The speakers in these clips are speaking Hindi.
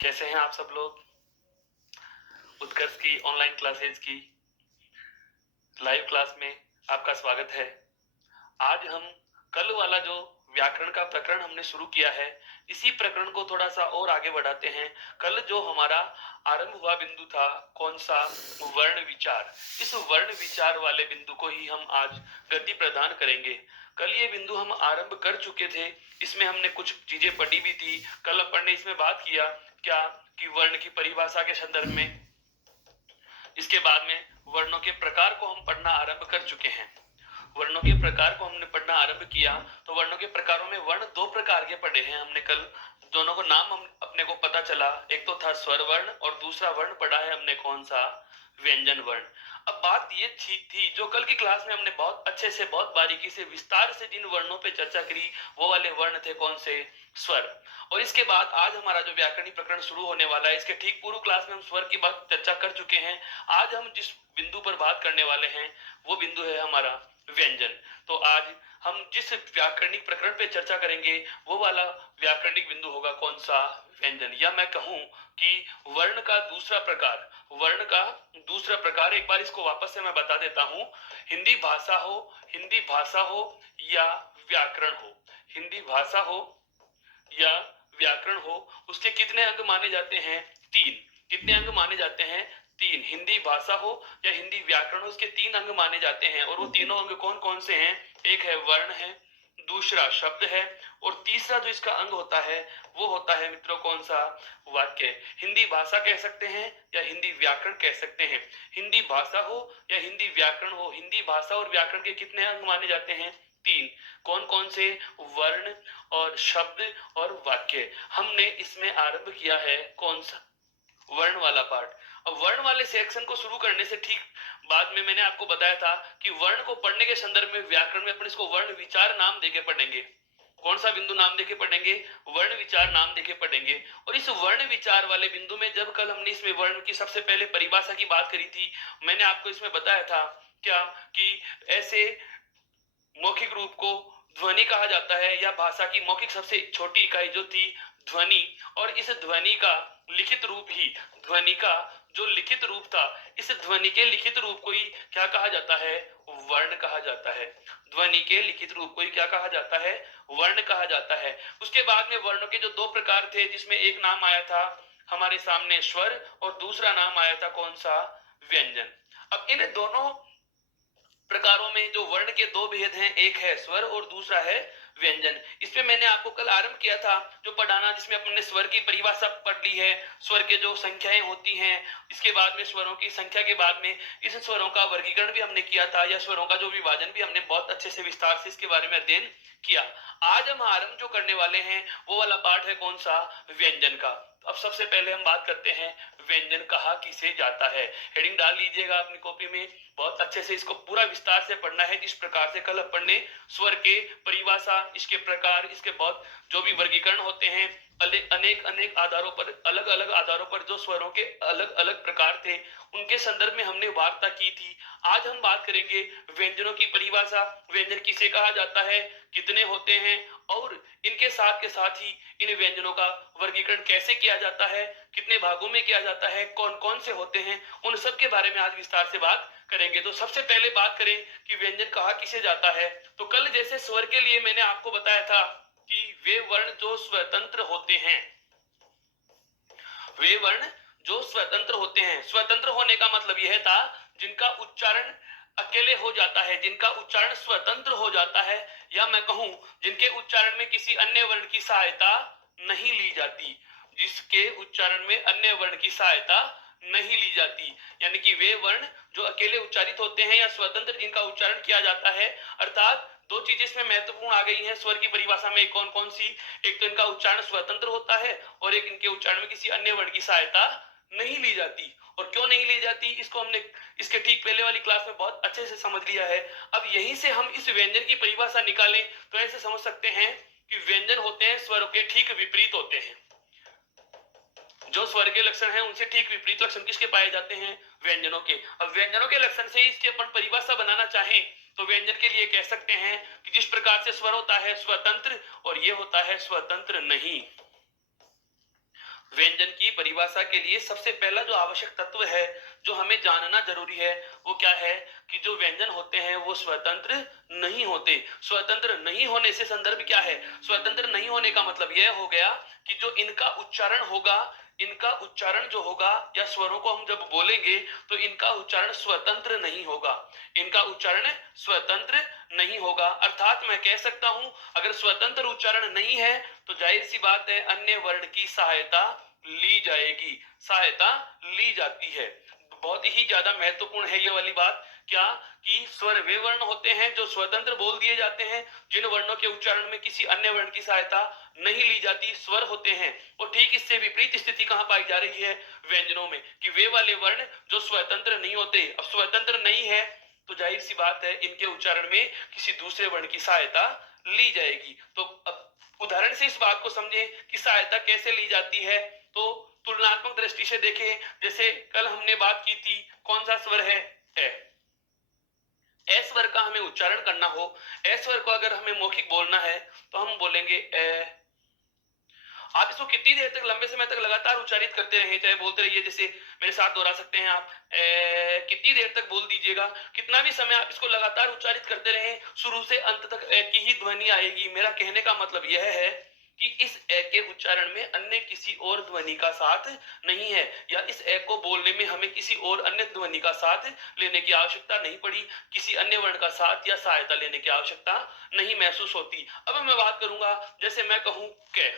कैसे हैं आप सब लोग? उत्कर्ष की ऑनलाइन क्लासेज की लाइव क्लास में आपका स्वागत है। आज हम कल वाला जो व्याकरण का प्रकरण हमने शुरू किया है, इसी प्रकरण को थोड़ा सा और आगे बढ़ाते हैं। कल जो हमारा आरंभ हुआ बिंदु था, कौन सा? वर्ण विचार। इस वर्ण विचार वाले बिंदु को ही हम आज गति प्रदान करेंगे। कल ये बिंदु हम आरंभ कर चुके थे, इसमें हमने कुछ चीजें पढ़ी भी थी। कल अपन ने इसमें बात किया क्या कि वर्ण की परिभाषा के संदर्भ में, इसके बाद में वर्णों के प्रकार को हम पढ़ना आरंभ कर चुके हैं। वर्णों के प्रकार को हमने पढ़ना आरंभ किया तो वर्णों के प्रकारों में वर्ण दो प्रकार के पढ़े हैं हमने कल। दोनों को नाम हम अपने को पता चला, एक तो था स्वर वर्ण और दूसरा वर्ण पढ़ा है हमने कौन सा? व्यंजन वर्ण। अब बात ये ठीक थी जो कल की क्लास में हमने बहुत अच्छे से, बहुत बारीकी से, विस्तार से जिन वर्णों पे चर्चा करी, वो वाले वर्ण थे कौन से? स्वर। और इसके बाद आज हमारा जो व्याकरणिक प्रकरण शुरू होने वाला है, इसके ठीक पूर्व क्लास में हम स्वर की बात चर्चा कर चुके हैं। आज हम जिस बिंदु पर बात करने वाले हैं वो बिंदु है हमारा व्यंजन। तो आज हम जिस व्याकरणिक प्रकरण पे चर्चा करेंगे वो वाला व्याकरणिक बिंदु होगा कौन सा? व्यंजन। या मैं कहूं कि वर्ण का दूसरा प्रकार। वर्ण का दूसरा प्रकार, एक बार इसको वापस से मैं बता देता हूं। हिंदी भाषा हो या व्याकरण हो, हिंदी भाषा हो या व्याकरण हो, उसके कितने अंग माने जाते हैं? तीन। कितने अंग माने जाते हैं? तीन। हिंदी भाषा हो या हिंदी व्याकरण हो, उसके तीन अंग माने जाते हैं। और वो तीनों अंग कौन कौन से हैं? एक है वर्ण है, दूसरा शब्द है, और तीसरा जो इसका अंग होता है वो होता है मित्रों कौन सा? वाक्य। हिंदी भाषा कह सकते हैं या हिंदी व्याकरण कह सकते हैं। हिंदी भाषा हो या हिंदी व्याकरण हो, हिंदी भाषा और व्याकरण के कितने अंग माने जाते हैं? तीन। कौन कौन से? वर्ण और शब्द और वाक्य। हमने इसमें आरंभ किया है कौन सा? वर्ण वाला पार्ट। अब वर्ण वाले सेक्शन को शुरू करने से ठीक बाद में मैंने आपको बताया था कि वर्ण को पढ़ने के संदर्भ में व्याकरण में अपन इसको वर्ण विचार नाम देके पढ़ेंगे। कौन सा बिंदु नाम देके पढ़ेंगे? वर्ण विचार नाम देके पढ़ेंगे। और इस वर्ण विचार वाले बिंदु में जब कल हमने इसमें वर्ण की सबसे पहले परिभाषा की बात करी थी, मैंने आपको इसमें बताया था क्या कि ऐसे मौखिक रूप को ध्वनि कहा जाता है, या भाषा की मौखिक सबसे छोटी इकाई जो थी ध्वनि, और इस ध्वनि का लिखित रूप ही, ध्वनि का जो लिखित रूप था, इस ध्वनि के लिखित रूप को ही क्या कहा जाता है? वर्ण कहा जाता है। ध्वनि के लिखित रूप को ही क्या कहा जाता है? वर्ण कहा जाता है। उसके बाद में वर्णों के जो दो प्रकार थे, जिसमें एक नाम आया था हमारे सामने स्वर और दूसरा नाम आया था कौन सा? व्यंजन। अब इन दोनों प्रकारों में जो वर्ण के दो भेद हैं, एक है स्वर और दूसरा है व्यंजन। इसमें मैंने आपको कल आरंभ किया था जो पढ़ाना, जिसमें अपने स्वर की परिभाषा पढ़ ली है, स्वर के जो संख्याएं होती हैं, इसके बाद में स्वरों की संख्या के बाद में इस स्वरों का वर्गीकरण भी हमने किया था, या स्वरों का जो विभाजन भी हमने बहुत अच्छे से विस्तार से इसके बारे में अध्ययन किया। आज हम आरंभ जो करने वाले हैं वो वाला पार्ट है कौन सा? व्यंजन का। अब सबसे पहले हम बात करते हैं व्यंजन कहा किसे जाता है। हेडिंग डाल लीजिएगा अपनी कॉपी में, बहुत अच्छे से इसको पूरा विस्तार से पढ़ना है, जिस प्रकार से कल अपन ने स्वर के परिभाषा, इसके प्रकार, इसके बहुत जो भी वर्गीकरण होते हैं, अनेक अनेक आधारों पर, अलग अलग आधारों पर जो स्वरों के अलग अलग प्रकार थे, उनके संदर्भ में हमने वार्ता की थी। आज हम बात करेंगे व्यंजनों की परिभाषा, व्यंजन किसे कहा जाता है, कितने होते हैं, और इनके साथ के साथ ही इन व्यंजनों का वर्गीकरण कैसे किया जाता है, कितने भागों में किया जाता है, कौन कौन से होते हैं, उन सब के बारे में आज विस्तार से बात करेंगे। तो सबसे पहले बात करें कि व्यंजन कहा किसे जाता है, तो कल जैसे स्वर के लिए मैंने आपको बताया था कि वे वर्ण जो स्वतंत्र होते हैं, वे वर्ण जो स्वतंत्र होते हैं। स्वतंत्र होने का मतलब यह था जिनका उच्चारण अकेले हो जाता है, जिनका उच्चारण स्वतंत्र हो जाता है, या मैं कहूं जिनके उच्चारण में किसी अन्य वर्ण की सहायता नहीं ली जाती, जिसके उच्चारण में अन्य वर्ण की सहायता नहीं ली जाती, यानी कि वे वर्ण जो अकेले उच्चारित होते हैं या स्वतंत्र जिनका उच्चारण किया जाता है। अर्थात दो चीजें इसमें महत्वपूर्ण आ गई हैं स्वर की परिभाषा में, कौन कौन सी? एक तो इनका उच्चारण स्वतंत्र होता है, और एक इनके उच्चारण में किसी अन्य वर्ण की सहायता नहीं ली जाती। और क्यों नहीं ली जाती, इसको हमने इसके ठीक पहले वाली क्लास में बहुत अच्छे से समझ लिया है। अब यहीं से हम इस व्यंजन की परिभाषा निकालें तो ऐसे समझ सकते हैं कि व्यंजन होते हैं स्वरों के ठीक विपरीत होते हैं। जो स्वर के लक्षण हैं उनसे ठीक विपरीत लक्षण किसके पाए जाते हैं? व्यंजनों के। अब व्यंजनों के लक्षण से इसकी अपन परिभाषा बनाना चाहें तो व्यंजन के लिए कह सकते हैं कि जिस प्रकार से स्वर होता है स्वतंत्र और ये होता है स्वतंत्र नहीं। व्यंजन की परिभाषा के लिए सबसे पहला जो आवश्यक तत्व है, जो हमें जानना जरूरी है, वो क्या है कि जो व्यंजन होते हैं वो स्वतंत्र नहीं होते। स्वतंत्र नहीं होने से संदर्भ क्या है? स्वतंत्र नहीं होने का मतलब यह हो गया कि जो इनका उच्चारण होगा, इनका उच्चारण जो होगा या स्वरों को हम जब बोलेंगे तो इनका उच्चारण स्वतंत्र नहीं होगा। इनका उच्चारण स्वतंत्र नहीं होगा। अर्थात मैं कह सकता हूं, अगर स्वतंत्र उच्चारण नहीं है तो जाहिर सी बात है अन्य वर्ण की सहायता ली जाएगी, सहायता ली जाती है। बहुत ही ज्यादा महत्वपूर्ण है ये वाली बात। क्या कि स्वर वे वर्ण होते हैं जो स्वतंत्र बोल दिए जाते हैं, जिन वर्णों के उच्चारण में किसी अन्य वर्ण की सहायता नहीं ली जाती, स्वर होते हैं। और ठीक इससे विपरीत स्थिति कहां पाई जा रही है? व्यंजनों में, कि वे वाले वर्ण जो स्वतंत्र नहीं होते। अब स्वतंत्र नहीं है तो जाहिर सी बात है इनके उच्चारण में किसी दूसरे वर्ण की सहायता ली जाएगी। तो अब उदाहरण से इस बात को समझें कि सहायता कैसे ली जाती है। तो तुलनात्मक दृष्टि से देखें, जैसे कल हमने बात की थी, कौन सा स्वर है? ए। ए स्वर का हमें उच्चारण करना हो, ए स्वर को अगर हमें मौखिक बोलना है तो हम बोलेंगे ए। आप इसको कितनी देर तक, लंबे समय तक लगातार उच्चारित करते रहे, चाहे बोलते रहिए, जैसे मेरे साथ दोहरा सकते हैं आप, कितनी देर तक बोल दीजिएगा, कितना भी समय आप इसको लगातार उच्चारित करते रहे, शुरू से अंत तक ए की ही ध्वनि आएगी। मेरा कहने का मतलब यह है कि इस ए के उच्चारण में अन्य किसी और ध्वनि का साथ नहीं है, या इस ए को बोलने में हमें किसी और अन्य ध्वनि का साथ लेने की आवश्यकता नहीं पड़ी, किसी अन्य वर्ण का साथ या सहायता लेने की आवश्यकता नहीं महसूस होती। अब मैं बात करूंगा, जैसे मैं कहूं कै।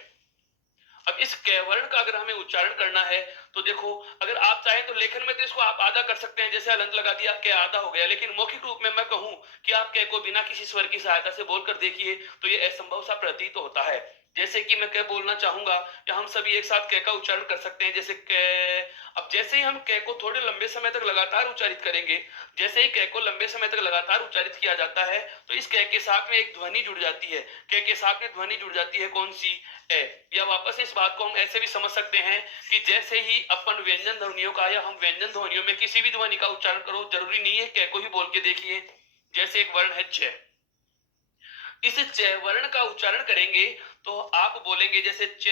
अब इस कै वर्ण का अगर हमें उच्चारण करना है तो देखो, अगर आप चाहें तो लेखन में तो इसको आप आधा कर सकते हैं, जैसे अलंत लगा दिया, कै आधा हो गया। लेकिन मौखिक रूप में मैं कहूं कि आप कै को बिना किसी स्वर की सहायता से बोलकर देखिए तो ये असंभव सा प्रतीत होता है। जैसे कि मैं कै बोलना चाहूंगा, या हम सभी एक साथ कै का उच्चारण कर सकते हैं, जैसे कै। अब जैसे ही हम कै को थोड़े लंबे समय तक लगातार उच्चारित करेंगे, जैसे ही कै को लंबे समय तक लगातार उच्चारित किया जाता है तो इस कै के साथ में एक ध्वनि जुड़ जाती है। कै के साथ में ध्वनि जुड़ जाती है, कौन सी? ए। या वापस इस बात को हम ऐसे भी समझ सकते हैं कि जैसे ही अपन व्यंजन ध्वनियों का, या हम व्यंजन ध्वनियों में किसी भी ध्वनि का उच्चारण करो, जरूरी नहीं है कै को ही बोल के देखिए। जैसे एक वर्ण है च, इस च वर्ण का उच्चारण करेंगे तो आप बोलेंगे जैसे च,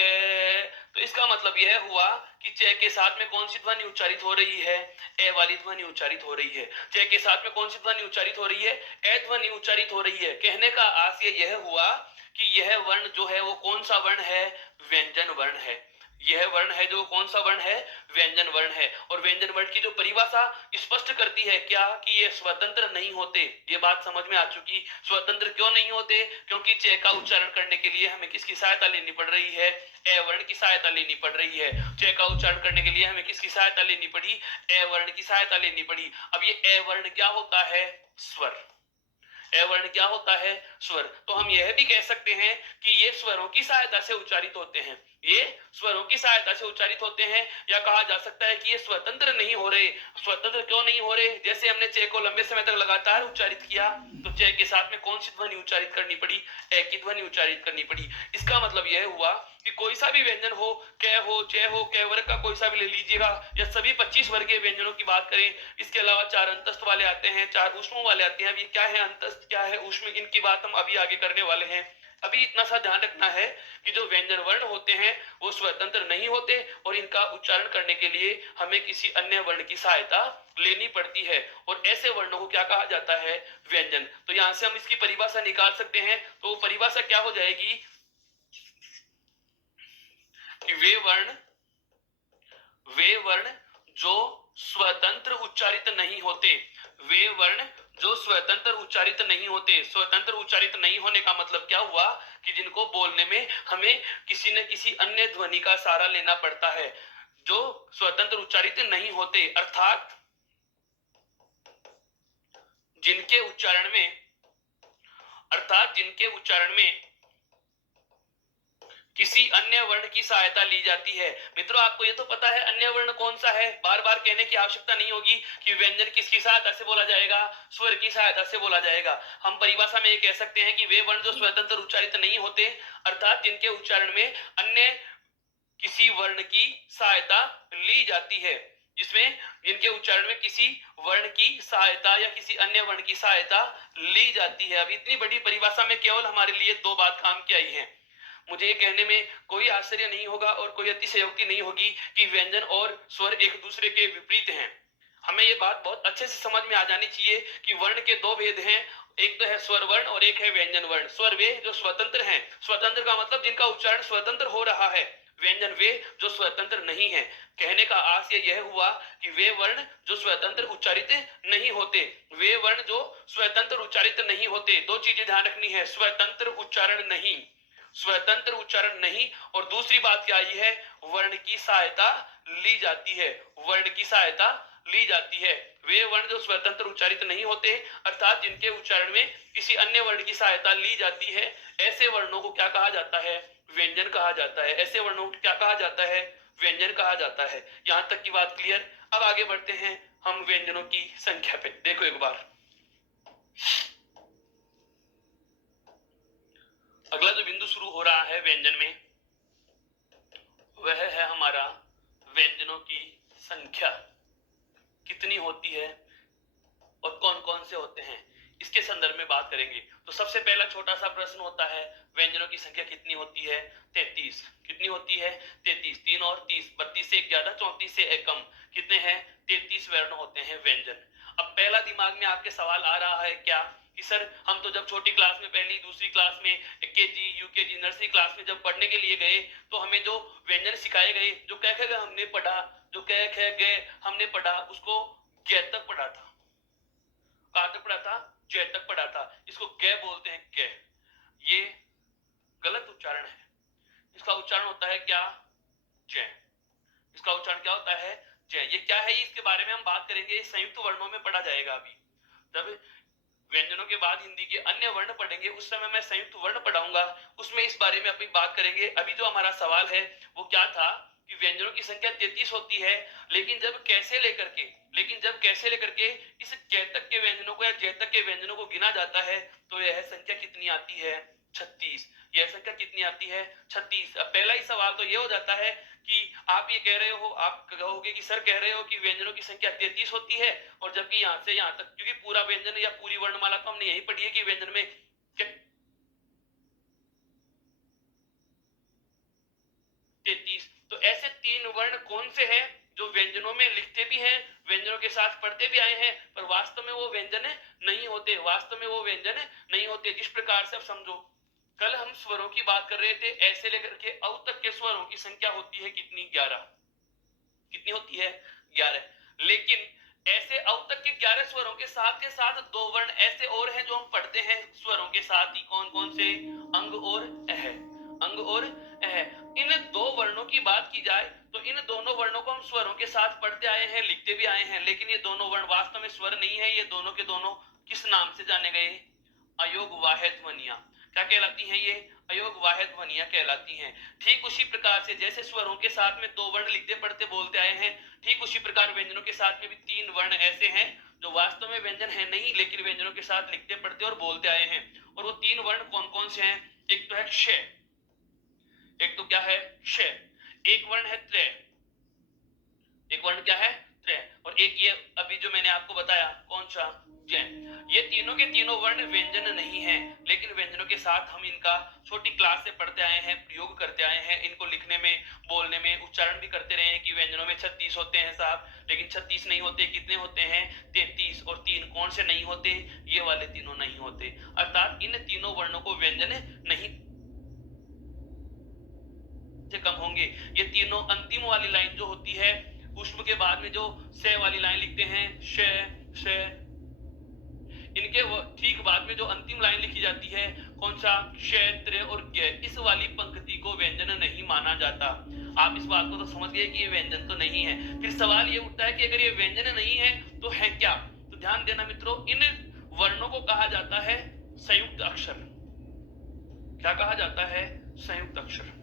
तो इसका मतलब यह हुआ कि च के साथ में कौन सी ध्वनि उच्चारित हो रही है? ए वाली ध्वनि उच्चारित हो रही है। च के साथ में कौन सी ध्वनि उच्चारित हो रही है? ए ध्वनि उच्चारित हो रही है। कहने का आशय यह हुआ कि यह वर्ण जो है वो कौन सा वर्ण है? व्यंजन वर्ण है। यह वर्ण है जो कौन सा वर्ण है? व्यंजन वर्ण है। और व्यंजन वर्ण की जो परिभाषा स्पष्ट करती है क्या? कि ये स्वतंत्र नहीं होते। ये बात समझ में आ चुकी। स्वतंत्र क्यों नहीं होते? क्योंकि च का उच्चारण करने के लिए हमें किसकी सहायता लेनी पड़ रही है? ए वर्ण की सहायता लेनी पड़ रही है। च का उच्चारण करने के लिए हमें किसकी सहायता लेनी पड़ी? ए वर्ण की सहायता लेनी पड़ी। अब ये ए वर्ण क्या होता है? स्वर। ए वर्ण क्या होता है? स्वर। तो हम यह भी कह सकते हैं कि ये स्वरों की सहायता से उच्चारित होते हैं, ये स्वरों की सहायता से उच्चारित होते हैं। या कहा जा सकता है कि ये स्वतंत्र नहीं हो रहे। स्वतंत्र क्यों नहीं हो रहे? जैसे हमने चे को लंबे समय तक लगातार उच्चारित किया तो चे के साथ में कौन सी ध्वनि उच्चारित करनी पड़ी? ए की ध्वनि उच्चारित करनी पड़ी। इसका मतलब यह हुआ कि कोई सा भी व्यंजन हो, कै हो, चे हो, कै वर्ग का कोई सा भी ले लीजिएगा, या सभी 25 वर्गीय व्यंजनों की बात करें, इसके अलावा 4 अंतस्थ वाले आते हैं, 4 ऊष्मों वाले आते हैं। अभी क्या है अंतस्थ, क्या है ऊष्म, इनकी बात हम अभी आगे करने वाले हैं। अभी इतना सा ध्यान रखना है कि जो व्यंजन वर्ण होते हैं वो स्वतंत्र नहीं होते, और इनका उच्चारण करने के लिए हमें किसी अन्य वर्ण की सहायता लेनी पड़ती है। और ऐसे वर्णों को क्या कहा जाता है? व्यंजन। तो यहां से हम इसकी परिभाषा निकाल सकते हैं। तो परिभाषा क्या हो जाएगी कि वे वर्ण जो स्वतंत्र उच्चारित नहीं होते, वे वर्ण जो स्वतंत्र उच्चारित नहीं होते। स्वतंत्र उच्चारित नहीं होने का मतलब क्या हुआ? कि जिनको बोलने में हमें किसी न किसी अन्य ध्वनि का सहारा लेना पड़ता है, जो स्वतंत्र उच्चारित नहीं होते। जिनके उच्चारण में जिनके उच्चारण में किसी अन्य वर्ण की सहायता ली जाती है। मित्रों, आपको ये तो पता है अन्य वर्ण कौन सा है, बार बार कहने की आवश्यकता नहीं होगी कि व्यंजन किसकी सहायता से बोला जाएगा? स्वर की सहायता से बोला जाएगा। हम परिभाषा में ये कह सकते हैं कि वे वर्ण जो स्वतंत्र उच्चारित नहीं होते, अर्थात जिनके उच्चारण में अन्य किसी वर्ण की सहायता ली जाती है, जिसमें जिनके उच्चारण में किसी वर्ण की सहायता या किसी अन्य वर्ण की सहायता ली जाती है। अब इतनी बड़ी परिभाषा में केवल हमारे लिए 2 बात काम की आई है। मुझे ये कहने में कोई आश्चर्य नहीं होगा और कोई अतिशयोक्ति नहीं होगी कि व्यंजन और स्वर एक दूसरे के विपरीत हैं। हमें ये बात बहुत अच्छे से समझ में आ जानी चाहिए कि वर्ण के दो भेद हैं, एक तो है स्वर वर्ण और एक है व्यंजन वर्ण। स्वर वे जो स्वतंत्र हैं, स्वतंत्र का मतलब जिनका उच्चारण स्वतंत्र हो रहा है, व्यंजन वे जो स्वतंत्र नहीं है। कहने का आशय यह हुआ कि वे वर्ण जो स्वतंत्र उच्चारित नहीं होते, वे वर्ण जो स्वतंत्र उच्चारित नहीं होते। दो चीजें ध्यान रखनी है, स्वतंत्र उच्चारण नहीं, स्वतंत्र उच्चारण नहीं, और दूसरी बात क्या आई है, वर्ण की सहायता ली जाती है, वर्ण की सहायता ली जाती है। वे वर्ण जो स्वतंत्र उच्चारित नहीं होते, अर्थात जिनके उच्चारण में किसी अन्य वर्ण की सहायता ली जाती है, ऐसे वर्णों को क्या कहा जाता है, व्यंजन कहा जाता है। ऐसे वर्णों को क्या कहा जाता है, व्यंजन कहा जाता है। यहां तक की बात क्लियर। अब आगे बढ़ते हैं हम व्यंजनों की संख्या पे। देखो एक बार अगला जो बिंदु शुरू हो रहा है व्यंजन में, वह है हमारा व्यंजनों की संख्या कितनी होती है और कौन कौन से होते हैं, इसके संदर्भ में बात करेंगे। तो सबसे पहला छोटा सा प्रश्न होता है, व्यंजनों की संख्या कितनी होती है, 33। कितनी होती है, 33। 3 और 30, 32 से एक ज्यादा, 34 से एक कम, कितने हैं, 33 वर्ण होते हैं व्यंजन। अब पहला दिमाग में आपके सवाल आ रहा है क्या, कि सर हम तो जब छोटी क्लास में, पहली दूसरी क्लास में, केजी यूकेजी नर्सरी क्लास में जब पढ़ने के लिए गए, तो हमें जो व्यंजन सिखाए गए, जो कह ख ग हमने पढ़ा, जो कह ख ग हमने पढ़ा, उसको ग तक पढ़ा था, कहां तक पढ़ा था, ज तक पढ़ा था। इसको ग बोलते हैं, ग। ये गलत उच्चारण है, इसका उच्चारण होता है क्या, ज। इसका उच्चारण क्या होता है, ज। ये क्या है, इसके बारे में हम बात करेंगे, संयुक्त वर्णों में पढ़ा जाएगा। अभी जब व्यंजनों के बाद हिंदी के अन्य वर्ण पढ़ेंगे, उस समय मैं संयुक्त वर्ण पढ़ाऊंगा, उसमें इस बारे में अपनी बात करेंगे। अभी जो हमारा सवाल है वो क्या था, कि व्यंजनों की संख्या 33 होती है, लेकिन जब कैसे लेकर के इस कै तक के व्यंजनों को या जय तक के व्यंजनों को गिना जाता है, तो यह संख्या कितनी आती है, 36। यह संख्या कितनी आती है, 36। अब पहला ही सवाल तो यह हो जाता है कि आप ये कह रहे हो, आप कहोगे कि सर कह रहे हो कि व्यंजनों की संख्या 33 होती है, और जबकि यहां से यहां तक, क्योंकि पूरा व्यंजन या पूरी वर्णमाला तो हमने यही पढ़ी है कि व्यंजन में 33। तो ऐसे तीन वर्ण कौन से हैं जो व्यंजनों में लिखते भी हैं, व्यंजनों के साथ पढ़ते भी आए हैं, पर वास्तव में वो व्यंजन नहीं होते, वास्तव में वो व्यंजन नहीं होते। जिस प्रकार से, अब समझो, कल हम स्वरों की बात कर रहे थे, ऐसे लेकर के औ तक के स्वरों की संख्या होती है कितनी, 11। कितनी होती है, 11। लेकिन ऐसे औ तक के 11 स्वरों के साथ दो वर्ण ऐसे और हैं जो हम पढ़ते हैं स्वरों के साथ ही। कौन कौन से, अंग और अह, अंग और अह। इन दो वर्णों की बात की जाए तो इन दोनों वर्णों को हम स्वरों के साथ पढ़ते आए हैं, लिखते भी आए हैं, लेकिन ये दोनों वर्ण वास्तव में स्वर नहीं है। ये दोनों के दोनों किस नाम से जाने गए, अयोग वाहिद ध्वनियां। क्या कहलाती हैं ये, अयोग वाहिद ध्वनियां कहलाती हैं। ठीक उसी प्रकार से जैसे स्वरों के साथ में दो वर्ण लिखते पढ़ते बोलते आए हैं, ठीक उसी प्रकार व्यंजनों के साथ में भी तीन वर्ण ऐसे हैं जो वास्तव में व्यंजन है नहीं, लेकिन व्यंजनों के साथ लिखते पढ़ते और बोलते आए हैं। और वो तीन वर्ण कौन कौन से हैं, एक तो है श, एक तो क्या है, श, एक वर्ण है त्र, एक वर्ण क्या है, त्र, और एक ये अभी जो मैंने आपको बताया कौन सा, जय। ये तीनों के तीनों वर्ण व्यंजन नहीं है, लेकिन व्यंजनों के साथ हम इनका छोटी क्लास से पढ़ते आए हैं, प्रयोग करते आए हैं। इनको लिखने में, बोलने में, उच्चारण भी करते रहे हैं कि व्यंजनों में 36 होते हैं साहब, लेकिन 36 नहीं होते, कितने होते हैं, 33। और तीन कौन से नहीं होते, ये वाले तीनों नहीं होते। अर्थात इन तीनों वर्णों को व्यंजन नहीं से कम होंगे। ये तीनों अंतिम वाली लाइन जो होती है, पुष्प के बाद में जो से वाली लाइन लिखते हैं, श, इनके ठीक बाद में जो अंतिम लाइन लिखी जाती है, कौन सा, क्षेत्र और ज्ञ, इस वाली पंक्ति को व्यंजन नहीं माना जाता। आप इस बात को तो समझ गए कि ये व्यंजन तो नहीं है। फिर सवाल ये उठता है कि अगर ये व्यंजन नहीं है तो है क्या। तो ध्यान देना मित्रों, इन वर्णों को कहा जाता है संयुक्त अक्षर। क्या कहा जाता है, संयुक्त अक्षर।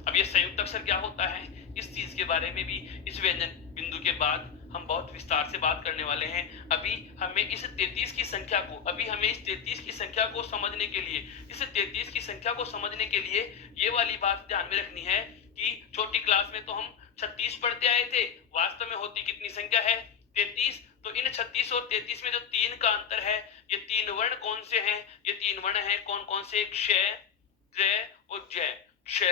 अब ये संयुक्त अक्षर क्या होता है, इस चीज के बारे में भी इस व्यंजन बिंदु के बाद हम बहुत विस्तार से बात करने वाले हैं। अभी हमें इस 33 की संख्या को, अभी हमें इस 33 की संख्या को समझने के लिए, इस 33 की संख्या को समझने के लिए ये वाली बात ध्यान में रखनी है कि छोटी क्लास में तो हम 36 पढ़ते आए थे, वास्तव में होती कितनी संख्या है, 33। तो इन 36 और 33 में जो तीन का अंतर है, ये तीन वर्ण कौन से हैं, ये तीन वर्ण हैं कौन कौन से, क्ष, त्र और जय। श,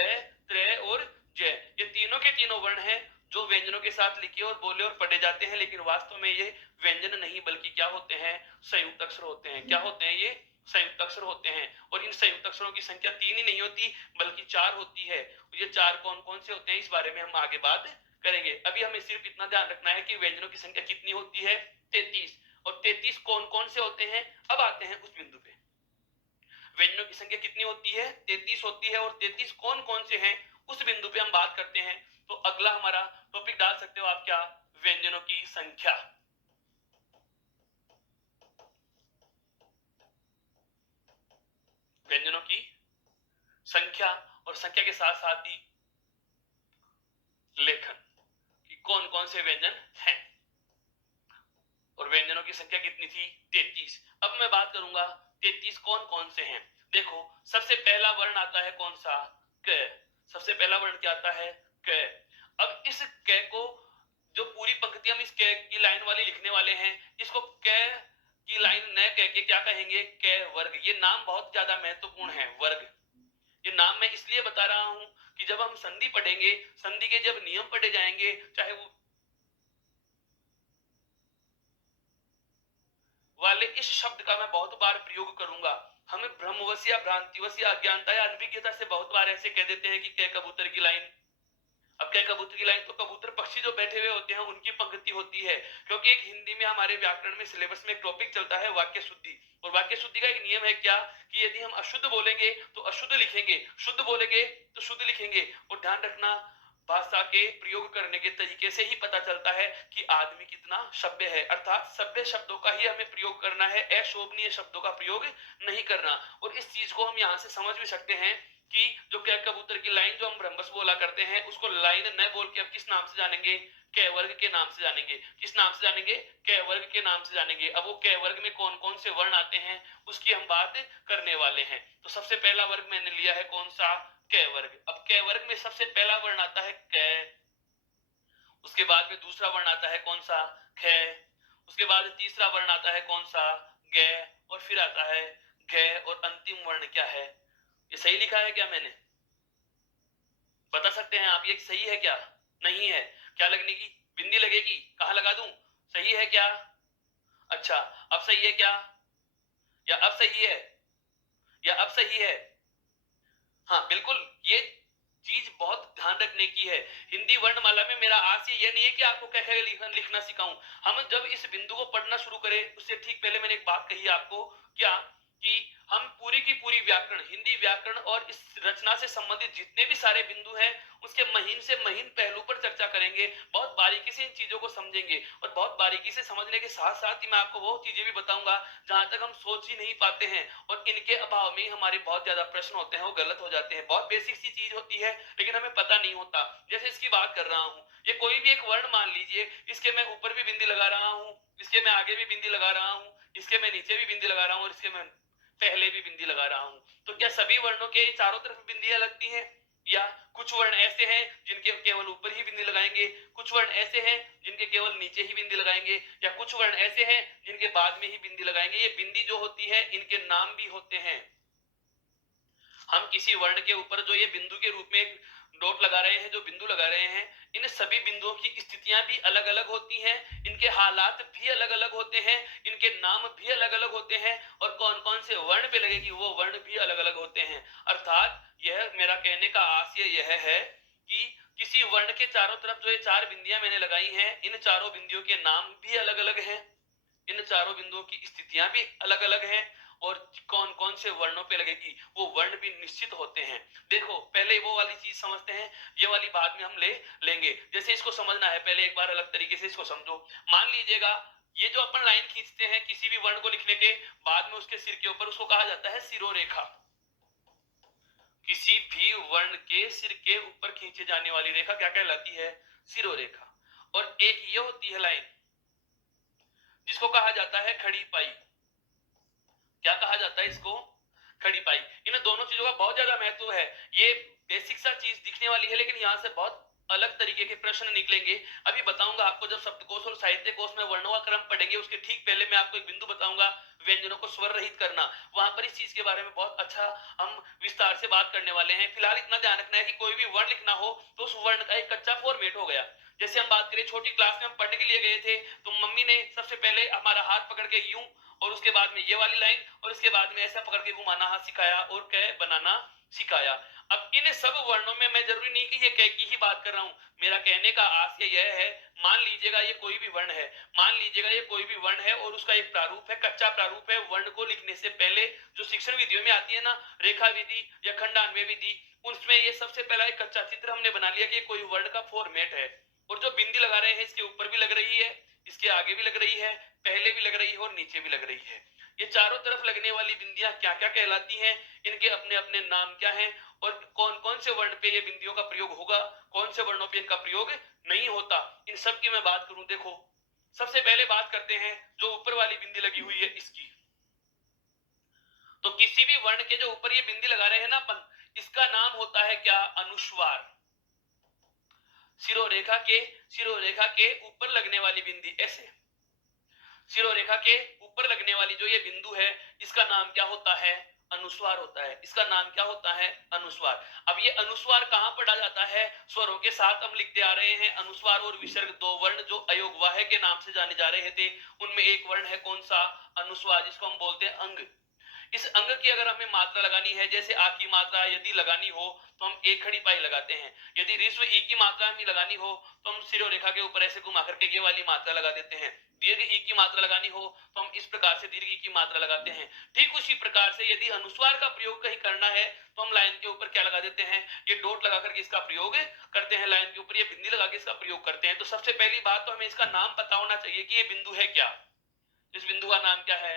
त्र और जय, ये तीनों के तीनों वर्ण हैं जो व्यंजनों के साथ लिखे और बोले और पढ़े जाते हैं, लेकिन वास्तव में ये व्यंजन नहीं बल्कि क्या होते हैं, संयुक्त अक्षर होते हैं। क्या होते हैं ये? संयुक्त अक्षर होते हैं। और इन संयुक्त अक्षरों की संख्या 3 ही नहीं होती बल्कि 4 होती है। ये 4 कौन कौन से होते हैं इस बारे में हम आगे बात करेंगे। अभी हमें सिर्फ इतना ध्यान रखना है कि व्यंजनों की संख्या कितनी होती है, 33। और 33 कौन कौन से होते हैं, अब आते हैं उस बिंदु पे। व्यंजनों की संख्या कितनी होती है, 33 होती है। और 33 कौन कौन से हैं उस बिंदु पे हम बात करते हैं। तो अगला हमारा टॉपिक डाल सकते हो आप, क्या? व्यंजनों की संख्या। व्यंजनों की संख्या और संख्या के साथ साथ ही लेखन कि कौन कौन से व्यंजन हैं। और व्यंजनों की संख्या कितनी थी, 33। अब मैं बात करूंगा 33 कौन कौन से हैं। देखो, सबसे पहला वर्ण आता है कौन सा, क। सबसे पहला वर्ण क्या आता है, क। अब इस क को, जो पूरी पंक्ति हम इस क की लाइन वाली लिखने वाले हैं, इसको क की लाइन न कह के क्या कहेंगे, क वर्ग। ये नाम बहुत ज्यादा महत्वपूर्ण है, वर्ग। ये नाम मैं इसलिए बता रहा हूं कि जब हम संधि पढ़ेंगे, संधि के जब नियम पढ़े जाएंगे, चाहे वो वाले, इस शब्द का मैं बहुत बार प्रयोग करूंगा। हमें भ्रमवश या भ्रांतिवश या अज्ञानता या अनभिज्ञता से बहुत बार ऐसे कह देते हैं कि कै कबूतर की लाइन। अब कै कबूतर की लाइन तो कबूतर पक्षी जो बैठे हुए होते हैं उनकी पंक्ति होती है, क्योंकि एक हिंदी में हमारे व्याकरण में सिलेबस में एक टॉपिक चलता है वाक्य शुद्धि। और वाक्य शुद्धि का एक नियम है क्या, कि यदि हम अशुद्ध बोलेंगे तो अशुद्ध लिखेंगे, शुद्ध बोलेंगे तो शुद्ध लिखेंगे। और ध्यान रखना, भाषा के प्रयोग करने के तरीके से ही पता चलता है कि आदमी कितना सभ्य है, अर्थात सभ्य शब्दों का ही हमें प्रयोग करना है, अशोभनीय शब्दों का प्रयोग नहीं करना। और इस चीज को हम यहाँ से समझ भी सकते हैं कि जो कै कबूतर की लाइन जो हम ब्रह्मस बोला करते हैं, उसको लाइन न बोल के अब किस नाम से जानेंगे, कै वर्ग के नाम से जानेंगे। किस नाम से जानेंगे, कै वर्ग के नाम से जानेंगे। अब वो कै वर्ग में कौन कौन से वर्ण आते हैं उसकी हम बात करने वाले हैं। तो सबसे पहला वर्ग मैंने लिया है कौन सा, कै वर्ग। अब कै वर्ग में सबसे पहला वर्ण आता है कै, उसके बाद में दूसरा वर्ण आता है कौन सा, ख। उसके बाद तीसरा वर्ण आता है कौन सा, ग। और फिर आता है घ। और अंतिम वर्ण क्या है, ये सही लिखा है क्या मैंने, बता सकते हैं आप ये सही है क्या? नहीं है, क्या लगने की, बिंदी लगेगी, कहां लगा दूं, सही है क्या? अच्छा, अब सही है क्या, या अब सही है, या अब सही है? हाँ बिल्कुल, ये चीज बहुत ध्यान रखने की है। हिंदी वर्णमाला में मेरा आशय यह नहीं है कि आपको कैसे लिखना सिखाऊं। हम जब इस बिंदु को पढ़ना शुरू करें उससे ठीक पहले मैंने एक बात कही आपको, क्या, कि हम पूरी की पूरी व्याकरण, हिंदी व्याकरण और इस रचना से संबंधित जितने भी सारे बिंदु हैं उसके महीन से महीन पहलू पर चर्चा करेंगे, बहुत बारीकी से इन चीजों को समझेंगे। और बहुत बारीकी से समझने के साथ साथ ही मैं आपको वो चीजें भी बताऊंगा जहां तक हम सोच ही नहीं पाते हैं, और इनके अभाव में हमारे बहुत ज्यादा प्रश्न होते हैं वो गलत हो जाते हैं। बहुत बेसिक सी चीज होती है लेकिन हमें पता नहीं होता। जैसे इसकी बात कर रहा हूं, ये कोई भी एक वर्ण मान लीजिए, इसके मैं ऊपर भी बिंदी लगा रहा हूं, इसके मैं आगे भी बिंदी लगा रहा हूं, इसके मैं नीचे भी बिंदी लगा रहा हूं, और इसके मैं पहले भी बिंदी लगा रहा हूं। तो क्या सभी वर्णों के चारों तरफ बिंदियां लगती हैं, या कुछ वर्ण ऐसे हैं जिनके केवल ऊपर ही बिंदी लगाएंगे, कुछ वर्ण ऐसे हैं जिनके केवल नीचे ही बिंदी लगाएंगे, या कुछ वर्ण ऐसे हैं जिनके बाद में ही बिंदी लगाएंगे। ये बिंदी जो होती है इनके नाम भी होते हैं। हम किसी वर्ण के ऊपर जो ये बिंदु के रूप में एक डॉट लगा रहे हैं, जो बिंदु लगा रहे हैं, इन सभी बिंदुओं की स्थितियां भी अलग अलग होती हैं, इनके हालात भी अलग अलग होते हैं, इनके नाम भी अलग अलग होते हैं, और कौन कौन से वर्ण पे लगेगी वो वर्ण भी अलग अलग होते हैं। अर्थात यह मेरा कहने का आशय यह है कि किसी वर्ण के चारों तरफ जो ये चार बिंदियां मैंने लगाई हैं, इन चारों बिंदियों के नाम भी अलग अलग हैं, इन चारों बिंदुओं की स्थितियां भी अलग अलग हैं, और कौन कौन से वर्णों पे लगेगी वो वर्ण भी निश्चित होते हैं। देखो, पहले वो वाली चीज समझते हैं, ये वाली बाद में हम ले लेंगे। जैसे इसको समझना है, पहले एक बार अलग तरीके से इसको समझो। मान लीजिएगा, ये जो अपन लाइन खींचते हैं किसी भी वर्ण को लिखने के बाद में उसके सिर के ऊपर, उसको कहा जाता है सिरोरेखा। किसी भी वर्ण के सिर के ऊपर खींचे जाने वाली रेखा क्या कहलाती है, सिरोरेखा। और एक ये होती है लाइन जिसको कहा जाता है खड़ी पाई। क्या कहा जाता है इसको, खड़ी पाई। इन दोनों चीजों का बहुत ज्यादा महत्व है। ये बेसिक सा चीज दिखने वाली है लेकिन यहां से बहुत अलग तरीके के प्रश्न निकलेंगे। अभी बताऊंगा आपको, जब शब्दकोश और साहित्य कोश में वर्णों का क्रम पढ़ेंगे उसके ठीक पहले मैं आपको एक बिंदु बताऊंगा, व्यंजनों को स्वर रहित करना। वहां पर इस चीज के बारे में बहुत अच्छा हम विस्तार से बात करने वाले हैं। फिलहाल इतना ध्यान रखना है कि कोई भी वर्ण लिखना हो तो उस वर्ण का एक कच्चा फॉर्मेट हो गया। जैसे हम बात करें, छोटी क्लास में हम पढ़ने के लिए गए थे तो मम्मी ने सबसे पहले हमारा हाथ पकड़ के यूं, और उसके बाद में ये वाली लाइन, और उसके बाद में ऐसा पकड़ के घुमाना हाथ सिखाया और कै बनाना सिखाया। अब इन सब वर्णों में मैं जरूरी नहीं कि ये कै की ही बात कर रहा हूं, मेरा कहने का आशय यह है, मान लीजिएगा ये कोई भी वर्ण है, मान लीजिएगा ये कोई भी वर्ण है और उसका एक प्रारूप है, कच्चा प्रारूप है। वर्ण को लिखने से पहले जो शिक्षण विधियों में आती है ना, रेखा विधि या खंडान्वय विधि, उसमें ये सबसे पहला एक कच्चा चित्र हमने बना लिया कि कोई वर्ण का फॉर्मेट है। और जो बिंदी लगा रहे हैं इसके ऊपर भी लग रही है, इसके आगे भी लग रही है, पहले भी लग रही है और नीचे भी लग रही है। ये चारों तरफ लगने वाली बिंदियां क्या क्या कहलाती हैं, इनके अपने अपने नाम क्या हैं, और कौन कौन से वर्ण पे ये बिंदियों का प्रयोग होगा, कौन से वर्णों पे इनका प्रयोग नहीं होता, इन सब की मैं बात करूं। देखो, सबसे पहले बात करते हैं जो ऊपर वाली बिंदी लगी हुई है इसकी। तो किसी भी वर्ण के जो ऊपर ये बिंदी लगा रहे हैं ना अपन, इसका नाम होता है क्या? अनुस्वार। सिरोरेखा के ऊपर लगने वाली बिंदी, ऐसे सिरोरेखा के ऊपर लगने वाली जो ये बिंदु है, इसका नाम क्या होता है? अनुस्वार होता है। इसका नाम क्या होता है? अनुस्वार। अब ये अनुस्वार कहां पढ़ा जाता है? स्वरों के साथ हम लिखते आ रहे हैं। अनुस्वार और विसर्ग, दो वर्ण जो अयोगवाह के नाम से जाने जा रहे थे, उनमें एक वर्ण है कौन सा? अनुस्वार, जिसको हम बोलते हैं अंग। इस अंग की अगर हमें मात्रा लगानी है, जैसे आ की मात्रा यदि लगानी हो तो हम एक खड़ी पाई लगाते हैं। यदि ऋस्व ई की मात्रा हमें लगानी हो तो हम सिरोरेखा के ऊपर ऐसे घुमा करके ये वाली मात्रा लगा देते हैं। दीर्घ ई की मात्रा लगानी हो तो हम इस प्रकार से दीर्घ ई की मात्रा लगाते हैं। ठीक उसी प्रकार से यदि अनुस्वार का प्रयोग कहीं करना है तो हम लाइन के ऊपर क्या लगा देते हैं? ये डॉट लगा करके इसका प्रयोग करते हैं। लाइन के ऊपर ये बिंदी लगा के इसका प्रयोग करते हैं। तो सबसे पहली बात तो हमें इसका नाम पता होना चाहिए कि ये बिंदु है क्या। इस बिंदु का नाम क्या है?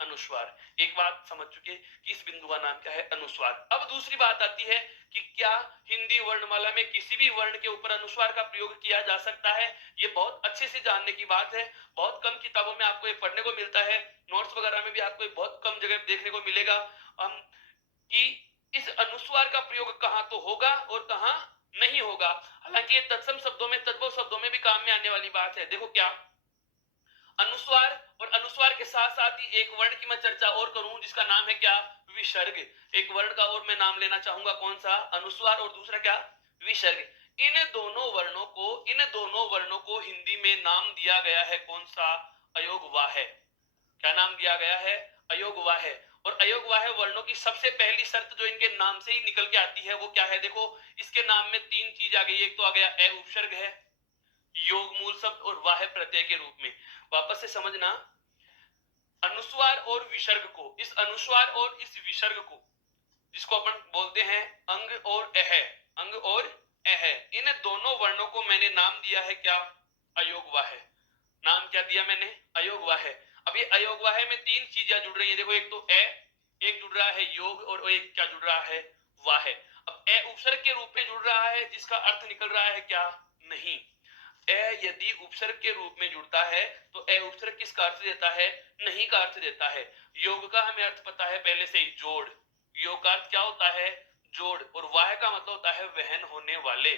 अनुस्वार। एक बात समझ चुके कि इस बिंदु का नाम क्या है? अनुस्वार। अब दूसरी बात आती है कि क्या हिंदी वर्णमाला में किसी भी वर्ण के ऊपर अनुस्वार का प्रयोग किया जा सकता है? ये बहुत अच्छे से जानने की बात है। बहुत कम किताबों में आपको ये पढ़ने को मिलता है, नोट्स वगैरह में भी आपको बहुत कम जगह देखने को मिलेगा कि इस अनुस्वार का प्रयोग कहां तो होगा और कहां नहीं होगा। हालांकि ये तत्सम शब्दों में, तद्भव शब्दों में भी काम में आने वाली बात है। देखो क्या, अनुस्वार और अनुस्वार के साथ साथ ही एक वर्ण की मैं चर्चा और करूं जिसका नाम है क्या? विसर्ग। एक वर्ण का और मैं नाम लेना चाहूंगा, कौन सा? अनुस्वार और दूसरा क्या? विसर्ग। इन दोनों वर्णों को हिंदी में नाम दिया गया है कौन सा? अयोगवाह। क्या नाम दिया गया है? अयोगवाह। और अयोगवाह वर्णों की सबसे पहली शर्त जो इनके नाम से ही निकल के आती है वो क्या है? देखो, इसके नाम में तीन चीज आ गई। एक तो आ गया ए उपसर्ग है, योग मूल शब्द और वाह प्रत्यय के रूप में। वापस से समझना, अनुस्वार और विसर्ग को, इस अनुस्वार और इस विसर्ग को, जिसको अपन बोलते हैं अंग और अह, अंग और अह, इन दोनों वर्णों को मैंने नाम दिया है क्या? अयोगवाह। नाम क्या दिया मैंने? अयोगवाह। अब ये अयोगवाह में तीन चीजें जुड़ रही है। देखो, एक तो ए, एक जुड़ रहा है योग, और एक क्या जुड़ रहा है? वाह। अब ए उपसर्ग के रूप में जुड़ रहा है जिसका अर्थ निकल रहा है क्या? नहीं। ए यदि उपसर्ग के रूप में जुड़ता है तो ए उपसर्ग किसका अर्थ देता है? नहीं का अर्थ देता है। योग का हमें अर्थ पता है पहले से ही, जोड़। योग का अर्थ क्या होता है? जोड़। और वाह का मतलब होता है वहन होने वाले,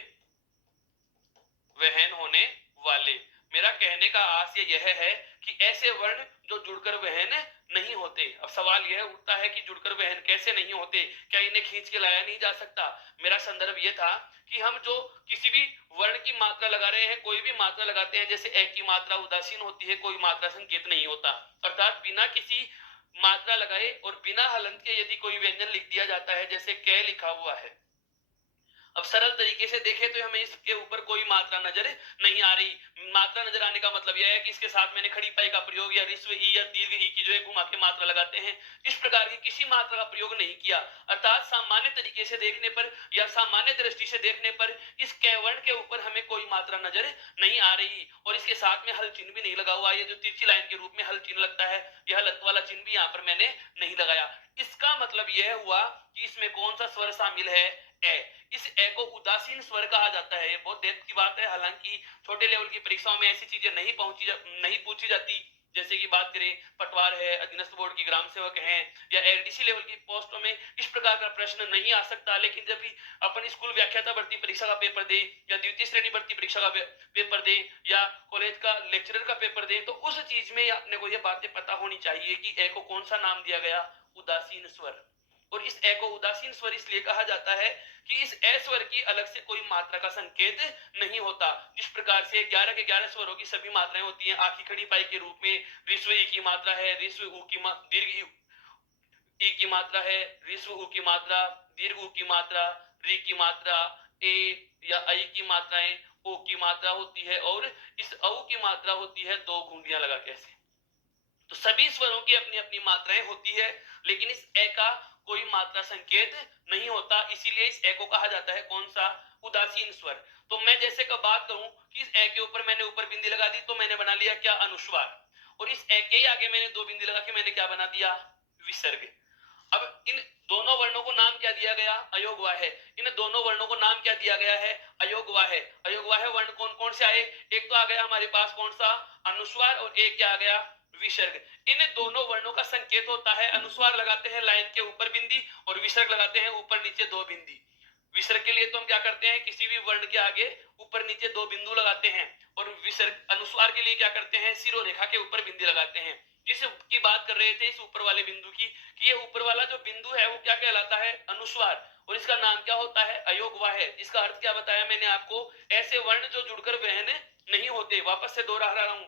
वहन होने वाले। मेरा कहने का आशय यह है कि ऐसे वर्ण जो जुड़कर वहन नहीं होते। अब सवाल यह उठता है कि जुड़कर वहन कैसे नहीं होते, क्या इन्हें खींच के लाया नहीं जा सकता? मेरा संदर्भ यह था कि हम जो किसी भी वर्ण की मात्रा लगा रहे हैं, कोई भी मात्रा लगाते हैं, जैसे ए की मात्रा उदासीन होती है, कोई मात्रा संकेत नहीं होता, अर्थात बिना किसी मात्रा लगाए और बिना हलंत के यदि कोई व्यंजन लिख दिया जाता है, जैसे कै लिखा हुआ है। अब सरल तरीके से देखें तो हमें इसके ऊपर कोई मात्रा नजर नहीं आ रही। मात्रा नजर आने का मतलब यह है कि इसके साथ मैंने खड़ी पाई का प्रयोग या ऋस्व ई या दीर्घ ई की जो है घुमा के मात्रा लगाते हैं, इस प्रकार की किसी मात्रा का प्रयोग नहीं किया। अर्थात सामान्य तरीके से देखने पर या सामान्य दृष्टि से देखने पर इस कैवर्ण के ऊपर हमें कोई मात्रा नजर नहीं आ रही, और इसके साथ में हल चिन्ह भी नहीं लगा हुआ। ये जो तिरछी लाइन के रूप में हल चिन्ह लगता है, यह हलंत वाला चिन्ह भी यहाँ पर मैंने नहीं लगाया। इसका मतलब यह हुआ कि इसमें कौन सा स्वर शामिल है? ए। इस ए को उदासीन स्वर कहा जाता है। ये बहुत डेप्थ की बात है, हालांकि छोटे लेवल की परीक्षाओं में ऐसी चीजें नहीं पूछी जाती। जैसे कि बात करें पटवार है, अधीनस्थ बोर्ड की ग्राम सेवक हैं या एलडीसी लेवल की पोस्टों में इस प्रकार का प्रश्न नहीं आ सकता। लेकिन जब भी अपन स्कूल व्याख्याता भर्ती परीक्षा का पेपर दे या द्वितीय श्रेणी भर्ती परीक्षा का पेपर दे या कॉलेज का लेक्चरर का पेपर दे, तो उस चीज में अपने को ये बातें पता होनी चाहिए कि ए को कौन सा नाम दिया गया, उदासीन स्वर। और इस ए को उदासीन स्वर इसलिए कहा जाता है कि इस ए स्वर की अलग से कोई मात्रा का संकेत नहीं होता। जिस प्रकार से 11 के 11 स्वरों की सभी मात्राएं होती हैं, आखी खड़ी पाई के रूप में ऋस्व ई की मात्रा है, ऋस्व उ की दीर्घ ई की मात्रा है, ऋस्व उ की मात्रा, दीर्घ उ की मात्रा, री की मात्रा, ए या आई की मात्राएं, ओ की मात्रा होती है और इस औ की मात्रा होती है दो घुंडियां लगा के ऐसे। तो सभी स्वरों की अपनी अपनी मात्राएं होती है, लेकिन इस ए का कोई मात्रा संकेत नहीं होता, इसीलिए इस ए को कहा जाता है कौन सा, उदासीन स्वर। तो मैं जैसे का बात करूं कि इस ए के ऊपर मैंने ऊपर बिंदी लगा दी, तो मैंने बना लिया क्या, अनुस्वार। और इस ए के आगे मैंने दो बिंदी लगा के मैंने क्या बना दिया, विसर्ग। अब इन दोनों वर्णों को नाम क्या दिया गया, अयोगवाह्य। इन दोनों वर्णों को नाम क्या दिया गया है, अयोगवाह्य। अयोगवाह्य वर्ण कौन कौन से आए, एक तो आ गया हमारे पास कौन सा, अनुस्वार, और एक क्या आ गया, विसर्ग। इन दोनों वर्णों का संकेत होता है, अनुस्वार लगाते हैं लाइन के ऊपर बिंदी और विसर्ग लगाते हैं ऊपर नीचे दो बिंदी। विसर्ग के लिए तो हम क्या करते हैं, किसी भी वर्ण के आगे ऊपर नीचे दो बिंदु लगाते हैं, और विसर्ग अनुस्वार के लिए क्या करते हैं, शिरोरेखा के ऊपर बिंदी लगाते हैं। जिसकी बात कर रहे थे इस ऊपर वाले बिंदु की, कि ये ऊपर वाला जो बिंदु है वो क्या कहलाता है, अनुस्वार, और इसका नाम क्या होता है, अयोगवाह्य। इसका अर्थ क्या बताया मैंने आपको, ऐसे वर्ण जो जुड़कर वहन नहीं होते। वापस से दोहरा रहा हूं,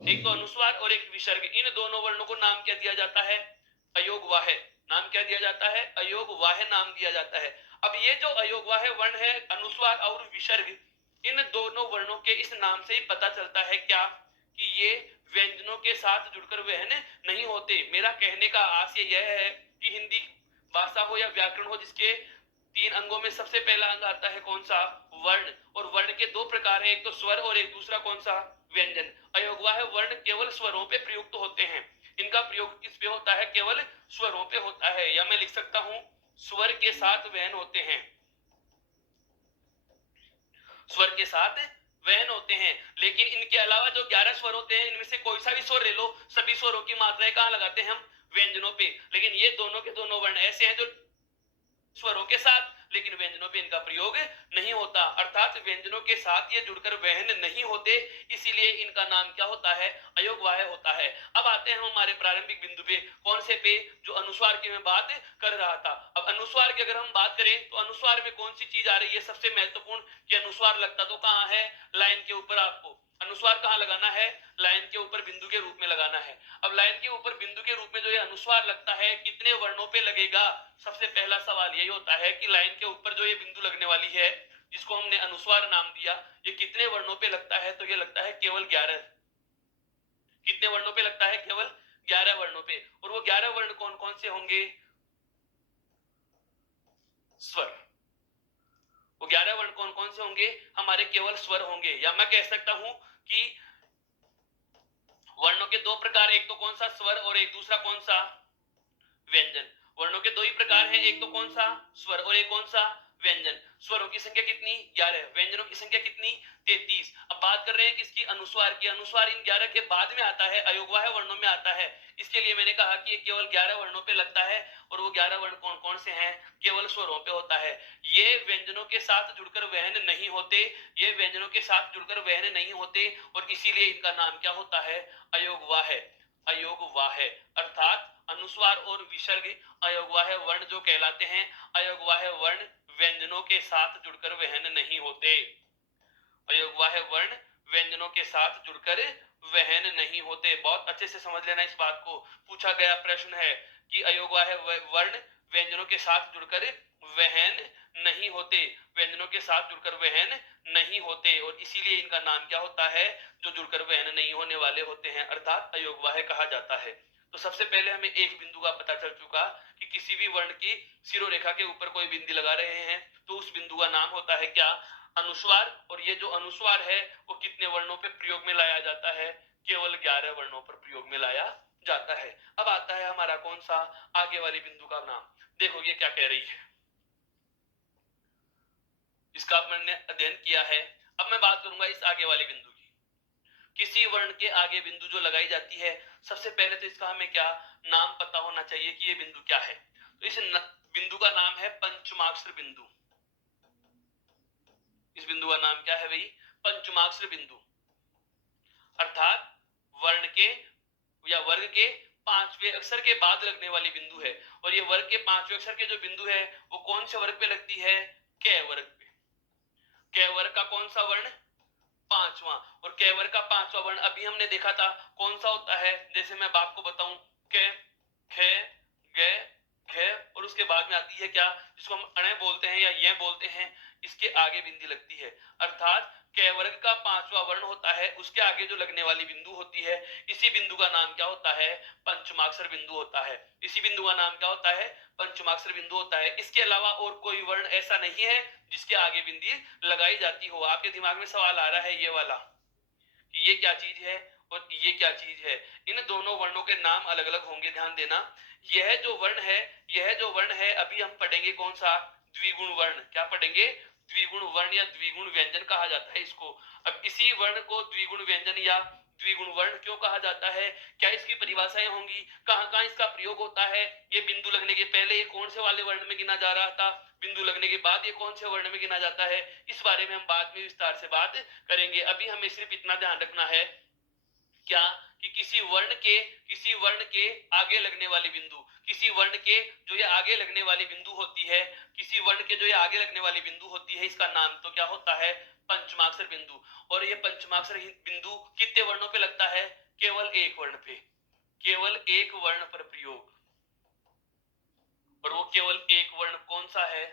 एक तो अनुस्वार और एक विसर्ग, इन दोनों वर्णों को नाम क्या दिया जाता है, अयोगवाह्य। नाम क्या दिया जाता है, अयोगवाह्य नाम दिया जाता है। अब ये जो अयोगवाह्य वर्ण है, अनुस्वार और विसर्ग, इन दोनों वर्णों के इस नाम से ही पता चलता है क्या, कि ये व्यंजनों के साथ जुड़कर वहन नहीं होते। मेरा कहने का आशय यह है कि हिंदी भाषा हो या व्याकरण हो, जिसके 3 अंगों में सबसे पहला अंग आता है कौन सा, वर्ण। और वर्ण के दो प्रकार हैं, एक तो स्वर और एक दूसरा कौन सा, व्यंजन। अयोगवाह्य वर्ण केवल स्वरों पे प्रयुक्त होते हैं, इनका प्रयोग किस पे होता है, केवल स्वरों पे होता है। या मैं लिख सकता हूं, स्वर के साथ वहन होते हैं, स्वर के साथ वहन होते हैं। लेकिन इनके अलावा जो 11 स्वर होते हैं, इनमें से कोई सा भी स्वर ले लो, सभी स्वरों की मात्राएं कहां लगाते हैं हम, व्यंजनों पे। लेकिन ये दोनों के दोनों वर्ण ऐसे हैं जो स्वरों के साथ, लेकिन व्यंजनों पे इनका प्रयोग नहीं होता, अर्थात व्यंजनों के साथ ये जुड़कर वहन नहीं होते, इसीलिए इनका नाम क्या होता है, अयोगवाह्य होता है। अब आते हैं हम हमारे प्रारंभिक बिंदु पे, कौन से पे, जो अनुस्वार की मैं बात कर रहा था। अब अनुस्वार की अगर हम बात करें, तो अनुस्वार में कौन सी चीज आ रही है सबसे महत्वपूर्ण, कि अनुस्वार लगता तो कहां है, लाइन के ऊपर। आपको अनुस्वार कहां लगाना है, लाइन के ऊपर बिंदु के रूप में लगाना है। अब लाइन के ऊपर बिंदु के रूप में जो ये अनुस्वार लगता है, कितने वर्णों पे लगेगा। सबसे पहला सवाल यही होता है कि लाइन के ऊपर जो ये बिंदु लगने वाली है, जिसको हमने अनुस्वार नाम दिया, ये कितने वर्णों पे लगता है, तो ये लगता है केवल 11। कितने वर्णों पे लगता है, केवल 11 वर्णों पे। और वो 11 वर्ण कौन कौन से होंगे, स्वर। वो 11 वर्ण कौन कौन से होंगे, हमारे केवल स्वर होंगे। या मैं कह सकता हूं कि वर्णों के दो प्रकार, एक तो कौन सा, स्वर, और एक दूसरा कौन सा, व्यंजन। वर्णों के दो ही प्रकार हैं, एक तो कौन सा, स्वर, और एक कौन सा, व्यंजन। स्वरों की संख्या कितनी, 11, व्यंजनों की संख्या कितनी, 33। अब बात कर रहे हैं किसकी, अनुस्वार की। अनुस्वार इन 11 के बाद में आता है, अयोगवाह्य वर्णों में आता है। इसके लिए मैंने कहा कि ये केवल 11 वर्णों पे लगता है, और वो 11 वर्ण कौन कौन से हैं, केवल स्वरों पे होता है। ये व्यंजनों के साथ जुड़कर वहन नहीं होते, ये व्यंजनों के साथ जुड़कर वहन नहीं होते, और इसीलिए इनका नाम क्या होता है, अयोगवाह्य। अयोगवाह्य अर्थात अनुस्वार और विसर्ग अयोगवाह्य वर्ण जो कहलाते हैं। अयोगवाह्य वर्ण व्यंजनों के साथ जुड़कर वहन नहीं होते, अयोगवाह्य वर्ण व्यंजनों के साथ जुड़कर वहन नहीं होते। बहुत अच्छे से समझ लेना इस बात को, पूछा गया प्रश्न है कि अयोगवाह्य वर्ण व्यंजनों के साथ जुड़कर वहन नहीं होते, व्यंजनों के साथ जुड़कर वहन नहीं होते, और इसीलिए इनका नाम क्या होता है, जो जुड़कर वहन नहीं होने वाले होते हैं, अर्थात अयोगवाह्य कहा जाता है। तो सबसे पहले हमें एक बिंदु का पता चल चुका कि किसी भी वर्ण की शिरोरेखा के ऊपर कोई बिंदी लगा रहे हैं, तो उस बिंदु का नाम होता है क्या, अनुस्वार। और ये जो अनुस्वार है वो कितने वर्णों पे प्रयोग में लाया जाता है, केवल 11 वर्णों पर प्रयोग में लाया जाता है। अब आता है हमारा कौन सा, आगे वाली बिंदु का नाम। देखो ये क्या कह रही है, इसका मैंने अध्ययन किया है। अब मैं बात करूंगा इस आगे वाले बिंदु की। किसी वर्ण के आगे बिंदु जो लगाई जाती है, सबसे पहले तो इसका हमें क्या नाम पता होना चाहिए कि ये बिंदु क्या है। तो इस बिंदु का नाम है पंचमाक्षर बिंदु। इस बिंदु का नाम क्या है भाई? पंचमाक्षर बिंदु। अर्थात वर्ण के या वर्ग के पांचवें अक्षर के बाद लगने वाली बिंदु है। और ये वर्ग के पांचवें अक्षर के जो बिंदु है वो कौन से वर्ग पे लगती है? क वर्ग पे। क वर्ग का कौन सा वर्ण? पांचवा। और क वर्ग का पांचवा वर्ण अभी हमने देखा था कौन सा होता है, जैसे मैं आपको बताऊं, क, ख, ग, घ, और उसके बाद में आती है क्या, जिसको हम अण बोलते हैं या ये बोलते हैं, इसके आगे बिंदी लगती है। अर्थात क वर्ग का पांचवा वर्ण होता है, उसके आगे जो लगने वाली बिंदु होती है, इसी बिंदु का नाम क्या होता है? पंचमाक्षर बिंदु होता है। इसी बिंदु का नाम क्या होता है? पंचमाक्षर बिंदु होता है। इसके अलावा और कोई वर्ण ऐसा नहीं है जिसके आगे बिंदी लगाई जाती हो। आपके दिमाग में सवाल आ रहा है ये वाला कि ये क्या चीज है और ये क्या चीज है। इन दोनों वर्णों के नाम अलग अलग होंगे, ध्यान देना। यह जो वर्ण है अभी हम पढ़ेंगे कौन सा? द्विगुण वर्ण। क्या पढ़ेंगे? द्विगुण वर्ण या द्विगुण व्यंजन कहा जाता है इसको। अब इसी वर्ण को द्विगुण व्यंजन या द्विगुण वर्ण क्यों कहा जाता है, क्या इसकी परिभाषाएं होंगी, कहां कहां इसका प्रयोग होता है, ये बिंदु लगने के पहले ये कौन से वाले वर्ण में गिना जा रहा था, बिंदु लगने के बाद ये कौन से वर्ण में गिना जाता है, इस बारे में हम बाद में विस्तार से बात करेंगे। अभी हमें सिर्फ इतना ध्यान रखना है क्या कि किसी वर्ण के आगे लगने वाली बिंदु, किसी वर्ण के जो ये आगे लगने वाली बिंदु होती है, किसी वर्ण के जो ये आगे लगने वाली बिंदु होती है, इसका नाम तो क्या होता है? पंचमाक्षर बिंदु। और ये पंचमाक्षर बिंदु कितने वर्णों पे लगता है? केवल एक वर्ण पे, केवल एक वर्ण पर प्रयोग। और वो केवल एक वर्ण कौन सा है?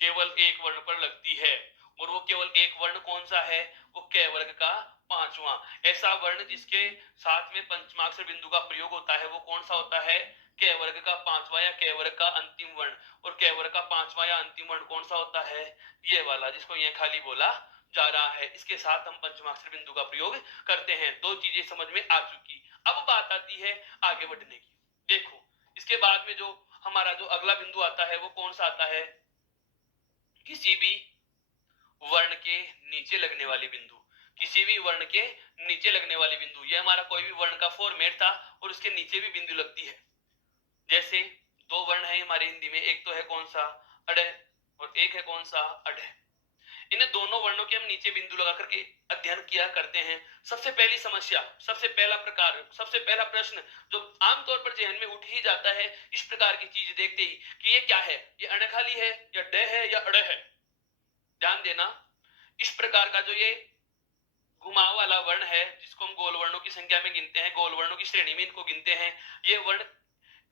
केवल एक वर्ण पर लगती है। और वो केवल एक वर्ण कौन सा है? वो क वर्ग का पांचवा। ऐसा वर्ण जिसके साथ में पंचमाक्षर बिंदु का प्रयोग होता है वो कौन सा होता है? क वर्ग का पांचवा या क वर्ग का अंतिम वर्ण। और क वर्ग का पांचवा या अंतिम वर्ण कौन सा होता है? ये वाला जिसको ये खाली बोला जा रहा है। इसके साथ हम पंचमाक्षर बिंदु का प्रयोग करते हैं। दो चीजें समझ में आ चुकी। अब बात आती है आगे बढ़ने की। देखो इसके बाद में जो हमारा जो अगला बिंदु आता है वो कौन सा आता है? किसी भी वर्ण के नीचे लगने वाली बिंदु, किसी भी वर्ण के नीचे लगने वाली बिंदु। ये हमारा कोई भी वर्ण का फॉर्मेट था और उसके नीचे भी बिंदु लगती है। जैसे दो वर्ण है हमारे हिंदी में, एक तो है कौन सा? अड़, और एक है कौन सा? अड। इन दोनों वर्णों के हम नीचे बिंदु लगा करके अध्ययन किया करते हैं। सबसे पहली समस्या, सबसे पहला प्रकार, सबसे पहला प्रश्न जो आमतौर पर जहन में उठ ही जाता है इस प्रकार की चीज देखते ही कि ये क्या है, ये अणखाली है या ड है या अड़ है। ध्यान देना, इस प्रकार का जो ये घुमाव वाला वर्ण है जिसको हम गोल वर्णों की संख्या में गिनते हैं, गोल वर्णों की श्रेणी में इनको गिनते हैं, ये वर्ण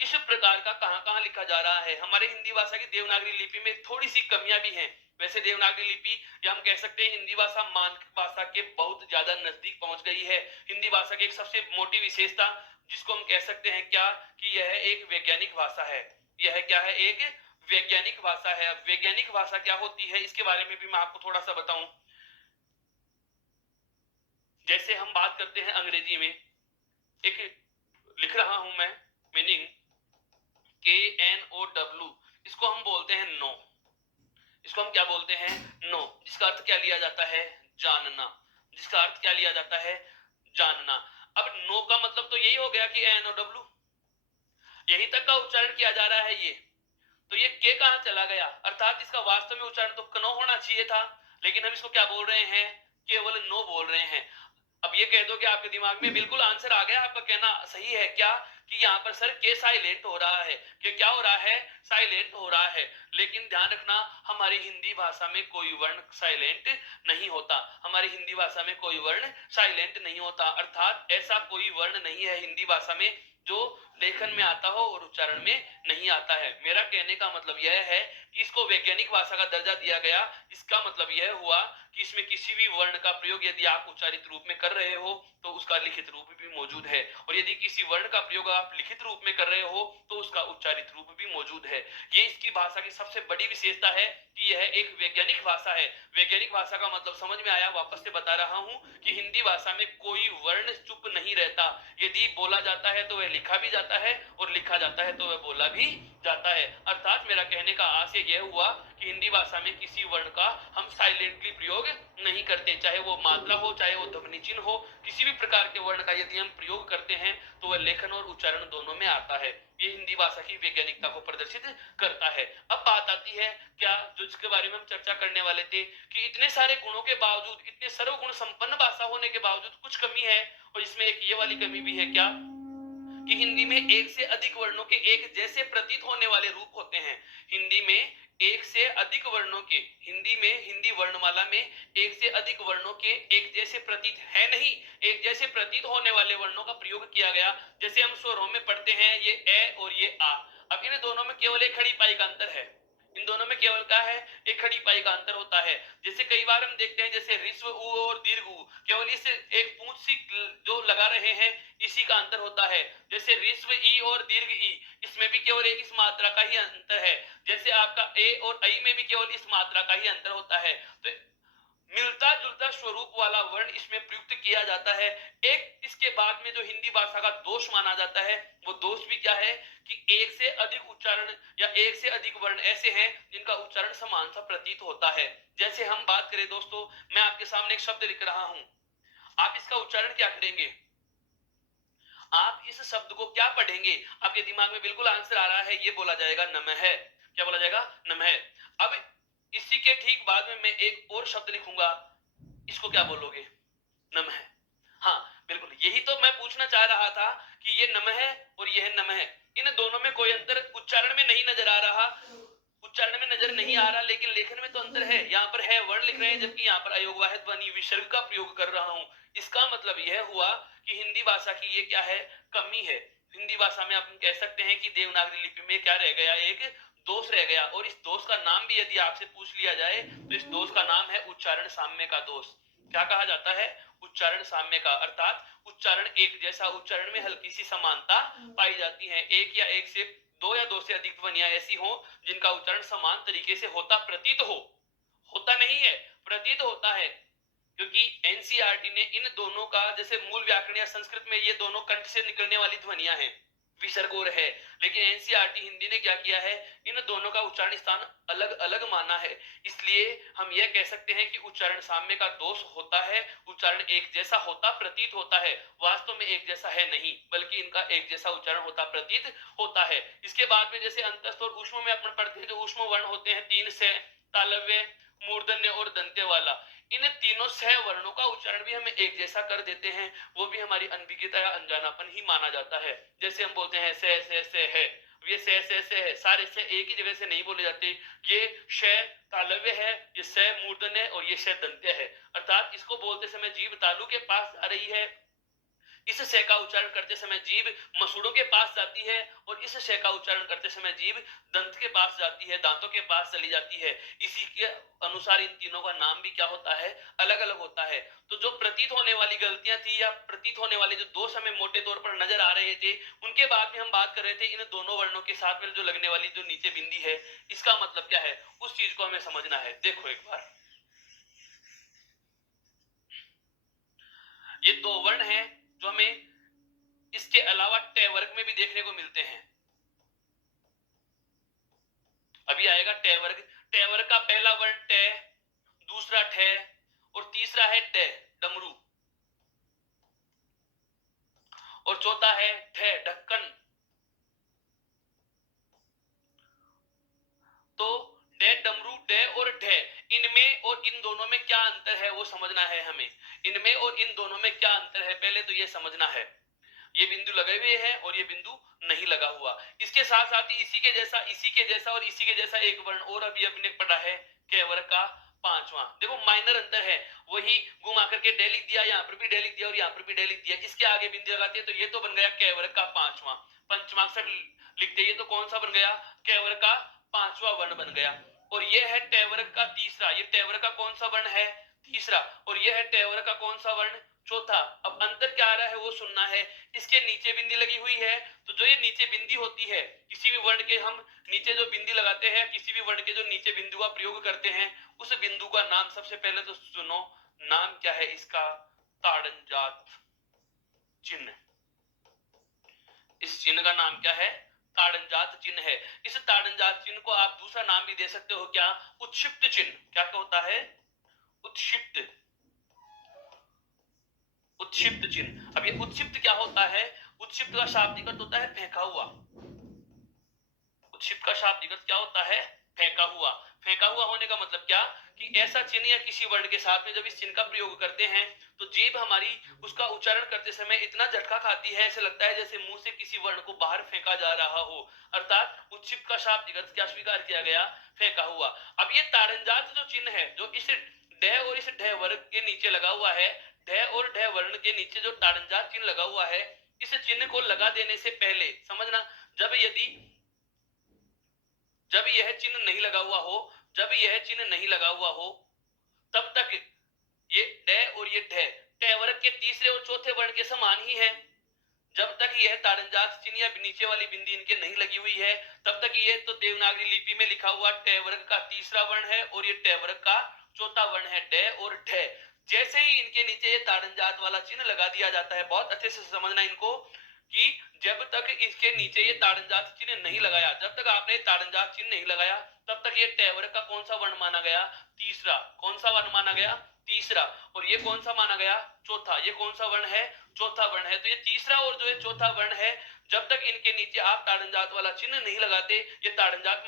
इस प्रकार का कहां कहां लिखा जा रहा है? हमारे हिंदी भाषा की देवनागरी लिपि में थोड़ी सी कमियां भी हैं। वैसे देवनागरी लिपि या हम कह सकते हैं हिंदी भाषा मानक भाषा के बहुत ज्यादा नजदीक पहुंच गई है। हिंदी भाषा की एक सबसे मोटी विशेषता जिसको हम कह सकते हैं क्या कि यह एक वैज्ञानिक भाषा है। यह क्या है? एक वैज्ञानिक भाषा है। अब वैज्ञानिक भाषा क्या होती है इसके बारे में भी मैं आपको थोड़ा सा बताऊं। जैसे हम बात करते हैं अंग्रेजी में, एक लिख रहा हूं मैं मीनिंग KNOW, इसको हम बोलते हैं नो। इसको हम क्या बोलते हैं? नो। जिसका अर्थ क्या लिया जाता है? जानना। जिसका अर्थ क्या लिया जाता है? जानना। अब नो का मतलब तो यही हो गया कि NOW, यहीं तक का उच्चारण किया जा रहा है ये। तो ये के कहां चला गया? अर्थात इसका वास्तव में उच्चारण तो कनो होना चाहिए था, लेकिन हम इसको क्या बोल रहे हैं? केवल नो बोल रहे हैं। अब ये कह दो कि आपके दिमाग में बिल्कुल आंसर आ गया, आपका कहना सही है क्या कि यहाँ पर सर के साइलेंट हो रहा है, कि क्या हो रहा है? साइलेंट हो रहा है। लेकिन ध्यान रखना हमारी हिंदी भाषा में कोई वर्ण साइलेंट नहीं होता। हमारी हिंदी भाषा में कोई वर्ण साइलेंट नहीं होता। अर्थात ऐसा कोई वर्ण नहीं है हिंदी भाषा में जो लेखन में आता हो और उच्चारण में नहीं आता है। मेरा कहने का मतलब यह है कि इसको वैज्ञानिक भाषा का दर्जा दिया गया। इसका मतलब यह हुआ कि इसमें किसी भी वर्ण का प्रयोग यदि आप उच्चारित रूप में कर रहे हो तो उसका लिखित रूप भी मौजूद है, और यदि किसी वर्ण का प्रयोग आप लिखित रूप में कर रहे हो तो उसका उच्चारित रूप भी मौजूद है। ये इसकी भाषा की सबसे बड़ी विशेषता है कि यह एक वैज्ञानिक भाषा है। वैज्ञानिक भाषा का मतलब समझ में आया? वापस से बता रहा हूं कि हिंदी भाषा में कोई वर्ण चुप नहीं रहता। यदि बोला जाता है तो वह लिखा भी जाता है और लिखा जाता है तो वह बोला भी जाता है। अर्थात मेरा कहने का आशय यह हुआ कि हिंदी भाषा में किसी वर्ण का हम साइलेंटली प्रयोग नहीं करते, चाहे वो मात्रा हो चाहे वो ध्वनि चिन्ह हो, किसी भी प्रकार के वर्ण का यदि हम प्रयोग करते हैं तो वह लेखन और उच्चारण दोनों में आता है। ये हिंदी भाषा की वैज्ञानिकता को प्रदर्शित करता है। अब बात आती है क्या जो जिसके बारे में हम चर्चा करने वाले थे कि इतने सारे गुणों के बावजूद, इतने सर्वगुण संपन्न भाषा होने के बावजूद कुछ कमी है, और इसमें एक ये वाली कमी भी है क्या कि हिंदी में एक से अधिक वर्णों के एक जैसे प्रतीत होने वाले रूप होते हैं। हिंदी में एक से अधिक वर्णों के, हिंदी वर्णमाला में एक से अधिक वर्णों के एक जैसे प्रतीत है नहीं, एक जैसे प्रतीत होने वाले वर्णों का प्रयोग किया गया। जैसे हम स्वरों में पढ़ते हैं ये ए और ये आ, अब इन दोनों में केवल एक खड़ी पाई का अंतर है, इन दोनों में केवल क्या है, एक खड़ी पाई का अंतर होता है। जैसे कई बार हम देखते हैं जैसे ऋस्व उ और दीर्घ उ, केवल इस एक पूंछ सी जो लगा रहे हैं इसी का अंतर होता है। जैसे ऋस्व ई और दीर्घ ई, इसमें भी केवल एक इस मात्रा का ही अंतर है। जैसे आपका ए और आई में भी केवल इस मात्रा का ही अंतर होता है। तो मिलता जुलता स्वरूप वाला वर्ण इसमें प्रयुक्त किया जाता है। एक इसके बाद में जो हिंदी भाषा का दोष माना जाता है वो दोष भी क्या है कि एक से अधिक उच्चारण या एक से अधिक वर्ण ऐसे हैं जिनका उच्चारण समान सा प्रतीत होता है। जैसे हम बात करें दोस्तों, मैं आपके सामने एक शब्द लिख रहा हूं, आप इसका उच्चारण क्या करेंगे, आप इस शब्द को क्या पढ़ेंगे, आपके दिमाग में बिल्कुल आंसर आ रहा है, ये बोला जाएगा नमः। क्या बोला जाएगा, नमः। अब इसी के ठीक बाद में मैं एक और शब्द लिखूंगा, इसको क्या बोलोगे, नमः। हाँ बिल्कुल, यही तो मैं पूछना चाह रहा था कि ये नमः और ये है नमः, इन दोनों में कोई अंतर उच्चारण में नहीं नजर आ रहा, उच्चारण में नजर नहीं आ रहा, लेकिन लेखन में तो अंतर है। यहाँ पर है वर्ण लिख रहे हैं जबकि यहाँ पर अयोगवाही ध्वनि विसर्ग का प्रयोग कर रहा हूं। इसका मतलब यह हुआ कि हिंदी भाषा की ये क्या है, कमी है। हिंदी भाषा में आप कह सकते हैं कि देवनागरी लिपि में क्या रह गया, एक दोष रह गया, और इस दोष का नाम भी यदि आपसे पूछ लिया जाए तो इस दोष का नाम है उच्चारण साम्य का दोष। क्या कहा जाता है, उच्चारण साम्य का, अर्थात उच्चारण एक जैसा, उच्चारण में हल्की सी समानता पाई जाती है। एक या एक से दो या दो से अधिक ध्वनियां ऐसी हो जिनका उच्चारण समान तरीके से होता प्रतीत हो, होता नहीं है, प्रतीत होता है। क्योंकि एनसीईआरटी ने इन दोनों का, जैसे मूल व्याकरण या संस्कृत में ये दोनों कंठ से निकलने वाली ध्वनियां हैं, विसर्ग और है, लेकिन एनसीईआरटी हिंदी ने क्या किया है, इन दोनों का उच्चारण स्थान अलग अलग माना है। इसलिए हम यह कह सकते हैं कि उच्चारण साम्य का दोष होता है, उच्चारण एक जैसा होता प्रतीत होता है, वास्तव में एक जैसा है नहीं, बल्कि इनका एक जैसा उच्चारण होता प्रतीत होता है। इसके बाद में जैसे अंतस्थ और ऊष्म में अपन पढ़ते हैं, जो ऊष्म वर्ण होते हैं तीन से, तालव्य, मूर्धन्य और दंत्य वाला, इन तीनों सह वर्णों का उच्चारण भी हमें एक जैसा कर देते हैं, वो भी हमारी अनभिज्ञता या अनजानापन ही माना जाता है। जैसे हम बोलते हैं से है, ये से है, सारे से एक ही जगह से नहीं बोले जाते, ये श तालव्य है, ये स मूर्धन्य है और ये श दंत्य है, अर्थात इसको बोलते समय जीभ तालु के पास आ रही है, इस श का उच्चारण करते समय जीभ मसूड़ों के पास जाती है, और इस श का उच्चारण करते समय जीभ दंत के पास जाती है, दांतों के पास चली जाती है। इसी के अनुसार इन तीनों का नाम भी क्या होता है, अलग अलग होता है। तो जो प्रतीत होने वाली गलतियां थी या प्रतीत होने वाले जो दोष हमें मोटे तौर पर नजर आ रहे थे, उनके बाद में हम बात कर रहे थे इन दोनों वर्णों के साथ में जो लगने वाली जो नीचे बिंदी है, इसका मतलब क्या है, उस चीज को हमें समझना है। देखो एक बार, ये दो वर्ण हैं जो हमें इसके अलावा ट वर्ग में भी देखने को मिलते हैं। अभी आएगा ट वर्ग, ट वर्ग का पहला वर्ण ट, दूसरा ठ और तीसरा है ड, डमरू, और चौथा है ठ, ढक्कन। तो ड, डमरू, ड और ढ, इनमें और इन दोनों में क्या अंतर है वो समझना है हमें। इनमें और इन दोनों में क्या अंतर है पहले तो ये समझना है। ये बिंदु लगे हुए हैं और ये बिंदु नहीं लगा हुआ। इसके साथ साथ ही इसी के जैसा, इसी के जैसा और इसी के जैसा एक वर्ण और अभी अपने पढ़ा है, क वर्ग का पांचवा। देखो माइनर अंतर है, वही घुमा करके डे लिख दिया, यहाँ पर भी डे लिख दिया और यहाँ पर भी डे लिख दिया, इसके आगे बिंदु लगाते हैं तो ये तो बन गया क वर्ग का पांचवा। पंचमाक्षर लिखते ये तो कौन सा बन गया, क वर्ग का पांचवा वर्ण बन गया। और ये है ट वर्ग का तीसरा, ये ट वर्ग का कौन सा वर्ण है, तीसरा, और ये है ट वर्ग का कौन सा वर्ण, चौथा। अब अंतर क्या आ रहा है वो सुनना है। इसके नीचे बिंदी लगी हुई है, तो जो ये नीचे बिंदी होती है, किसी भी वर्ण के हम नीचे जो बिंदी लगाते हैं, किसी भी वर्ण के जो नीचे बिंदु का प्रयोग करते हैं, उस बिंदु का नाम सबसे पहले तो सुनो, नाम क्या है इसका, ताड़न जात चिन्ह। इस चिन्ह का नाम क्या है, ताड़नजात चिन्ह है। इस ताड़नजात चिन्ह को आप दूसरा नाम भी दे सकते हो, क्या? उत्क्षिप्त चिन्ह। क्या होता है? उत्क्षिप्त, उत्क्षिप्त चिन्ह। अब ये उत्क्षिप्त क्या होता है? उत्क्षिप्त का शाब्दिक अर्थ होता है फेंका हुआ। उत्क्षिप्त का शाब्दिक अर्थ क्या होता है? फेंका हुआ। फेंका हुआ होने का मतलब क्या कि ऐसा चिन्ह या किसी वर्ण के साथ में जब इस चिन्ह का प्रयोग करते हैं तो जीभ हमारी उसका उच्चारण करते समय इतना झटका खाती है, ऐसे लगता है जैसे मुंह से किसी वर्ण को बाहर फेंका जा रहा हो। अर्थात उत्क्षिप्त का शाब्दिक अर्थ क्या स्वीकार किया गया? फेंका हुआ। अब ये ताड़नजात जो चिन्ह है, जो इस ढ और इस ढ वर्ग के नीचे लगा हुआ है, ढ और ढ वर्ण के नीचे जो ताड़नजात चिन्ह लगा हुआ है, इस चिन्ह को लगा देने से पहले समझना, जब यह चिन्ह नहीं लगा हुआ हो, जब यह चिन्ह नहीं लगा हुआ हो, तब तक ये ड और ये ढ वर्ग के तीसरे और चौथे वर्ण के समान ही है। जब तक यह ताड़नजात चिन्ह या नीचे वाली बिंदी इनके नहीं लगी हुई है, तब तक ये तो देवनागरी लिपि में लिखा हुआ ट वर्ग का तीसरा वर्ण है और ये ट वर्ग का चौथा वर्ण है, ड और ढ। जैसे ही इनके नीचे ये ताड़नजात वाला चिन्ह लगा दिया जाता है, बहुत अच्छे से समझना इनको, कि जब तक इसके नीचे ये ताड़नजात चिन्ह नहीं लगाया, जब तक आपने ताड़नजात चिन्ह नहीं लगाया, तब तक ये ट वर्ग का कौन सा वर्ण माना गया? तीसरा। कौन सा वर्ण माना गया? तीसरा। और ये कौन सा माना गया? चौथा। ये कौन सा वर्ण है? चौथा वर्ण है। तो ये तीसरा और जो है चौथा वर्ण है, जब तक इनके नीचे आप ताड़नजात वाला चिन्ह नहीं लगाते, ये ताड़नजात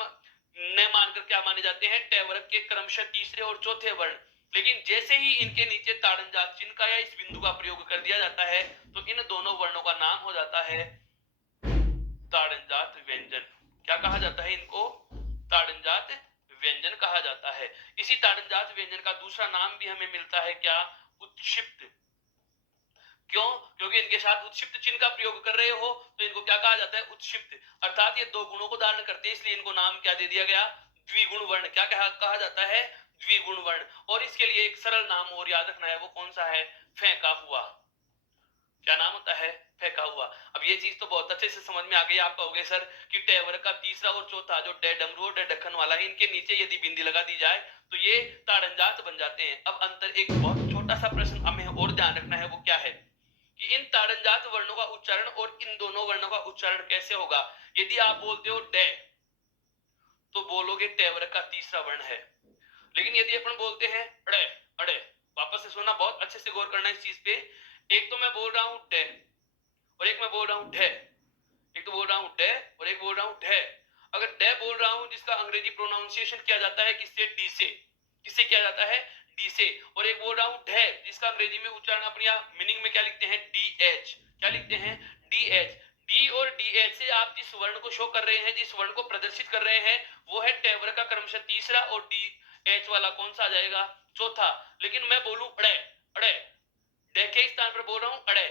न मानकर क्या माने जाते हैं? ट वर्ग के क्रमशः तीसरे और चौथे वर्ण। लेकिन जैसे ही इनके नीचे ताड़नजात चिन्ह का या इस बिंदु का प्रयोग कर दिया जाता है, तो इन दोनों वर्णों का नाम हो जाता है ताड़नजात व्यंजन। क्या कहा जाता है इनको? ताड़नजात व्यंजन कहा जाता है। इसी ताड़नजात व्यंजन का दूसरा नाम भी हमें मिलता है, क्या? उत्क्षिप्त। क्यों? क्योंकि इनके साथ उत्क्षिप्त चिन्ह का प्रयोग कर रहे हो, तो इनको क्या कहा जाता है? उत्क्षिप्त। अर्थात ये दो गुणों को धारण करते हैं, इसलिए इनको नाम क्या दे दिया गया? द्विगुण वर्ण। क्या कहा जाता है? द्विगुण वर्ण। और इसके लिए एक सरल नाम और याद रखना है, वो कौन सा है? फेंका हुआ। क्या नाम होता है? फेंका हुआ। अब ये चीज तो बहुत अच्छे से समझ में आ गई। आप कहोगे सर कि ट वर्ग का तीसरा और चौथा जो ड डमरू और ड ढक्कन वाला है, इनके नीचे यदि बिंदी लगा दी जाए तो ये ताड़नजात बन जाते हैं। अब अंतर, एक बहुत छोटा सा प्रश्न हमें और ध्यान रखना है, वो क्या है कि इन ताड़नजात वर्णों का उच्चारण और इन दोनों वर्णों का उच्चारण कैसे होगा? यदि आप बोलते हो ड, तो बोलोगे ट वर्ग का तीसरा वर्ण है। लेकिन यदि अपन बोलते हैं अड़े, अड़े, वापस से सुनना, बहुत अच्छे से गौर करना इस चीज पे। एक तो मैं बोल रहा हूं ड और एक मैं बोल रहा हूं ढ। एक तो बोल रहा हूं ड और एक बोल रहा हूं ढ। अगर ड बोल रहा हूं जिसका अंग्रेजी प्रोनाउंसिएशन किया जाता है किससे? डी से। किससे किया जाता है? डी से। और एक बोल रहा हूं ढ जिसका अंग्रेजी में उच्चारण अपनी मीनिंग में क्या लिखते हैं? D H. क्या लिखते हैं? D H. डी और डी एच से आप जिस वर्ण को शो कर रहे हैं, जिस वर्ण को प्रदर्शित कर रहे हैं, वो है ट वर्ग का क्रमशः तीसरा और डी एच वाला कौन सा आ जाएगा? चौथा। लेकिन मैं बोलूं अड़े, अड़े, ड के स्थान पर बोल रहा हूं अड़े,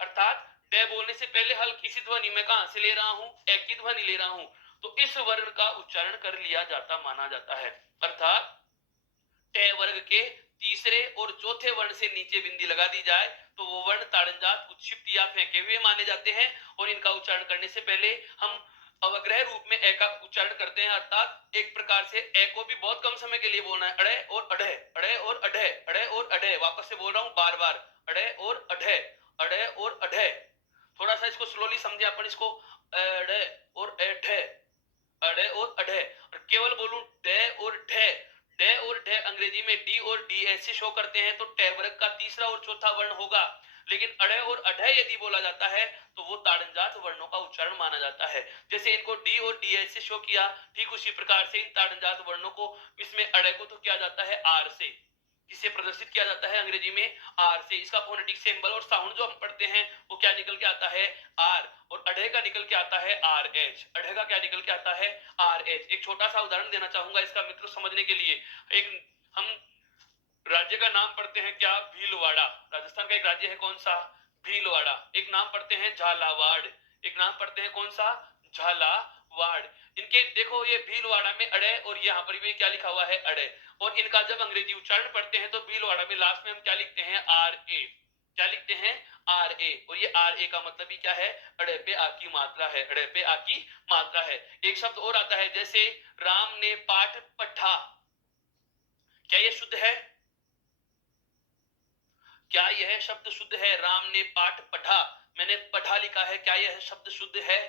अर्थात ड बोलने से पहले हल्की सी ध्वनि मैं कहां से ले रहा हूं? ए की ध्वनि ले रहा हूं। तो इस वर्ण का उच्चारण कर लिया जाता माना जाता है। अर्थात ट वर्ग के तीसरे और चौथे वर्ण से नीचे बिंदी लगा दी जाए तो वो वर्ण ताड़नजात, उत्क्षिप्त या फेंके हुए माने जाते हैं। और इनका उच्चारण करने से पहले हम अवग्रह रूप में ए का उच्चारण करते हैं। अर्थात एक प्रकार से ए को भी बहुत कम समय के लिए बोलना है। अड़े और अढ़े, अड़े और अढ़े, अड़े और अढ़े। वापस से बोल रहा हूं बार बार, अड़े और अढ़े, अड़े और अढ़े। थोड़ा सा इसको स्लोली समझे अपन इसको। अड़े और अढ़े, अड़े और अढ़े। और केवल बोलूं ड और ढ। ड और ढ अंग्रेजी में डी और डी ऐसे शो करते हैं, तो ट वर्ग का तीसरा और चौथा वर्ण होगा। लेकिन अड़े और अढ़े यदि बोला जाता है तो वो ताड़नजात वर्णों का उच्चारण माना जाता है। जैसे इनको डी और डी ऐसे शो किया, ठीक उसी प्रकार से इन ताड़नजात वर्णों को, इसमें अड़े को तो किया जाता है आर से। किसे प्रदर्शित किया जाता है? अंग्रेजी में आर से। इसका फोनेटिक सिंबल और साउंड जो हम पढ़ते हैं वो क्या निकल के आता है? आर। और अढ़े का निकल के आता है आर एच। अढ़े का क्या निकल के आता है? R H. एक छोटा सा उदाहरण देना चाहूंगा इसका मित्रों समझने के लिए। एक हम राज्य का नाम पढ़ते हैं, क्या? भीलवाड़ा। राजस्थान का एक राज्य है, कौन सा? भीलवाड़ा। एक नाम पढ़ते हैं झालावाड़। एक नाम पढ़ते हैं कौन सा? झालावाड़। इनके देखो ये भीलवाड़ा में अड़े और यहाँ पर भी क्या लिखा हुआ है? अड़े। और इनका जब अंग्रेजी उच्चारण पढ़ते हैं तो भीलवाड़ा में लास्ट में हम क्या लिखते हैं? R A. क्या लिखते हैं? R A. और ये आर ए का मतलब ही क्या है? अड़े पे आ की मात्रा है। अड़े पे आ की मात्रा है। एक शब्द और आता है, जैसे राम ने पाठ पढ़ा। क्या ये शुद्ध है? क्या यह शब्द शुद्ध है? राम ने पाठ पढ़ा, मैंने पढ़ा लिखा है, क्या यह शब्द शुद्ध है?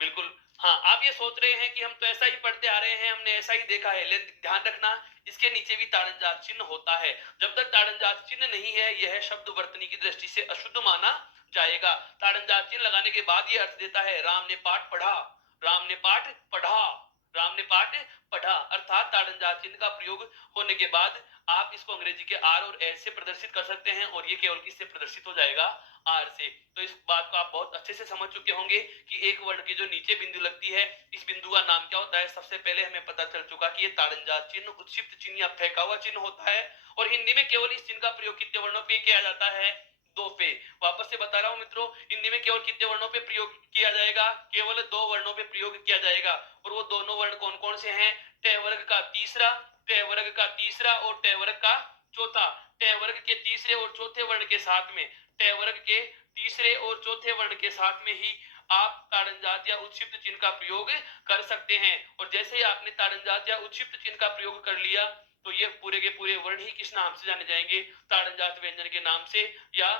बिल्कुल। हाँ, आप ये सोच रहे हैं कि हम तो ऐसा ही पढ़ते आ रहे हैं, हमने ऐसा ही देखा है, लेकिन ध्यान रखना इसके नीचे भी ताड़नजात चिन्ह होता है। जब तक ताड़नजात चिन्ह नहीं है, यह शब्द वर्तनी की दृष्टि से अशुद्ध माना जाएगा। ताड़नजात चिन्ह लगाने के बाद ये अर्थ देता है राम ने पाठ पढ़ा, राम ने पाठ पढ़ा, राम ने पाठ पढ़ा, अर्थात ताड़नजात चिन्ह का प्रयोग होने के बाद आप इसको अंग्रेजी के आर और एस से प्रदर्शित कर सकते हैं और ये केवल किससे प्रदर्शित हो जाएगा, आर से। तो इस बात को आप बहुत अच्छे से समझ चुके होंगे कि एक वर्ण की जो नीचे बिंदु लगती है, इस बिंदु का नाम क्या होता है। सबसे पहले हमें पता चल चुका कि ये ताड़नजात चिन्ह, उत्क्षिप्त चिन्ह या फेंका हुआ चिन्ह होता है और हिंदी में केवल इस चिन्ह का प्रयोग कितने वर्णों पे किया जाता है, दो पे। वापस से बता रहा हूं मित्रों, हिंदी में केवल कितने वर्णों पे प्रयोग किया जाएगा, केवल दो वर्णों पे प्रयोग किया जाएगा। और वो दोनों वर्ण कौन कौन से हैं, ट वर्ग का तीसरा, ट वर्ग का तीसरा और ट वर्ग का चौथा। ट वर्ग के तीसरे और चौथे वर्ण के साथ में, ट वर्ग के तीसरे और चौथे वर्ण के साथ में ही आप ताड़नजात या उत्क्षिप्त चिन्ह का प्रयोग कर सकते हैं। और जैसे ही आपने ताड़नजात या उत्क्षिप्त चिन्ह का प्रयोग कर लिया, तो ये पूरे के पूरे वर्ण ही किस नाम से जाने जाएंगे, ताड़नजात व्यंजन के नाम से, या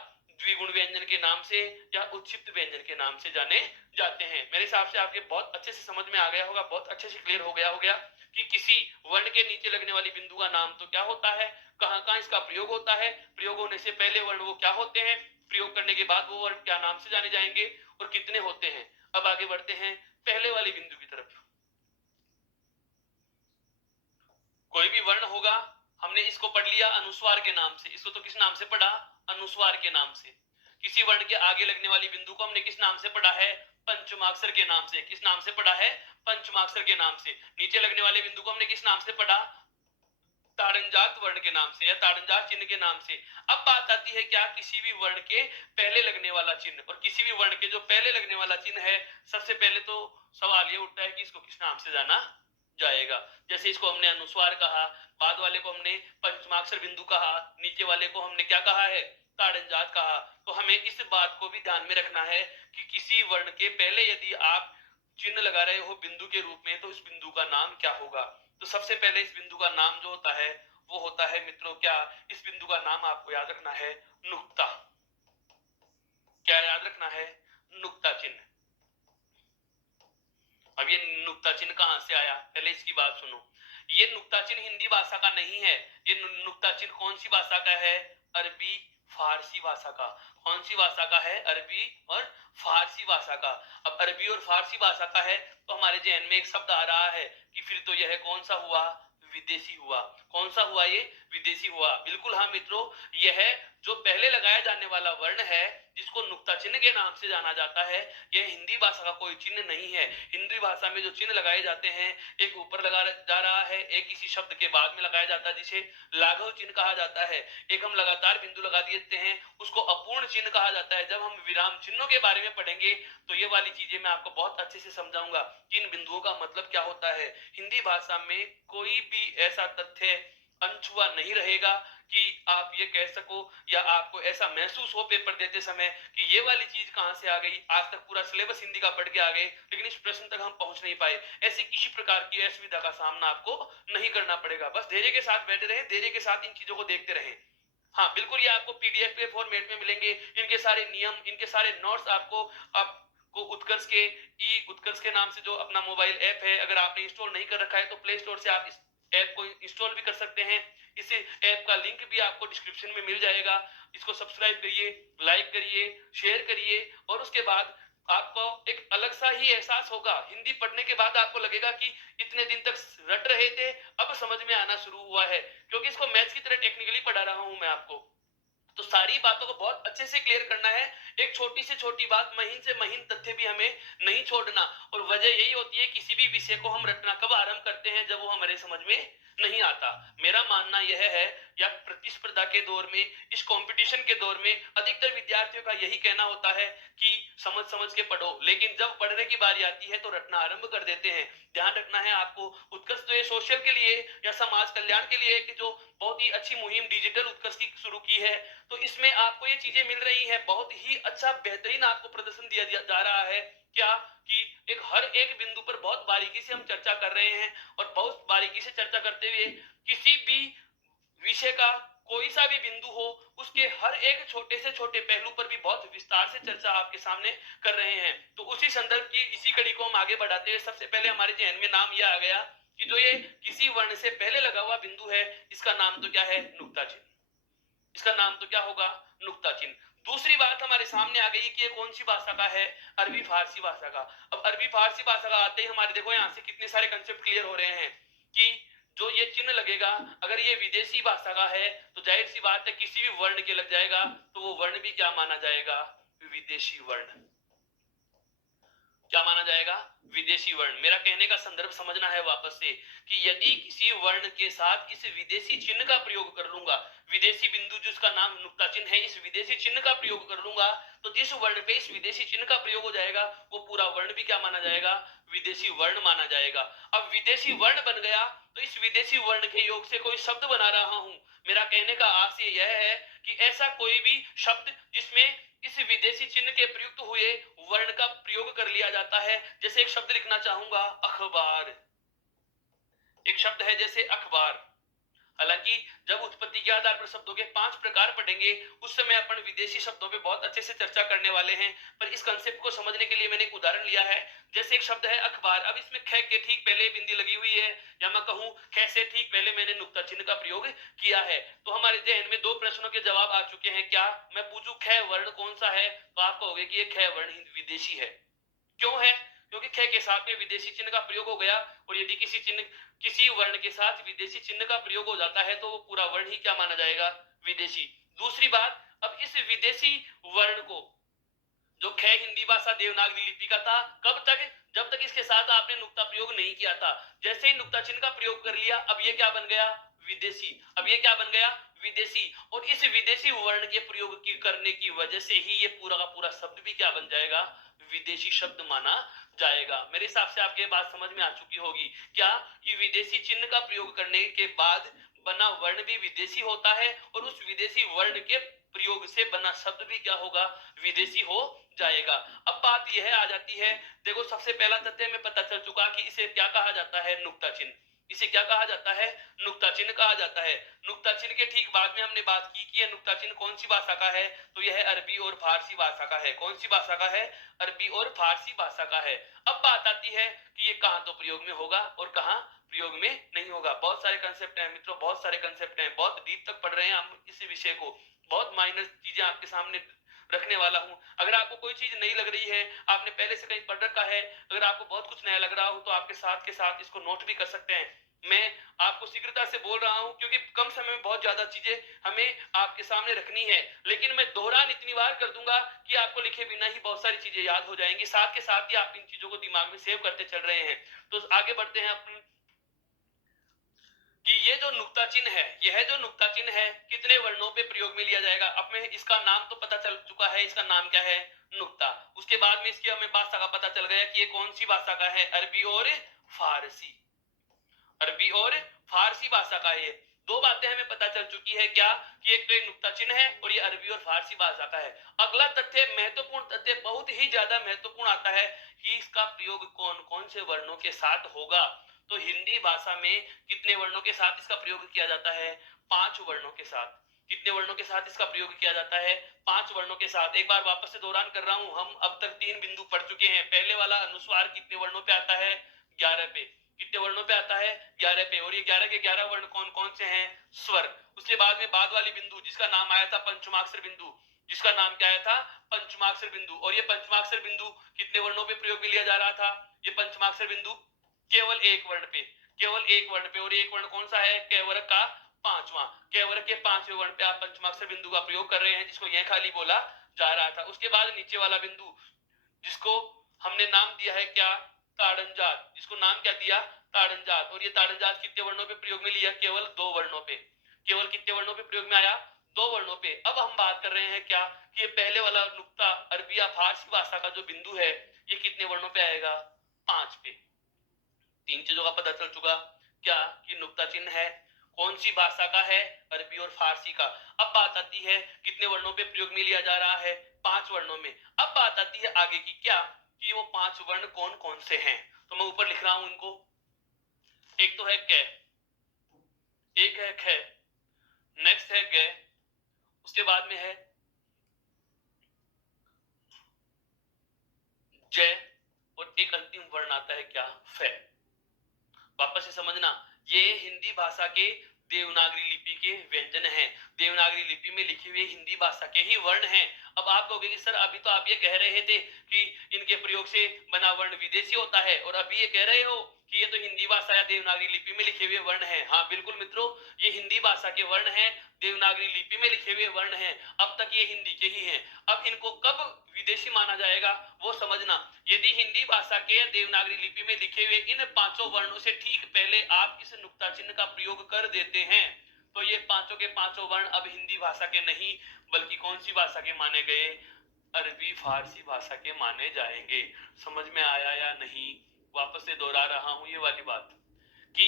द्विगुण व्यंजन के नाम से, या उत्क्षिप्त व्यंजन के नाम से जाने जाते हैं। मेरे हिसाब से आपके बहुत अच्छे से समझ में आ गया होगा, बहुत अच्छे से क्लियर हो गया कि किसी वर्ण के नीचे लगने वाली बिंदु का नाम तो क्या होता है, कहां कहां इसका प्रयोग होता है, प्रयोग होने से पहले वर्ण वो क्या होते हैं, प्रयोग करने के बाद वो वर्ण क्या नाम से जाने जाएंगे और कितने होते हैं। अब आगे बढ़ते हैं पहले वाली बिंदु की तरफ। कोई भी वर्ण होगा, हमने इसको पढ़ लिया अनुस्वार के नाम से, इसको तो किस नाम से पढ़ा, अनुस्वार के नाम से। किसी वर्ण के आगे लगने वाली बिंदु को हमने किस नाम से पढ़ा है, पंचमाक्षर के नाम से। किस नाम से पढ़ा है, पंचमाक्षर के नाम से। नीचे लगने वाले बिंदु को हमने किस नाम से पढ़ा, ताड़नजात वर्ण के नाम से या ताड़नजात चिन्ह के नाम से। अब बात आती है क्या, किसी भी वर्ण के पहले लगने वाला चिन्ह, और किसी भी वर्ण के जो पहले लगने वाला चिन्ह है, सबसे पहले तो सवाल ये उठता है कि इसको किस नाम से जाना जाएगा। जैसे इसको हमने अनुस्वार कहा, बाद वाले को हमने पंचमाक्षर बिंदु कहा, नीचे वाले को हमने क्या कहा है, ताड़नजात कहा। तो हमें इस बात को भी ध्यान में रखना है कि किसी वर्ण के पहले यदि आप चिन्ह लगा रहे हो बिंदु के रूप में, तो इस बिंदु का नाम क्या होगा। तो सबसे पहले इस बिंदु का नाम जो होता है वो होता है मित्रों क्या, इस बिंदु का नाम आपको याद रखना है नुक्ता। क्या याद रखना है, नुक्ता चिन्ह। अब ये नुक्ता चिन्ह कहां से आया, पहले इसकी बात सुनो। ये नुक्ता चिन्ह हिंदी भाषा का नहीं है, ये नुक्ता चिन्ह कौन सी भाषा का है, अरबी फारसी भाषा का। कौन सी भाषा का है, अरबी और फारसी भाषा का। अब अरबी और फारसी भाषा का है तो हमारे जहन में एक शब्द आ रहा है कि फिर तो यह कौन सा हुआ, विदेशी हुआ। कौन सा हुआ, ये विदेशी हुआ। बिल्कुल हाँ मित्रों, यह जो पहले लगाया जाने वाला वर्ण है जिसको नुक्ता चिन्ह के नाम से जाना जाता है, यह हिंदी भाषा का कोई चिन्ह नहीं है। हिंदी भाषा में जो चिन्ह लगाए जाते हैं, एक ऊपर लगा जा रहा है, एक किसी शब्द के बाद में लगाया जाता है जिसे लाघव चिन्ह कहा जाता है, एक हम लगातार बिंदु लगा देते हैं उसको अपूर्ण चिन्ह कहा जाता है। जब हम विराम चिन्हों के बारे में पढ़ेंगे तो ये वाली चीजें मैं आपको बहुत अच्छे से समझाऊंगा कि इन बिंदुओं का मतलब क्या होता है। हिंदी भाषा में कोई भी ऐसा तथ्य अनछुआ नहीं रहेगा कि आप ये कह सको या आपको ऐसा महसूस हो पेपर देते समय कि ये वाली चीज कहां से आ गई। आज तक पूरा सिलेबस हिंदी का पढ़ के आ गए लेकिन इस प्रश्न तक हम पहुंच नहीं पाए, ऐसी किसी प्रकार की असुविधा का सामना आपको नहीं करना पड़ेगा। बस धैर्य के साथ बैठे रहे, धैर्य के साथ इन चीजों को देखते रहे। हाँ बिल्कुल, ये आपको पीडीएफ के फॉर्मेट में मिलेंगे, इनके सारे नियम, इनके सारे नोट्स आपको उत्कर्ष के उत्कर्ष के नाम से जो अपना मोबाइल ऐप है, अगर आपने इंस्टॉल नहीं कर रखा है तो प्ले स्टोर से आप इस ऐप को इंस्टॉल भी कर सकते हैं। इस ऐप का लिंक भी आपको डिस्क्रिप्शन में मिल जाएगा। इसको सब्सक्राइब करिए, लाइक करिए, शेयर करिए और उसके बाद आपको एक अलग सा ही एहसास होगा। हिंदी पढ़ने के बाद आपको लगेगा कि इतने दिन तक रट रहे थे, अब समझ में आना शुरू हुआ है, क्योंकि इसको मैथ्स की तरह टेक्निकली पढ़ा रहा हूं मैं आपको। तो सारी बातों को बहुत अच्छे से क्लियर करना है। एक छोटी से छोटी बात, महीन से महीन तथ्य भी हमें नहीं छोड़ना। और वजह यही होती है किसी भी विषय को हम रटना कब आरंभ करते हैं, जब वो हमारे समझ में नहीं आता। मेरा मानना यह है, या प्रतिस्पर्धा के दौर में, इस कंपटीशन के दौर में अधिकतर विद्यार्थियों का यही कहना होता है कि समझ समझ के पढ़ो, लेकिन जब पढ़ने की बारी आती है तो रटना आरंभ कर देते हैं। ध्यान रखना है आपको। उत्कर्ष तो ये सोशल के लिए या समाज कल्याण के लिए कि जो बहुत ही अच्छी मुहिम डिजिटल उत्कर्ष की शुरू की है, तो इसमें आपको ये चीजें मिल रही हैं, बहुत ही अच्छा बेहतरीन आपको प्रदर्शन दिया जा रहा है। क्या कि एक हर एक बिंदु पर बहुत बारीकी से हम चर्चा कर रहे हैं और बहुत बारीकी से चर्चा करते हुए किसी भी विषय का कोई सा भी बिंदु हो, उसके हर एक छोटे से छोटे पहलू पर भी बहुत विस्तार से चर्चा आपके सामने कर रहे हैं। तो उसी संदर्भ की इसी कड़ी को हम आगे बढ़ाते हैं। सबसे पहले हमारे जहन में नाम यह आ गया कि जो ये किसी वर्ण से पहले लगा हुआ बिंदु है, इसका नाम तो क्या है? नुक्ता चिन्ह। इसका नाम तो क्या होगा? नुक्ता चिन्ह। दूसरी बात हमारे सामने आ गई कि ये कौन सी भाषा का है? अरबी फारसी भाषा का। अब अरबी फारसी भाषा का आते ही हमारे देखो यहां से कितने सारे कंसेप्ट क्लियर हो रहे हैं कि जो ये चिन्ह लगेगा, अगर ये विदेशी भाषा का है तो जाहिर सी बात है किसी भी वर्ण के लग जाएगा, तो वो वर्ण भी क्या माना जाएगा? विदेशी वर्ण। क्या माना जाएगा? विदेशी वर्ण। मेरा कहने का संदर्भ समझना है वापस से कि यदि किसी वर्ण के साथ इस विदेशी चिन्ह का प्रयोग कर लूंगा, विदेशी बिंदु जिसका नाम नुक्ता चिन्ह है, इस विदेशी चिन्ह का प्रयोग कर लूंगा, तो जिस वर्ण पे इस विदेशी चिन्ह का प्रयोग हो जाएगा वो पूरा वर्ण भी क्या माना जाएगा? विदेशी वर्ण माना जाएगा। अब विदेशी वर्ण बन गया तो इस विदेशी वर्ण के योग से कोई शब्द बना रहा हूं। मेरा कहने का आशय यह है कि ऐसा कोई भी शब्द जिसमें इस विदेशी चिन्ह के प्रयुक्त हुए वर्ण का प्रयोग कर लिया जाता है, जैसे एक शब्द लिखना चाहूंगा अखबार। एक शब्द है जैसे अखबार। हालांकि जब उत्पत्ति के आधार पर शब्दों के 5 प्रकार पढ़ेंगे उस समय अपन विदेशी शब्दों पे बहुत अच्छे से चर्चा करने वाले हैं, पर इस कंसेप्ट को समझने के लिए मैंने एक उदाहरण लिया है। जैसे एक शब्द है अखबार, अब इसमें ख के ठीक पहले बिंदी लगी हुई है, या मैं कहूं ख से ठीक पहले मैंने नुक्ता चिन्ह का प्रयोग किया है। तो हमारे जहन में 2 प्रश्नों के जवाब आ चुके हैं। क्या मैं पूछूं ख वर्ण कौन सा है, तो आप कहोगे कि ये ख वर्ण विदेशी है। क्यों है? क्योंकि ख के साथ में विदेशी चिन्ह का प्रयोग हो गया, और यदि किसी वर्ण के साथ विदेशी चिन्ह का प्रयोग हो जाता है तो वो पूरा वर्ण ही क्या माना जाएगा? विदेशी। दूसरी बात, अब इस विदेशी वर्ण को जो ख हिंदी भाषा देवनागरी लिपि का था, कब तक? जब तक इसके साथ आपने नुक्ता प्रयोग नहीं किया था। जैसे ही नुक्ता चिन्ह का प्रयोग कर लिया, अब ये क्या बन गया? विदेशी। अब ये क्या बन गया? विदेशी। और इस विदेशी वर्ण के प्रयोग की करने की वजह से ही ये पूरा का पूरा शब्द भी क्या बन जाएगा? विदेशी शब्द माना जाएगा। मेरे हिसाब से आपके बात समझ में आ चुकी होगी। क्या कि विदेशी चिन्ह का प्रयोग करने के बाद बना वर्ण भी विदेशी होता है, और उस विदेशी वर्ण के प्रयोग से बना शब्द भी क्या होगा? विदेशी हो जाएगा। अब बात यह आ जाती है, देखो सबसे पहला तथ्य में पता चल चुका कि इसे क्या कहा जाता है? नुक्ता चिन्ह। इसे क्या कहा जाता है? नुक्ता चिन्ह कहा जाता है। नुक्ता चिन्ह के ठीक बाद में हमने बात की कि यह नुक्ता चिन्ह कौन सी भाषा का है, तो यह अरबी और फारसी भाषा का है। कौन सी भाषा का है? अरबी और फारसी भाषा का है। अब बात आती है कि ये कहां तो प्रयोग में होगा और कहां प्रयोग में नहीं होगा। बहुत सारे कंसेप्ट हैं मित्रों, बहुत सारे कंसेप्ट हैं, बहुत डीप तक पढ़ रहे हैं हम इस विषय को। बहुत माइनर चीजें आपके सामने रखने वाला हूं। अगर आपको कोई चीज नहीं लग रही है, आपने पहले से कहीं पढ़ रखा है, अगर आपको बहुत कुछ नया लग रहा हो तो आपके साथ के साथ इसको नोट भी कर सकते हैं। मैं आपको शीघ्रता से बोल रहा हूं क्योंकि कम समय में बहुत ज्यादा चीजें हमें आपके सामने रखनी है, लेकिन मैं दोहरान इतनी बार कर दूंगा कि आपको लिखे बिना ही बहुत सारी चीजें याद हो जाएंगी। साथ के साथ ही आप इन चीजों को दिमाग में सेव करते चल रहे हैं। तो आगे बढ़ते हैं अपन कि ये जो नुक्ता चिन्ह है, यह जो नुक्ता चिन्ह है कितने वर्णों पे प्रयोग में लिया जाएगा। अब में इसका नाम तो पता चल चुका है, इसका नाम क्या है? नुक्ता। उसके बाद में इसकी हमें भाषा का पता चल गया कि ये कौन सी भाषा का है? अरबी और फारसी। अरबी और फारसी भाषा का है। दो बातें हमें पता चल चुकी है। क्या कि एक तो ये नुक्ता चिन्ह है और ये अरबी और फारसी भाषा का है। अगला तथ्य, महत्वपूर्ण तथ्य, बहुत ही ज्यादा महत्वपूर्ण आता है कि इसका प्रयोग कौन कौन से वर्णों के साथ होगा। तो हिंदी भाषा में कितने वर्णों के साथ इसका प्रयोग किया जाता है? 5 वर्णों के साथ। कितने वर्णों के साथ इसका प्रयोग किया जाता है? 5 वर्णों के साथ। एक बार वापस से दोहरान कर रहा हूं, हम अब तक 3 बिंदु पढ़ चुके हैं। पहले वाला अनुस्वार कितने वर्णों पे आता है? 11 पे। कितने वर्णों पे आता है? 11 पे। और ये 11 के 11 वर्ण कौन कौन से हैं? स्वर। उसके बाद में बाद वाली बिंदु जिसका नाम आया था पंचमाक्षर बिंदु, जिसका नाम क्या आया था? पंचमाक्षर बिंदु। और ये पंचमाक्षर बिंदु कितने वर्णों पे प्रयोग में लिया जा रहा था? ये पंचमाक्षर बिंदु केवल एक वर्ण पे, केवल एक वर्ण पे। और एक वर्ण कौन सा है? कैवर्ग का 5वां। कैवर्ग के 5वें वर्ण पे आप पंचमाक्षर बिंदु का प्रयोग कर रहे हैं, जिसको यह खाली बोला जा रहा था। उसके बाद नीचे वाला बिंदु जिसको हमने नाम दिया है क्या? ताड़नजात। जिसको नाम क्या दिया? ताड़नजात। और ये ताड़नजात कितने वर्णों पे प्रयोग में लिया? केवल 2 वर्णों पे। केवल कितने वर्णों पे प्रयोग में आया? 2 वर्णों पे। अब हम बात कर रहे हैं क्या कि ये पहले वाला नुक्ता अरबी या फारसी भाषा का जो बिंदु है ये कितने वर्णों पे आएगा? 5 पे। 3 चीजों का पता चल चुका। क्या कि नुक्ता चिन्ह है, कौन सी भाषा का है? अरबी और फारसी का। अब बात आती है कितने वर्णों पे प्रयोग में लिया जा रहा है? 5 वर्णों में। अब बात आती है आगे की, क्या कि वो 5 वर्ण कौन कौन से हैं। तो मैं ऊपर लिख रहा हूं इनको। एक तो है क, एक है ख, नेक्स्ट है ग, उसके बाद में है जय, और एक अंतिम वर्ण आता है क्या, फे। वापस से समझना, ये हिंदी भाषा के देवनागरी लिपि के व्यंजन हैं, देवनागरी लिपि में लिखे हुए हिंदी भाषा के ही वर्ण हैं। अब आप कहोगे कि सर अभी तो आप ये कह रहे थे कि इनके प्रयोग से बना वर्ण विदेशी होता है, और अभी ये कह रहे हो कि ये तो हिंदी भाषा या देवनागरी लिपि में लिखे हुए वर्ण हैं। हाँ बिल्कुल मित्रों, ये हिंदी भाषा के वर्ण हैं, देवनागरी लिपि में लिखे हुए वर्ण हैं, अब तक ये हिंदी के ही हैं। अब इनको कब विदेशी माना जाएगा वो समझना। यदि हिंदी भाषा के देवनागरी लिपि में लिखे हुए इन पांचों वर्णों से ठीक पहले आप इस नुक्ता चिन्ह का प्रयोग कर देते हैं, तो ये पांचों के पांचों वर्ण अब हिंदी भाषा के नहीं, बल्कि कौन सी भाषा के माने गए, अरबी फारसी भाषा के माने जाएंगे। समझ में आया या नहीं? वापस से दोहरा रहा हूं ये वाली बात कि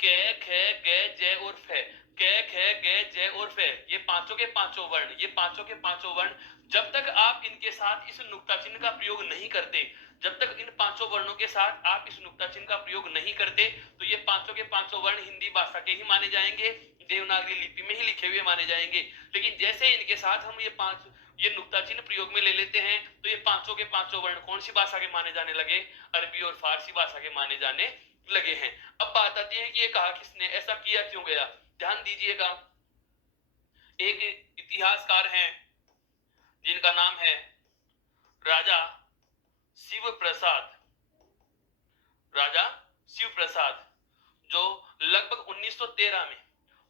क ख ग जय और फे, क ख ग जय और फे, ये पांचों के पांचों वर्ण, ये पांचों के पांचों वर्ण, जब तक आप इनके साथ इस नुक्ता चिन्ह का प्रयोग नहीं करते, जब तक इन पांचों वर्णों के साथ आप इस नुक्ता चिन्ह का प्रयोग नहीं करते, तो ये पांचों के पांचों वर्ण हिंदी भाषा के ही माने जाएंगे, देवनागरी लिपि में ही लिखे हुए माने जाएंगे। लेकिन जैसे इनके साथ हम ये नुक्ता चिन्ह प्रयोग में ले लेते हैं, तो ये पांचों के पांचों वर्ण कौन सी भाषा के माने जाने लगे, अरबी और फारसी भाषा के माने जाने लगे हैं। अब बात आती है कि ये कहा किसने, ऐसा किया क्यों गया। ध्यान दीजिएगा, एक इतिहासकार हैं जिनका नाम है राजा शिव प्रसाद, राजा शिव प्रसाद, जो लगभग 1913 में,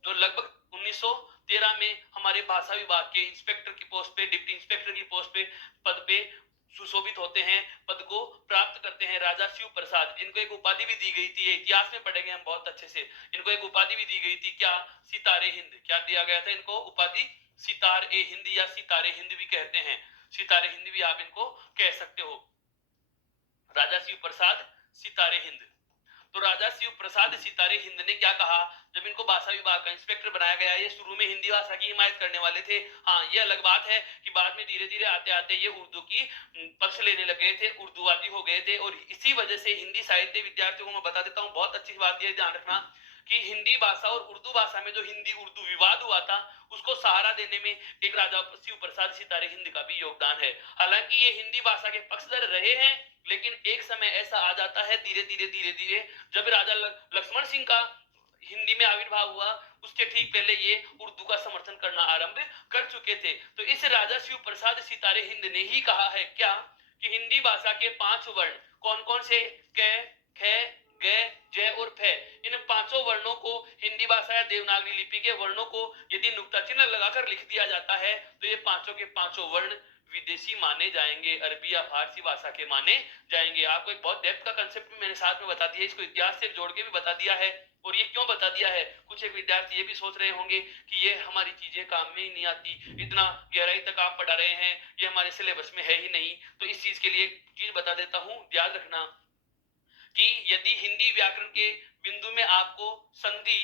जो लगभग 1913 में हमारे भाषा विभाग के इंस्पेक्टर की पोस्ट पे, डिप्टी इंस्पेक्टर की पोस्ट पे, पद पे सुशोभित होते हैं, पद को प्राप्त करते हैं, राजा शिव प्रसाद, जिनको एक उपाधि भी दी गई थी, इतिहास में पढ़ेंगे हम बहुत अच्छे से, इनको एक उपाधि भी दी गई थी, क्या, सितारे हिंद। क्या दिया गया था इनको उपाधि, सितार ए हिंद या सितारे हिंद भी कहते हैं, सितारे हिंद भी आप इनको कह सकते हो, राजा शिव प्रसाद सितारे हिंद। तो राजा शिव प्रसाद सितारे हिंद ने क्या कहा, जब इनको भाषा विभाग का इंस्पेक्टर बनाया गया, ये शुरू में हिंदी भाषा की हिमायत करने वाले थे। हाँ ये अलग बात है कि बाद में धीरे धीरे आते आते ये उर्दू की पक्ष लेने लगे थे, उर्दूवादी हो गए थे, और इसी वजह से हिंदी साहित्य विद्यार्थियों को मैं बता देता हूँ, बहुत अच्छी बात यह ध्यान रखना कि हिंदी भाषा और उर्दू भाषा में जो हिंदी उर्दू विवाद हुआ था, उसको सहारा देने में एक राजा शिव प्रसाद सितारे हिंद का भी योगदान है। हालांकि ये हिंदी भाषा के पक्षधर रहे हैं, लेकिन एक समय ऐसा आ जाता है धीरे धीरे जब राजा लक्ष्मण सिंह का हिंदी में आविर्भाव हुआ, उसके ठीक पहले ये उर्दू का समर्थन करना आरंभ कर चुके थे। तो इस राजा शिव प्रसाद सितारे हिंद ने ही कहा है क्या, कि हिंदी भाषा के 5 वर्ण कौन कौन से, क ख ग जय और फे, इन पांचों वर्णों को हिंदी भाषा या देवनागरी लिपि के वर्णों को यदि नुक्ता चिन्ह लगाकर लिख दिया जाता है, तो ये पांचों के पांचों वर्ण विदेशी माने जाएंगे, अरबी या फारसी भाषा के माने जाएंगे। आपको एक बहुत डेप्थ का कंसेप्ट भी मैंने साथ में बता दिया, इसको इतिहास से जोड़ के भी बता दिया है। और ये क्यों बता दिया है, कुछ एक विद्यार्थी ये भी सोच रहे होंगे कि ये हमारी चीजें काम में ही नहीं आती, इतना गहराई तक आप पढ़ा रहे हैं, ये हमारे सिलेबस में है ही नहीं। तो इस चीज के लिए एक चीज बता देता हूं, ध्यान रखना कि यदि हिंदी व्याकरण के बिंदु में आपको संधि,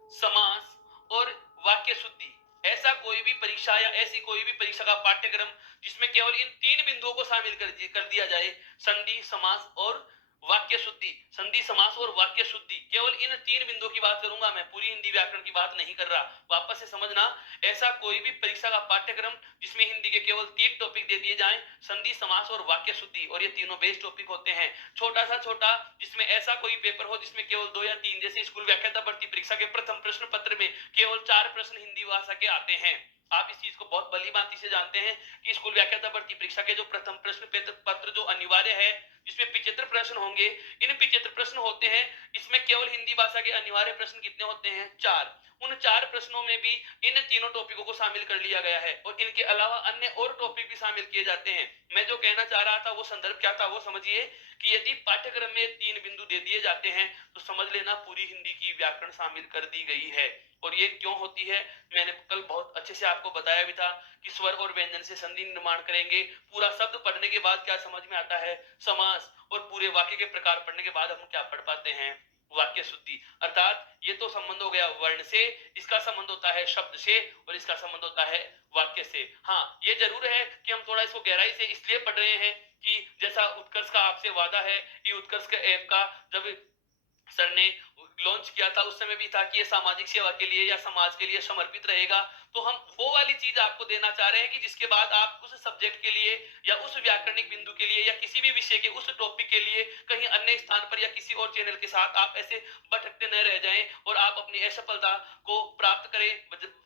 समास और वाक्य शुद्धि, ऐसा कोई भी परीक्षा या ऐसी कोई भी परीक्षा का पाठ्यक्रम जिसमें केवल इन 3 बिंदुओं को शामिल कर दिया जाए, संधि, समास और वाक्य शुद्धि, संधि, समास और वाक्य शुद्धि, केवल इन 3 बिंदुओं की बात करूंगा मैं, पूरी हिंदी व्याकरण की बात नहीं कर रहा। वापस से समझना, ऐसा कोई भी परीक्षा का पाठ्यक्रम जिसमें हिंदी के केवल 3 टॉपिक दे दिए जाएं, संधि, समास और वाक्य शुद्धि, और ये तीनों बेस्ट टॉपिक होते हैं। छोटा सा छोटा जिसमें ऐसा कोई पेपर हो जिसमें केवल 2 या 3, जैसे स्कूल व्याख्याता भर्ती परीक्षा के प्रथम प्रश्न पत्र में केवल 4 प्रश्न हिंदी भाषा के आते हैं। आप इस चीज को बहुत भली भांति से जानते हैं कि स्कूल व्याख्याता भर्ती परीक्षा के जो प्रथम प्रश्न पत्र जो अनिवार्य है, जिसमें 75 प्रश्न होंगे, इन 75 प्रश्न होते हैं, इसमें केवल हिंदी भाषा के अनिवार्य प्रश्न कितने होते हैं, 4। उन 4 प्रश्नों में भी इन तीनों टॉपिकों को शामिल कर लिया गया है, और इनके अलावा अन्य और टॉपिक भी शामिल किए जाते हैं। मैं जो कहना चाह रहा था वो संदर्भ क्या था वो समझिए, कि यदि पाठ्यक्रम में 3 बिंदु दे दिए जाते हैं तो समझ लेना पूरी हिंदी की व्याकरण शामिल कर दी गई है। और ये क्यों होती है, मैंने कल बहुत अच्छे से आपको बताया भी था कि स्वर और व्यंजन से संधि निर्माण करेंगे, पूरा शब्द पढ़ने के बाद क्या समझ में आता है, समास, और पूरे वाक्य के प्रकार पढ़ने के बाद हम क्या पढ़ पाते हैं, वाक्य शुद्धि। अर्थात ये तो संबंध हो गया वर्ण से, इसका संबंध होता है शब्द से, और इसका संबंध होता है वाक्य से। हाँ ये जरूर है कि हम थोड़ा इसको गहराई से इसलिए पढ़ रहे हैं कि जैसा उत्कर्ष का आपसे वादा है कि उत्कर्ष के ऐप का जब सर ने लॉन्च किया था उस समय भी था कि ये सामाजिक सेवा के लिए या समाज के लिए समर्पित रहेगा। तो हम वो वाली चीज आपको देना चाह रहे हैं कि जिसके बाद आप उस सब्जेक्ट के लिए या उस व्याकरणिक बिंदु के लिए या किसी भी विषय के उस टॉपिक के लिए कहीं अन्य स्थान पर या किसी और चैनल के साथ आप ऐसे भटकते न रह जाएं और आप अपनी असफलता को प्राप्त करें।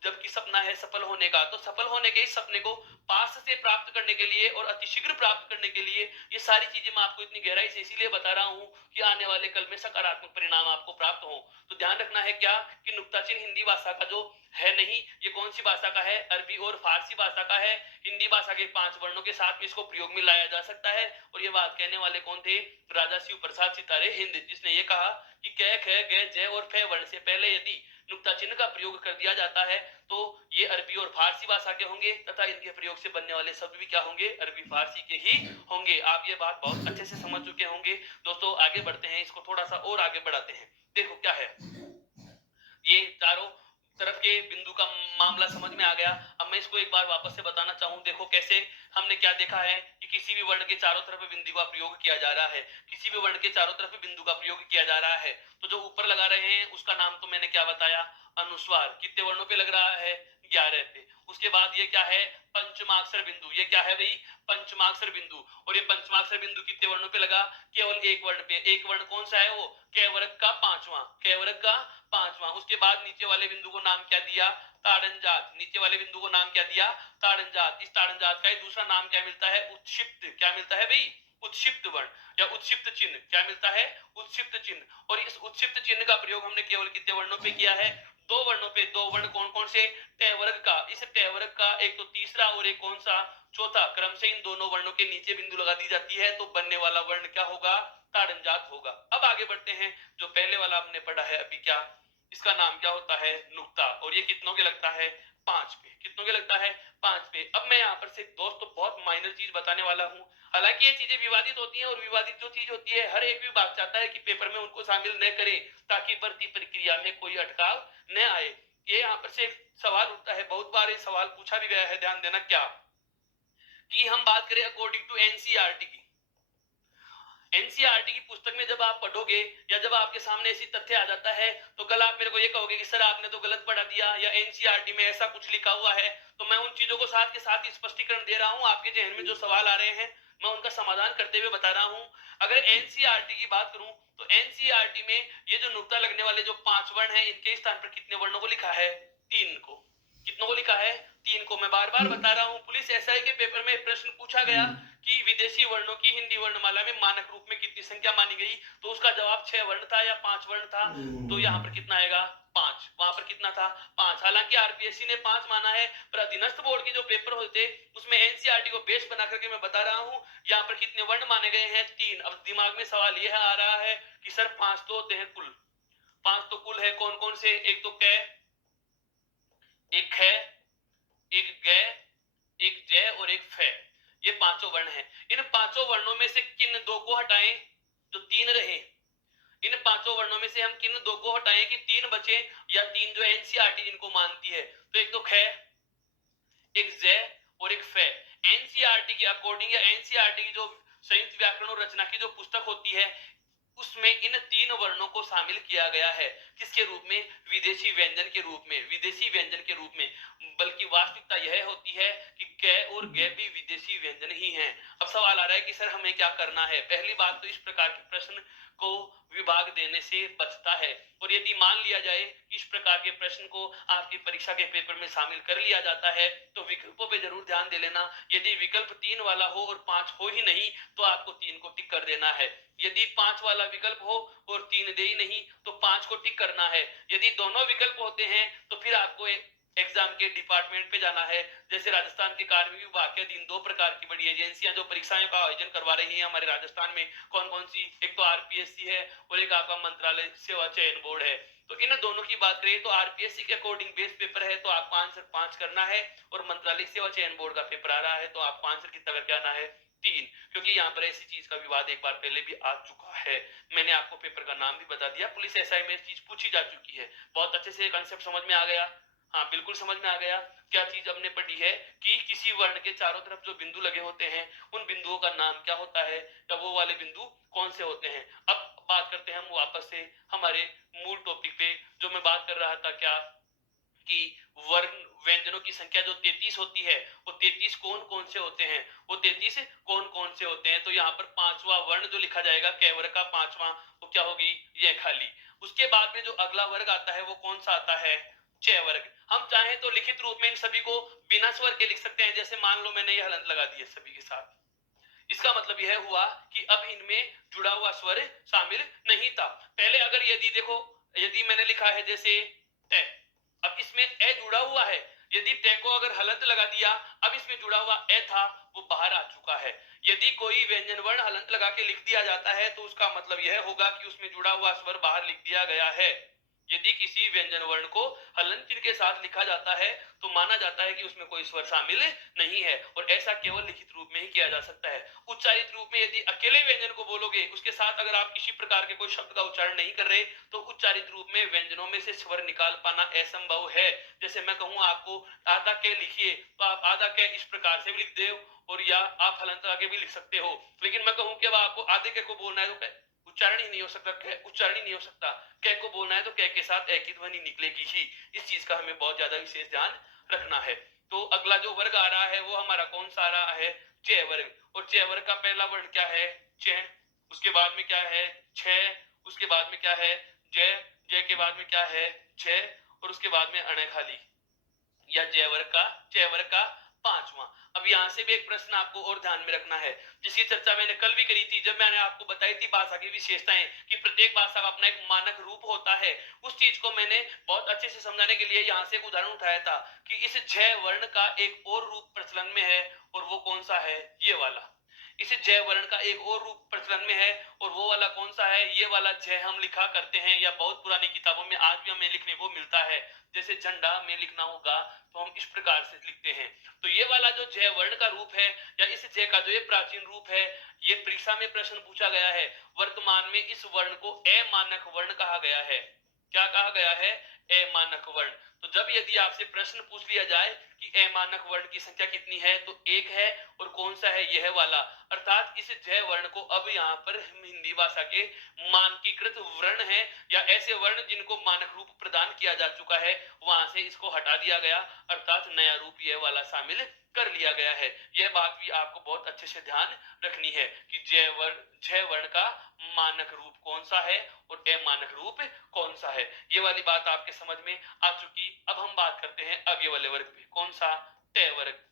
जबकि सपना है सफल होने का, तो सफल होने के इस सपने को पास से प्राप्त करने के लिए और अतिशीघ्र प्राप्त करने के लिए ये सारी चीजें मैं आपको इतनी गहराई से इसीलिए बता रहा हूं कि आने वाले कल में सकारात्मक परिणाम आपको प्राप्त हो। तो ध्यान रखना है क्या कि नुक्ताचीन हिंदी भाषा का जो है नहीं, ये कौन सी भाषा का है? अरबी और फारसी भाषा का है। हिंदी भाषा के 5 वर्णों के साथ में इसको प्रयोग में लाया जा सकता है। और ये बात कहने वाले कौन थे? राजा शिव प्रसाद सितारे हिंद, जिसने ये कहा कि क ख ग जय और फे वर्ण से पहले यदि नुक्ता चिन्ह का प्रयोग कर दिया जाता है तो ये अरबी और फारसी भाषा के होंगे तथा इनके प्रयोग से बनने वाले शब्द भी क्या होंगे? अरबी फारसी के ही होंगे। आप ये बात बहुत अच्छे से समझ चुके होंगे। दोस्तों आगे बढ़ते हैं, इसको थोड़ा सा और आगे बढ़ाते हैं। देखो क्या है, ये चारों तरफ के बिंदु का मामला समझ में आ गया। अब मैं इसको एक बार वापस से बताना चाहूं। देखो कैसे हमने क्या देखा है कि किसी भी वर्ण के चारों तरफ बिंदु का प्रयोग किया जा रहा है, किसी भी वर्ण के चारों तरफ बिंदु का प्रयोग किया जा रहा है। तो जो ऊपर लगा रहे हैं उसका नाम तो मैंने क्या बताया? अनुस्वार। कितने वर्णों पे लग रहा है? 11 पे। उसके बाद ये क्या है? पंचमाक्षर बिंदु। ये क्या है भाई? पंचमाक्षर बिंदु। और ये पंचमाक्षर बिंदु कितने वर्णों पे लगा? केवल एक वर्ण पे। एक वर्ण कौन सा है? वो क वर्ग का 5वां, क वर्ग का 5वां। उसके बाद नीचे वाले बिंदु को नाम क्या दिया? ताड़नजात। नीचे वाले बिंदु को नाम क्या दिया? ताड़नजात। इस ताड़नजात का दूसरा नाम क्या मिलता है? उत्क्षिप्त। क्या मिलता है भाई? उत्क्षिप्त वर्ण या उत्क्षिप्त चिन्ह। क्या मिलता है? उत्क्षिप्त चिन्ह। और इस उत्क्षिप्त चिन्ह का प्रयोग हमने केवल कितने वर्णों पे किया है? 2 वर्णों पे। 2 वर्ण कौन कौन से? ट वर्ग का। इस ट वर्ग का एक तो तीसरा और एक कौन सा? चौथा। क्रम से इन दोनों वर्णों के नीचे बिंदु लगा दी जाती है तो बनने वाला वर्ण क्या होगा? ताड़नजात होगा। अब आगे बढ़ते हैं। जो पहले वाला हमने पढ़ा है अभी, क्या इसका नाम क्या होता है? नुक्ता। और ये कितनों के लगता है? 5 पे। कितनों के लगता है? 5 पे। अब मैं यहाँ पर से दोस्तों बहुत माइनर चीज बताने वाला हूँ। हालांकि ये चीजें विवादित होती हैं और विवादित जो चीज होती है हर एक विभाग चाहता है कि पेपर में उनको शामिल न करे ताकि भर्ती प्रक्रिया में कोई अटकाव न आए। ये यहाँ पर से एक सवाल उठता है, बहुत बार ये सवाल पूछा भी गया है। ध्यान देना क्या कि हम बात करें अकॉर्डिंग टू एनसीईआरटी की। एनसीईआरटी की पुस्तक में जब आप पढ़ोगे या जब आपके सामने ऐसी तथ्य आ जाता है तो कल आप मेरे को ये कहोगे कि सर आपने तो गलत पढ़ा दिया या एनसीईआरटी में ऐसा कुछ लिखा हुआ है। तो मैं उन चीजों को साथ के साथ स्पष्टीकरण दे रहा हूं। आपके जहन में जो सवाल आ रहे हैं मैं उनका समाधान करते हुए बता रहा हूं। अगर एनसीईआरटी की बात करूं तो एनसीईआरटी में ये जो नुक्ता लगने वाले जो 5 वर्ण हैं इनके स्थान पर कितने वर्णों को लिखा है? 3 को। कितनों को लिखा है? 3 को। मैं बार बार बता रहा हूं, पुलिस एसआई के पेपर में प्रश्न पूछा गया कि विदेशी वर्णों की हिंदी वर्णमाला में मानक रूप में कितनी संख्या मानी गई, तो उसका जवाब 6 वर्ण था या 5 वर्ण था। तो यहाँ पर कितना आएगा? 5। वहां पर कितना था? 5। हालांकि आरपीएससी ने 5 माना है पर अधीनस्थ बोर्ड के जो पेपर होते उसमें एनसीईआरटी को बेस बना करके मैं बता रहा हूँ यहाँ पर कितने वर्ण माने गए हैं? 3। अब दिमाग में सवाल यह आ रहा है कि सर 5 तो होते हैं कुल। 5 तो कुल है कौन कौन से? एक तो कै, एक है, एक ग, एक जय और एक फे। ये पांचों वर्ण हैं। इन पांचों वर्णों में से किन दो को हटाएं? जो 3 रहे। इन पांचों वर्णों में से हम किन दो को हटाएं कि 3 बचे या 3 जो एनसीईआरटी जिनको मानती है। तो एक तो ख, एक जय और एक फे। एनसीईआरटी के अकॉर्डिंग या एनसीईआरटी की जो संयुक्त व्याकरण और रचना की जो पुस्तक होती है उसमें इन 3 वर्णों को शामिल किया गया है। किसके रूप में? विदेशी व्यंजन के रूप में। विदेशी व्यंजन के रूप में। बल्कि वास्तविकता यह होती है कि कै और गे भी विदेशी व्यंजन ही हैं। अब सवाल आ रहा है कि सर हमें क्या करना है? पहली बात तो इस प्रकार के प्रश्न को विभाग देने से बचता है। और यदि मान लिया जाए इस प्रकार के प्रश्न को आपकी परीक्षा के पेपर में शामिल कर लिया जाता है तो विकल्पों पे जरूर ध्यान दे लेना। यदि विकल्प 3 वाला हो और 5 हो ही नहीं तो आपको 3 को टिक कर देना है। यदि 5 वाला विकल्प हो और 3 दे ही नहीं तो 5 को टिक करना है। यदि दोनों विकल्प होते हैं तो फिर आपको एग्जाम के डिपार्टमेंट पे जाना है। जैसे राजस्थान के कार्मिक विभाग के अधीन 2 प्रकार की बड़ी एजेंसियां जो परीक्षाओं का आयोजन करवा रही हैं हमारे राजस्थान में, कौन कौन सी? एक तो आरपीएससी है और एक आपका मंत्रालय सेवा चयन बोर्ड है। तो इन दोनों की बात करें तो आरपीएससी के अकॉर्डिंग बेस पेपर है तो आपको आंसर 5 करना है और मंत्रालय सेवा चयन बोर्ड का पेपर आ रहा है तो आपको आंसर कितना करके आना है? 3। क्योंकि यहाँ पर ऐसी चीज का विवाद एक बार पहले भी आ चुका है। मैंने आपको पेपर का नाम भी बता दिया। पुलिस एसआई में चीज पूछी जा चुकी है। बहुत अच्छे से कंसेप्ट समझ में आ गया। हाँ बिल्कुल समझ में आ गया। क्या चीज हमने पढ़ी है कि किसी वर्ण के चारों तरफ जो बिंदु लगे होते हैं उन बिंदुओं का नाम क्या होता है, या वो वाले बिंदु कौन से होते हैं। अब बात करते हैं हम वापस से हमारे मूल टॉपिक पे। जो मैं बात कर रहा था क्या कि वर्ण व्यंजनों की संख्या जो 33 होती है, वो 33 कौन कौन से होते हैं, वो 33 कौन कौन से होते हैं। तो यहाँ पर पांचवा वर्ण जो लिखा जाएगा कैवर्ग का पांचवा, वो क्या होगी, ये खाली। उसके बाद में जो अगला वर्ग आता है वो कौन सा आता है, चय वर्ग। हम चाहें तो लिखित रूप में इन सभी को बिना स्वर के लिख सकते हैं। जैसे मान लो मैंने ये हलंत लगा दी है सभी के साथ, इसका मतलब यह हुआ कि अब इनमें जुड़ा हुआ स्वर शामिल नहीं था। पहले अगर यदि देखो, यदि मैंने लिखा है जैसे तय, अब इसमें ए जुड़ा हुआ है, यदि तय को अगर हलंत लगा दिया, अब इसमें जुड़ा हुआ ए था वो बाहर आ चुका है। यदि कोई व्यंजन वर्ण हलंत लगा के लिख दिया जाता है तो उसका मतलब यह होगा कि उसमें जुड़ा हुआ स्वर बाहर लिख दिया गया है। यदि किसी व्यंजन वर्ण को हलंत चिन्ह के साथ लिखा जाता है तो माना जाता है कि उसमें कोई स्वर शामिल नहीं है, और ऐसा केवल लिखित रूप में ही किया जा सकता है। उच्चारित रूप में यदि अकेले व्यंजन को बोलोगे, उसके साथ अगर आप किसी प्रकार के कोई शब्द का उच्चारण नहीं कर रहे, तो उच्चारित रूप में व्यंजनों में से स्वर निकाल पाना असंभव है। जैसे मैं कहूं आपको आधा के लिखिए, तो आप आधा के इस प्रकार से भी लिख दो, और या आप हलंत आगे भी लिख सकते हो। लेकिन मैं कहूं कि अब आपको आधे के को बोलना है तो उच्चारण ही नहीं हो सकता, उच्चारण ही नहीं हो सकता। कै को बोलना है तो कै के साथ ए की ध्वनि निकलेगी ही। इस चीज का हमें बहुत ज्यादा विशेष ध्यान रखना है। तो अगला जो वर्ग आ रहा है वो हमारा कौन सा आ रहा है, चय वर्ग। और चय वर्ग का पहला वर्ण क्या है, च। उसके बाद में क्या है, छ। उसके बाद में क्या है, जय। जय के बाद में क्या है, छ। और उसके बाद में अणे खाली, या जय वर्ग का, चय वर्ग का पांचवा। अब यहां से भी एक प्रश्न आपको और ध्यान में रखना है, जिसकी चर्चा मैंने कल भी करी थी, जब मैंने आपको बताई थी भाषा की विशेषताएं कि प्रत्येक भाषा का अपना एक मानक रूप होता है। उस चीज को मैंने बहुत अच्छे से समझाने के लिए यहां से एक उदाहरण उठाया था कि इस जय वर्ण का एक और रूप प्रचलन में है, और वो कौन सा है, ये वाला। इस जय वर्ण का एक और रूप प्रचलन में है, और वो वाला कौन सा है, ये वाला जय हम लिखा करते हैं, या बहुत पुरानी किताबों में आज भी हमें लिखने को मिलता है। जैसे झंडा में लिखना होगा तो हम इस प्रकार से लिखते हैं। तो ये वाला जो जय वर्ण का रूप है, या इस जय का जो ये प्राचीन रूप है, ये परीक्षा में प्रश्न पूछा गया है। वर्तमान में इस वर्ण को अमानक वर्ण कहा गया है। क्या कहा गया है, अमानक वर्ण। तो जब यदि आपसे प्रश्न पूछ लिया जाए कि अमानक वर्ण की संख्या कितनी है, तो एक है, और कौन सा है, यह वाला। अर्थात इस जय वर्ण को अब यहाँ पर हिंदी भाषा के मानकीकृत वर्ण है, या ऐसे वर्ण जिनको मानक रूप प्रदान किया जा चुका है, वहां से इसको हटा दिया गया, अर्थात नया रूप यह वाला शामिल कर लिया गया है। यह बात भी आपको बहुत अच्छे से ध्यान रखनी है कि जय वर्ण का मानक रूप कौन सा है और अमानक रूप कौन सा है। ये वाली बात आपके समझ में आ चुकी। अब हम बात करते हैं आगे वाले वर्ग पे, कौन सा, तय वर्ग।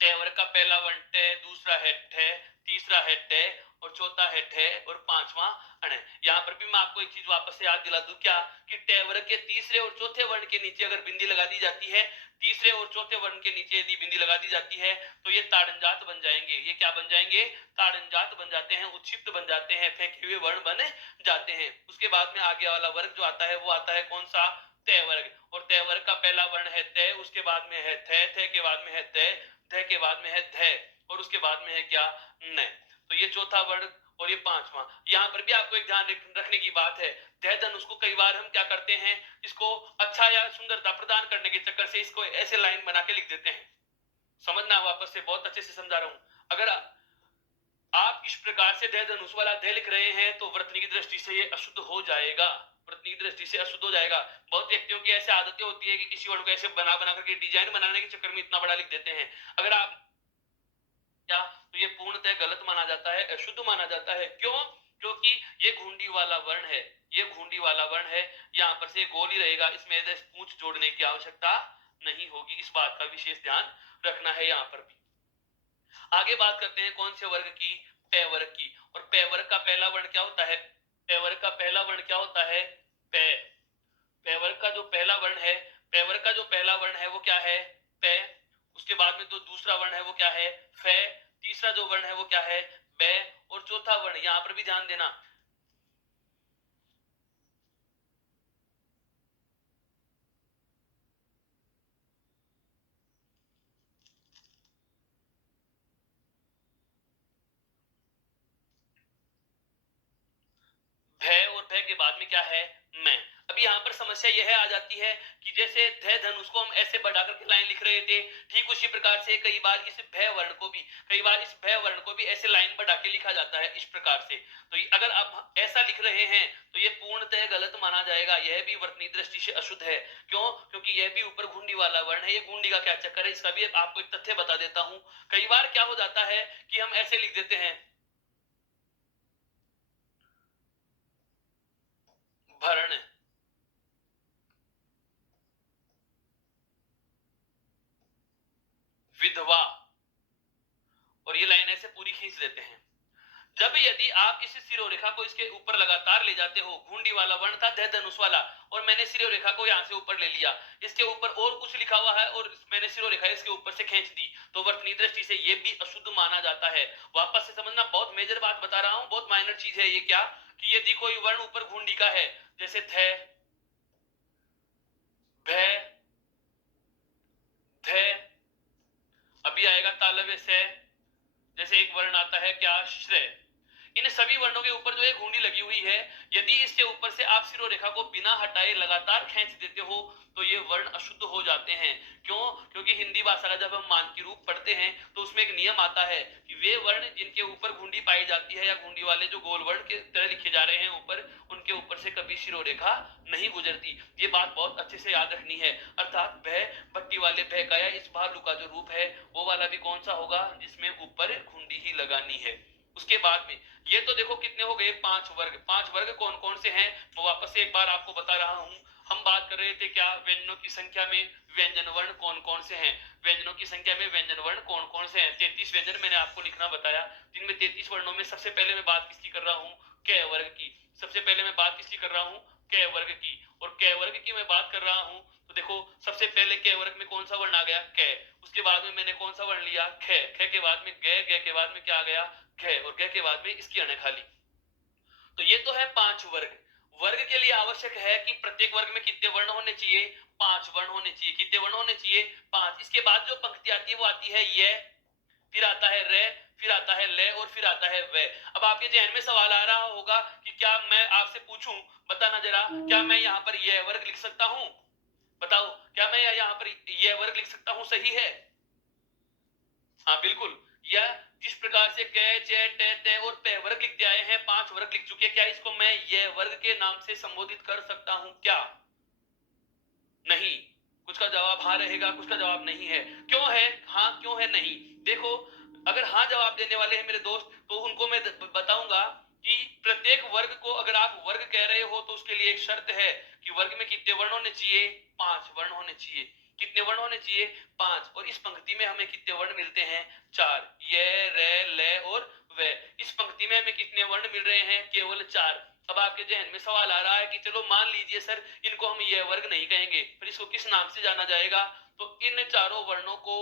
तय वर्ग का पहला वर्ण तय, दूसरा है ठे, तीसरा है टय, और चौथा है ठे, और पांचवा अण। यहाँ पर भी मैं आपको एक चीज वापस से याद दिला दूं क्या, कि टय वर्ग के तीसरे और चौथे वर्ण के नीचे अगर बिंदी लगा दी जाती है, तीसरे और चौथे वर्ण के नीचे यदि बिंदी लगा दी जाती है, तो ये ताड़नजात बन जाएंगे। ये क्या बन जाएंगे, ताड़नजात बन जाते हैं, उत्क्षिप्त बन जाते हैं, फेंके हुए वर्ण बन जाते हैं। उसके बाद में आगे वाला वर्ग जो आता है वो आता है कौन सा, तय वर्ग। और तय वर्ग का पहला वर्ण है तय, उसके बाद में है थे, थे के बाद में है तय, ध के बाद में है ध, और उसके बाद में है क्या, न। तो ये चौथा वर्ण और ये पांचवा। यहां पर भी आपको एक ध्यान रखने की बात है, ध धनुष को कई बार हम क्या करते हैं, इसको अच्छा या सुंदरता प्रदान करने के चक्कर से इसको ऐसे लाइन बना के लिख देते हैं। समझना, वापस से बहुत अच्छे से समझा रहा हूं। अगर आप इस प्रकार से ध धनुष वाला ध लिख रहे हैं तो वृत्तनी की दृष्टि से ये अशुद्ध हो जाएगा, वृत्तनी की दृष्टि से अशुद्ध हो जाएगा। बहुत व्यक्तियों की ऐसे आदतें होती है कि किसी वर्ण को ऐसे बना बना करके डिजाइन बनाने के चक्कर में इतना बड़ा लिख देते हैं। अगर आप क्या, तो ये पूर्णतः गलत माना जाता है, अशुद्ध माना जाता है। क्यों, क्योंकि ये घुंडी वाला वर्ण है, ये घुंडी वाला वर्ण है, यहाँ पर से गोल ही रहेगा, इसमें पूंछ जोड़ने की आवश्यकता नहीं होगी। इस बात का विशेष ध्यान रखना है यहाँ पर भी। आगे बात करते हैं कौन से वर्ग की, पै वर्ग की। और पै वर्ग का पहला वर्ण क्या होता है, पै वर्ग का पहला वर्ण क्या होता है, पै। पै वर्ग का जो पहला वर्ण है, पै वर्ग का जो पहला वर्ण है वो क्या है, पै। उसके बाद में जो दूसरा वर्ण है वो क्या है, फै। तीसरा जो वर्ण है वो क्या है, बै। और चौथा वर्ण, यहां पर भी ध्यान देना, भय, और भय के बाद में क्या है, मैं। अब यहाँ पर समस्या यह आ जाती है कि जैसे ध धनुष को हम ऐसे बढ़ा करके लाइन लिख रहे थे, ठीक उसी प्रकार से कई बार इस भय वर्ण को भी ऐसे लाइन बढ़ा के लिखा जाता है इस प्रकार से। तो अगर आप ऐसा लिख रहे हैं तो ये पूर्णतः गलत माना जाएगा, यह भी वर्तनी दृष्टि से अशुद्ध है। क्यों? क्योंकि यह भी ऊपर घुंडी वाला वर्ण है। ये घुंडी का क्या चक्कर है, इसका भी आपको एक तथ्य बता देता हूं। कई बार क्या हो जाता है कि हम ऐसे लिख देते हैं भरण, विधवा, और ये लाइन ऐसे पूरी खींच देते हैं। जब यदि आप इस शिरोरेखा को इसके ऊपर लगातार ले जाते हो, घुंडी वाला वर्ण था ध धनुष वाला, और मैंने शिरोरेखा को यहां से ऊपर ले लिया, इसके ऊपर और कुछ लिखा हुआ है और मैंने शिरोरेखा इसके ऊपर से खींच दी, तो वर्तनी दृष्टि से ये भी अशुद्ध माना जाता है। वापस से समझना, बहुत मेजर बात बता रहा हूं, बहुत माइनर चीज है ये। क्या कि यदि कोई वर्ण ऊपर घुंडी का है, जैसे थ, भ, ध, अभी आएगा तालव्य से, जैसे एक वर्ण आता है क्या, श्रेय, इन सभी वर्णों के ऊपर जो एक घुंडी लगी हुई है, यदि इसके ऊपर से आप शिरोरेखा को बिना हटाए लगातार खींच देते हो तो ये वर्ण अशुद्ध हो जाते हैं। क्यों? क्योंकि हिंदी भाषा का जब हम मानकी रूप पढ़ते हैं तो उसमें एक नियम आता है कि वे वर्ण जिनके ऊपर घुंडी पाई जाती है, या घुंडी वाले जो गोल वर्ण के तरह लिखे जा रहे हैं ऊपर, उनके ऊपर से कभी शिरोरेखा नहीं गुजरती। ये बात बहुत अच्छे से याद रखनी है। अर्थात भय, भट्टी वाले भय का या इस भालू का जो रूप है वो वाला भी कौन सा होगा, जिसमें ऊपर घुंडी ही लगानी है। उसके बाद में ये तो देखो कितने हो गए, 5 वर्ग। 5 वर्ग कौन कौन से हैं वो वापस से एक बार आपको बता रहा हूं। हम बात कर रहे थे क्या, व्यंजनों की संख्या में व्यंजन वर्ण कौन कौन से हैं। व्यंजनों की संख्या में व्यंजन वर्ण कौन कौन से हैं, 33 व्यंजन मैंने आपको लिखना बताया। जिनमें 33 वर्णों में सबसे पहले मैं बात किसकी कर रहा हूं, क वर्ग की। सबसे पहले मैं बात किसकी कर रहा हूं, क वर्ग की। और क वर्ग की मैं बात कर रहा हूं तो देखो सबसे पहले क वर्ग में कौन सा वर्ण आ गया, क। उसके बाद में मैंने कौन सा वर्ण लिया, ख। ख के बाद में ग, ग के बाद में क्या आ गया, घ, और घ के बाद में इसकी अणखाली। तो ये तो है 5 वर्ग। वर्ग के लिए आवश्यक है कि प्रत्येक वर्ग में कितने वर्ण होने चाहिए, 5 वर्ण होने चाहिए। कितने वर्ण होने चाहिए, 5। इसके बाद जो पंक्ति आती है वो आती है य, फिर आता है रे, फिर आता है ले, और फिर आता है वे। अब आपके जहन में सवाल आ रहा होगा कि क्या मैं आपसे पूछूं, बताना जरा, क्या मैं यहाँ पर ये वर्ग लिख सकता हूं? बताओ, क्या मैं यहाँ पर ये वर्ग लिख सकता हूं? सही है, हाँ बिल्कुल। या जिस प्रकार से क, च, ट, त और प वर्ग लिखते आए हैं, 5 वर्ग लिख चुके, क्या इसको मैं ये वर्ग के नाम से संबोधित कर सकता हूं क्या? नहीं। कुछ का जवाब हाँ रहेगा, कुछ का जवाब नहीं है। क्यों है हाँ, क्यों है नहीं? देखो, अगर हाँ जवाब देने वाले हैं मेरे दोस्त, तो उनको मैं बताऊंगा कि प्रत्येक वर्ग को अगर आप वर्ग कह रहे हो तो उसके लिए एक शर्त है कि वर्ग में कितने वर्ण होने चाहिए, 5 वर्ण होने चाहिए। कितने वर्ण होने चाहिए, 5। और इस पंक्ति में हमें कितने वर्ण मिलते हैं, 4। ये, रे, ले और वे। इस पंक्ति में हमें कितने वर्ण मिल रहे हैं, केवल 4। अब आपके जहन में सवाल आ रहा है कि चलो मान लीजिए सर इनको हम ये वर्ग नहीं कहेंगे, फिर इसको किस नाम से जाना जाएगा? तो इन चारों वर्णों को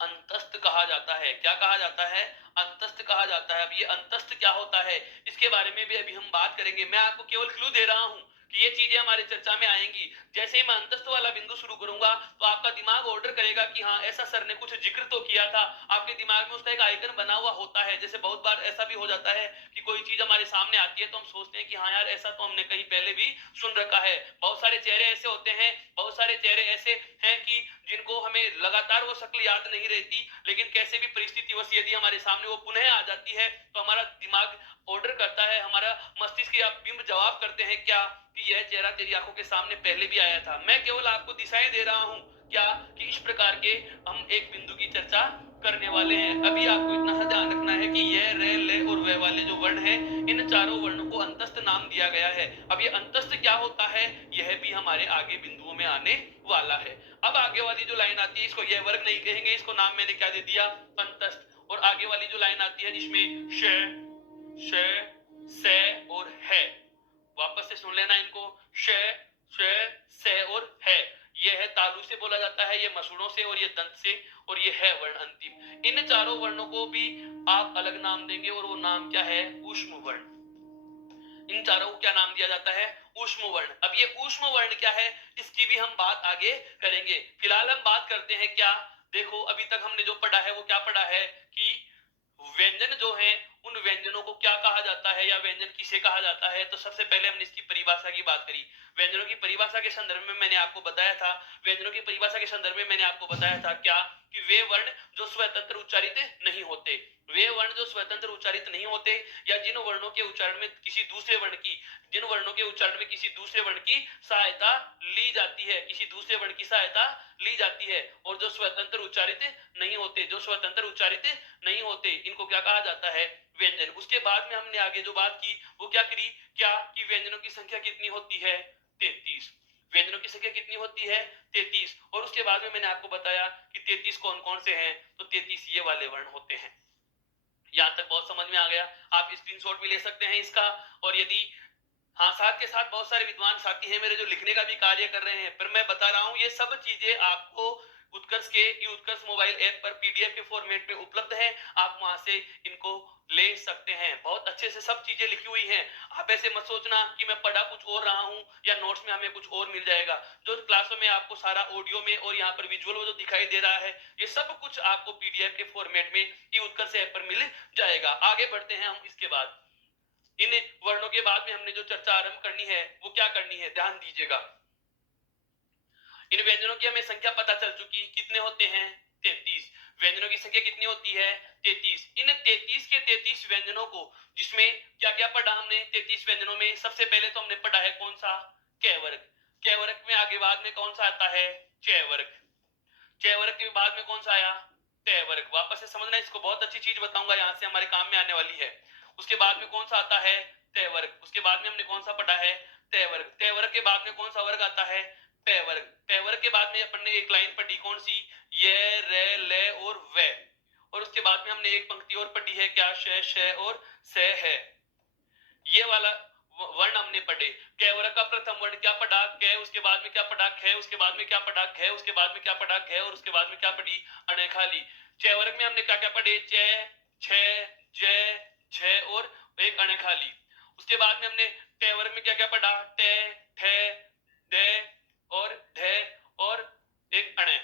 अंतस्थ कहा जाता है। क्या कहा जाता है, अंतस्थ कहा जाता है। अब ये अंतस्थ क्या होता है इसके बारे में भी अभी हम बात करेंगे। मैं आपको केवल क्लू दे रहा हूं कि ये चीजें हमारी चर्चा में आएंगी। जैसे ही मैं अंतस्थ वाला बिंदु शुरू करूंगा तो आपका दिमाग ऑर्डर करेगा कि हाँ ऐसा सर ने कुछ जिक्र तो किया था। आपके दिमाग में उसका एक आइकन बना हुआ होता है। जैसे बहुत बार ऐसा भी हो जाता है कि कोई चीज हमारे सामने आती है तो हम सोचते हैं कि हाँ यार ऐसा तो हमने कहीं पहले भी सुन रखा है। बहुत सारे चेहरे ऐसे होते हैं, बहुत सारे चेहरे ऐसे हैं कि जिनको हमें लगातार वो शक्ल याद नहीं रहती, लेकिन कैसे भी परिस्थितिवश यदि हमारे सामने वो पुनः आ जाती है तो हमारा दिमाग ऑर्डर करता है, हमारा मस्तिष्क या बिंब जवाब करते हैं क्या कि यह चेहरा तेरी आंखों के सामने पहले भी आया था। मैं केवल आपको दिशाएं दे रहा हूं क्या कि इस प्रकार के हम एक बिंदु की चर्चा करने वाले हैं। अभी आपको इतना सा ध्यान रखना है कि ये, रे, ले और वे वाले जो वर्ण हैं, इन चारों वर्णों को अंतस्थ नाम दिया गया है। अब ये अंतस्थ क्या होता है यह भी हमारे आगे बिंदुओं में आने वाला है। अब आगे वाली जो लाइन आती है इसको यह वर्ग नहीं कहेंगे, इसको नाम मैंने क्या दे दिया, अंतस्थ। और आगे वाली जो लाइन आती है जिसमें श, श, से और है, वापस से सुन लेना इनको, श, श, से और है। ये है तालु से बोला जाता है, ये मसूड़ों से, और ये दंत से, और ये है वर्ण अंतिम। इन चारों वर्णों को भी आप अलग नाम देंगे और वो नाम क्या है, ऊष्म वर्ण। इन चारों को क्या नाम दिया जाता है, ऊष्म वर्ण। अब ये ऊष्म वर्ण क्या है इसकी भी हम बात आगे करेंगे। फिलहाल हम बात करते हैं क्या, देखो अभी तक हमने जो पढ़ा है वो क्या पढ़ा है कि व्यंजन जो है उन व्यंजनों को क्या कहा जाता है या व्यंजन किसे कहा जाता है, तो सबसे पहले हमने इसकी परिभाषा की बात करी। व्यंजनों की परिभाषा के संदर्भ में मैंने आपको बताया था, व्यंजनों की परिभाषा के संदर्भ में मैंने आपको बताया था क्या, कि वे वर्ण जो स्वतंत्र उच्चारित नहीं होते, वे वर्ण जो स्वतंत्र उच्चारित नहीं होते, या जिन वर्णों के उच्चारण में किसी दूसरे वर्ण की, जिन वर्णों के उच्चारण में किसी दूसरे वर्ण की सहायता ली जाती है, किसी दूसरे वर्ण की सहायता ली जाती है, और जो स्वतंत्र उच्चारित नहीं होते, जो स्वतंत्र उच्चारित नहीं होते, इनको क्या कहा जाता है, व्यंजन। उसके बाद में हमने आगे जो बात की वो क्या करी, क्या कि व्यंजनों की संख्या कितनी होती है, 33। व्यंजनों की संख्या कितनी होती है, 33। और उसके बाद में मैंने आपको बताया कि 33 कौन कौन से हैं, तो 33 ये वाले वर्ण होते हैं। यहां तक बहुत समझ में आ गया। आप स्क्रीनशॉट भी ले सकते हैं इसका, और यदि हाँ, साथ के साथ बहुत सारे विद्वान साथी हैं मेरे जो लिखने का भी कार्य कर रहे हैं, पर मैं बता रहा हूं ये सब चीजें आपको उत्कर्ष के उत्कर्ष मोबाइल ऐप पर पीडीएफ के फॉर्मेट में उपलब्ध है, आप वहां से इनको ले सकते हैं। बहुत अच्छे से सब चीजें लिखी हुई हैं। आप ऐसे मत सोचना कि मैं पढ़ा कुछ और रहा हूं या नोट्स में हमें कुछ और मिल जाएगा। जो क्लासों में आपको सारा ऑडियो में और यहाँ पर विजुअल जो दिखाई दे रहा है, ये सब कुछ आपको पीडीएफ के फॉर्मेट में उत्कर्ष ऐप पर मिल जाएगा। आगे बढ़ते हैं हम। इसके बाद इन वर्णों के बाद में हमने जो चर्चा आरंभ करनी है वो क्या करनी है, ध्यान दीजिएगा। इन व्यंजनों की हमें संख्या पता चल चुकी, कितने होते हैं, 33। व्यंजनों की संख्या कितनी होती है, 33। इन 33 के 33 व्यंजनों को, जिसमें क्या क्या पढ़ा हमने 33 व्यंजनों में, सबसे पहले तो हमने पढ़ा है कौन सा, क वर्ग। क वर्ग में आगे बाद में कौन सा आता है, च वर्ग। च वर्ग के बाद में कौन सा आया, त वर्ग। वापस से समझना, इसको बहुत अच्छी चीज बताऊंगा, यहां से हमारे काम में आने वाली है। उसके बाद में कौन सा आता है, त वर्ग। उसके बाद में हमने कौन सा पढ़ा है, त वर्ग। त वर्ग के बाद में कौन सा वर्ग आता है, प वर्ग। प वर्ग के बाद में अपन ने एक लाइन पढ़ी कौन सी, ये, रे, ले और वे। और उसके बाद में हमने एक पंक्ति और पढ़ी है क्या, श और स है। ये वाला वर्ण हमने पढ़े। क वर्ग का प्रथम वर्ण क्या पढ़ा, क। उसके बाद में क्या पढ़ा, ख। उसके बाद में क्या पढ़ा, घ। उसके बाद में क्या पढ़ा, घ। और उसके बाद में क्या पढ़ी, अणखाली। च वर्ग में हमने क्या क्या पढ़े, च, छ, ज, झ और एक अणखाली। उसके बाद में हमने ट वर्ग में क्या क्या पढ़ा, ट, ठ, ड और ढ और एक अण।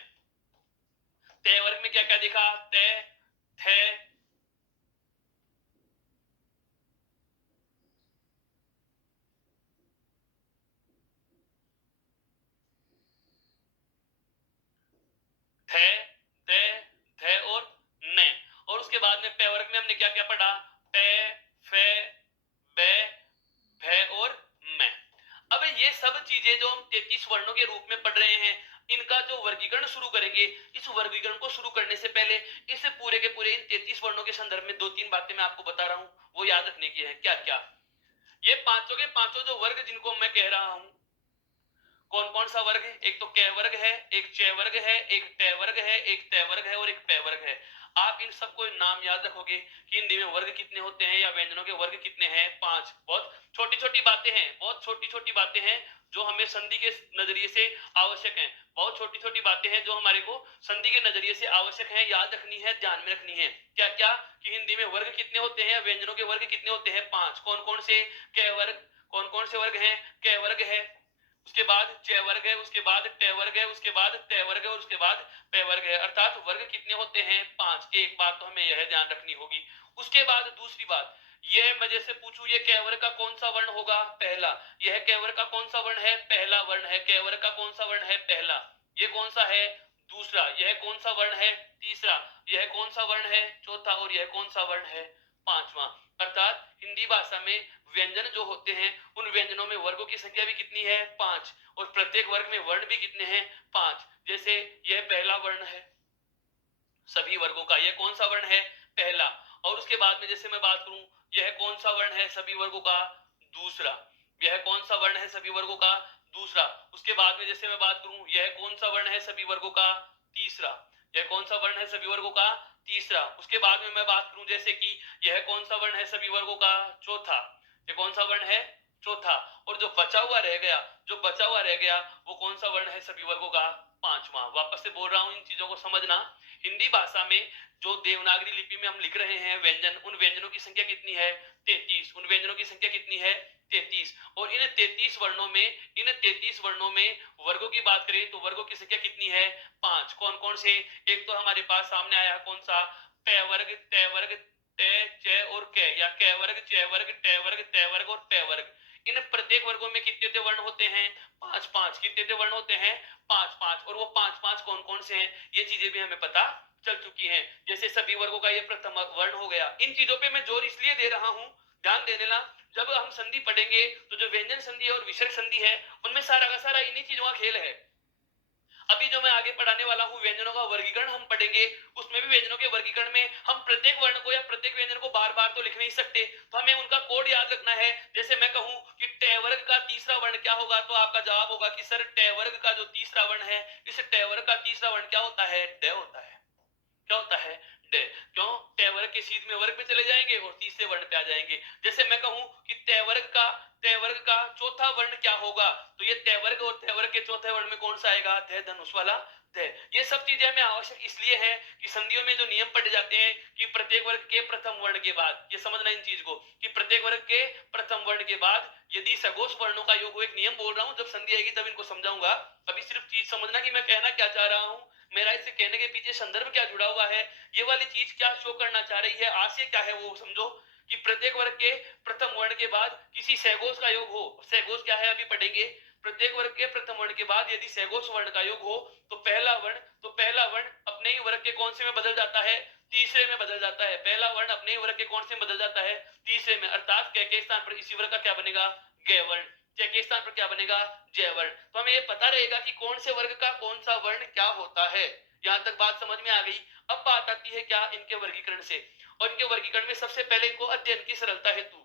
ट वर्ग में क्या क्या देखा, त, थ, थ, द, ध और न। और उसके बाद में प वर्ग में हमने क्या क्या पढ़ा, प, फ, ब, भ और म। अब ये सब चीजें जो हम 33 वर्णों के रूप में पढ़ रहे हैं, इनका जो वर्गीकरण शुरू करेंगे, इस वर्गीकरण को शुरू करने से पहले इस पूरे के पूरे इन 33 वर्णों के संदर्भ में दो तीन बातें मैं आपको बता रहा हूं, वो याद रखने की है। क्या क्या, ये पांचों के पांचों जो वर्ग जिनको मैं कह रहा हूं, कौन कौन सा वर्ग है, एक तो क वर्ग है, एक च वर्ग है, एक ट वर्ग है, एक त वर्ग है और एक प वर्ग है। आप इन सबको नाम याद रखोगे कि हिंदी में वर्ग कितने होते हैं या व्यंजनों के वर्ग कितने हैं, 5। बहुत छोटी छोटी बातें हैं, बहुत छोटी छोटी बातें हैं जो हमें संधि के नजरिए से आवश्यक हैं। बहुत छोटी छोटी बातें हैं जो हमारे को संधि के नजरिए से आवश्यक है, याद रखनी है, ध्यान में रखनी है। क्या क्या, कि हिंदी में वर्ग कितने होते हैं, व्यंजनों के वर्ग कितने होते हैं, 5। कौन कौन से, क वर्ग। कौन कौन से वर्ग हैं, क वर्ग है, उसके बाद च वर्ग है, उसके बाद ट वर्ग है, उसके बाद त वर्ग है और उसके बाद प वर्ग है। अर्थात वर्ग कितने होते हैं, 5। एक बात तो हमें यह ध्यान रखनी होगी। उसके बाद दूसरी बात, यह मैं जैसे पूछूं ये क वर्ग का कौन सा वर्ण होगा, पहला। यह क वर्ग का कौन सा वर्ण है, पहला वर्ण है। क वर्ग का कौन सा वर्ण है, पहला। ये कौन सा है, दूसरा। यह कौन सा वर्ण है, तीसरा। यह कौन सा वर्ण है, चौथा। और यह कौन सा वर्ण है, पांचवा। अर्थात हिंदी भाषा में व्यंजन जो होते हैं, उन व्यंजनों में वर्गों की संख्या भी कितनी है, 5। और प्रत्येक वर्ग में वर्ण भी कितने हैं, 5। जैसे यह पहला वर्ण है सभी वर्गों का, यह कौन सा वर्ण है, पहला। और उसके बाद में जैसे मैं बात करूं, यह कौन सा वर्ण है सभी वर्गों का, दूसरा। यह कौन सा वर्ण है सभी वर्गों का, दूसरा। उसके बाद में जैसे मैं बात करूं, यह कौन सा वर्ण है सभी वर्गों का, तीसरा। यह कौन सा वर्ण है सभी वर्गों का, तीसरा। उसके बाद में मैं बात करूं जैसे कि यह कौन सा वर्ण है सभी वर्गों का, चौथा। यह कौन सा वर्ण है, चौथा। और जो बचा हुआ रह गया, जो बचा हुआ रह गया वो कौन सा वर्ण है सभी वर्गों का, पांचवा। वापस से बोल रहा हूं, इन चीजों को समझना। हिंदी भाषा में जो देवनागरी लिपि में हम लिख रहे हैं व्यंजन, उन व्यंजनों की संख्या कितनी है, 33। उन व्यंजनों की संख्या कितनी है, 33। और इन 33 वर्णों में, इन 33 वर्णों में वर्गों की बात करें तो वर्गों की संख्या कितनी है, 5। कौन कौन से, एक तो हमारे पास सामने आया कौन सा, प वर्ग, त वर्ग, टे, चे और के, या कै वर्ग, चे वर्ग, टे वर्ग, ते वर्ग और पे वर्ग। इन प्रत्येक वर्गों में कितने वर्ण होते हैं? 5-5। कितने वर्ण होते हैं? 5-5। और वो 5-5 कौन कौन से हैं, ये चीजें भी हमें पता चल चुकी हैं। जैसे सभी वर्गों का ये प्रथम वर्ण हो गया। इन चीजों पे मैं जोर इसलिए दे रहा हूं, ध्यान दे देना, जब हम संधि पढ़ेंगे तो जो व्यंजन संधि और विसर्ग संधि है उनमें सारा का सारा इन्हीं चीजों का खेल है। अभी जो मैं आगे पढ़ाने वाला हूं व्यंजनों का वर्गीकरण हम पढ़ेंगे, उसमें भी व्यंजनों के वर्गीकरण में हम प्रत्येक वर्ण को या प्रत्येक व्यंजन को बार बार तो लिख नहीं सकते, तो हमें उनका कोड याद रखना है। जैसे मैं कहूं कि टे वर्ग का तीसरा वर्ण क्या होगा, तो आपका जवाब होगा कि सर टे वर्ग का जो तीसरा वर्ण है, इस टे वर्ग का तीसरा वर्ण क्या होता है? डे होता है। क्या होता है? डे। क्यों? टे वर्ग के सीध में वर्ग पे चले जाएंगे और तीसरे वर्ण पे आ जाएंगे। जैसे मैं कहूं कि टे वर्ग का चौथा वर्ण क्या होगा, तो ये टे वर्ग और टे वर्ग के चौथे वर्ण में कौन सा आएगा? थे धनुष वाला थे। ये सब चीजें हमें आवश्यक इसलिए है कि संधियों में जो नियम पढ़े जाते हैं कि प्रत्येक वर्ग के प्रथम वर्ण के बाद, ये समझना इन चीज को, कि प्रत्येक वर्ग के प्रथम वर्ण के बाद यदि सगोश वर्णों का योग हो, एक नियम बोल रहा हूं, जब संधि आएगी तब इनको समझाऊंगा। अभी सिर्फ चीज समझना कि मैं कहना क्या चाह रहा हूं, मेरा इससे कहने के पीछे संदर्भ क्या जुड़ा हुआ है, ये वाली चीज क्या शो करना चाह रही है, आशय क्या है वो समझो। कि प्रत्येक वर्ग के प्रथम वर्ण के बाद किसी सहघोष का योग हो, सहघोष क्या है अभी पढ़ेंगे। प्रत्येक वर्ग के प्रथम वर्ण के बाद यदि सहघोष वर्ण का योग हो तो पहला वर्ण अपने ही वर्ग के कौन से में बदल जाता है? तीसरे में बदल जाता है। पहला वर्ण अपने ही वर्ग के कौन से में बदल जाता है? तीसरे में। अर्थात कै के स्थान पर इसी वर्ग का क्या बनेगा? गे वर्ण। जय के स्थान पर क्या बनेगा? जय वर्ण। तो हमें ये पता रहेगा कि कौन से वर्ग का कौन सा वर्ण क्या होता है। यहां तक बात समझ में आ गई। अब बात आती है क्या? इनके वर्गीकरण से। और इनके वर्गीकरण में सबसे पहले इनको अध्ययन की सरलता हेतु,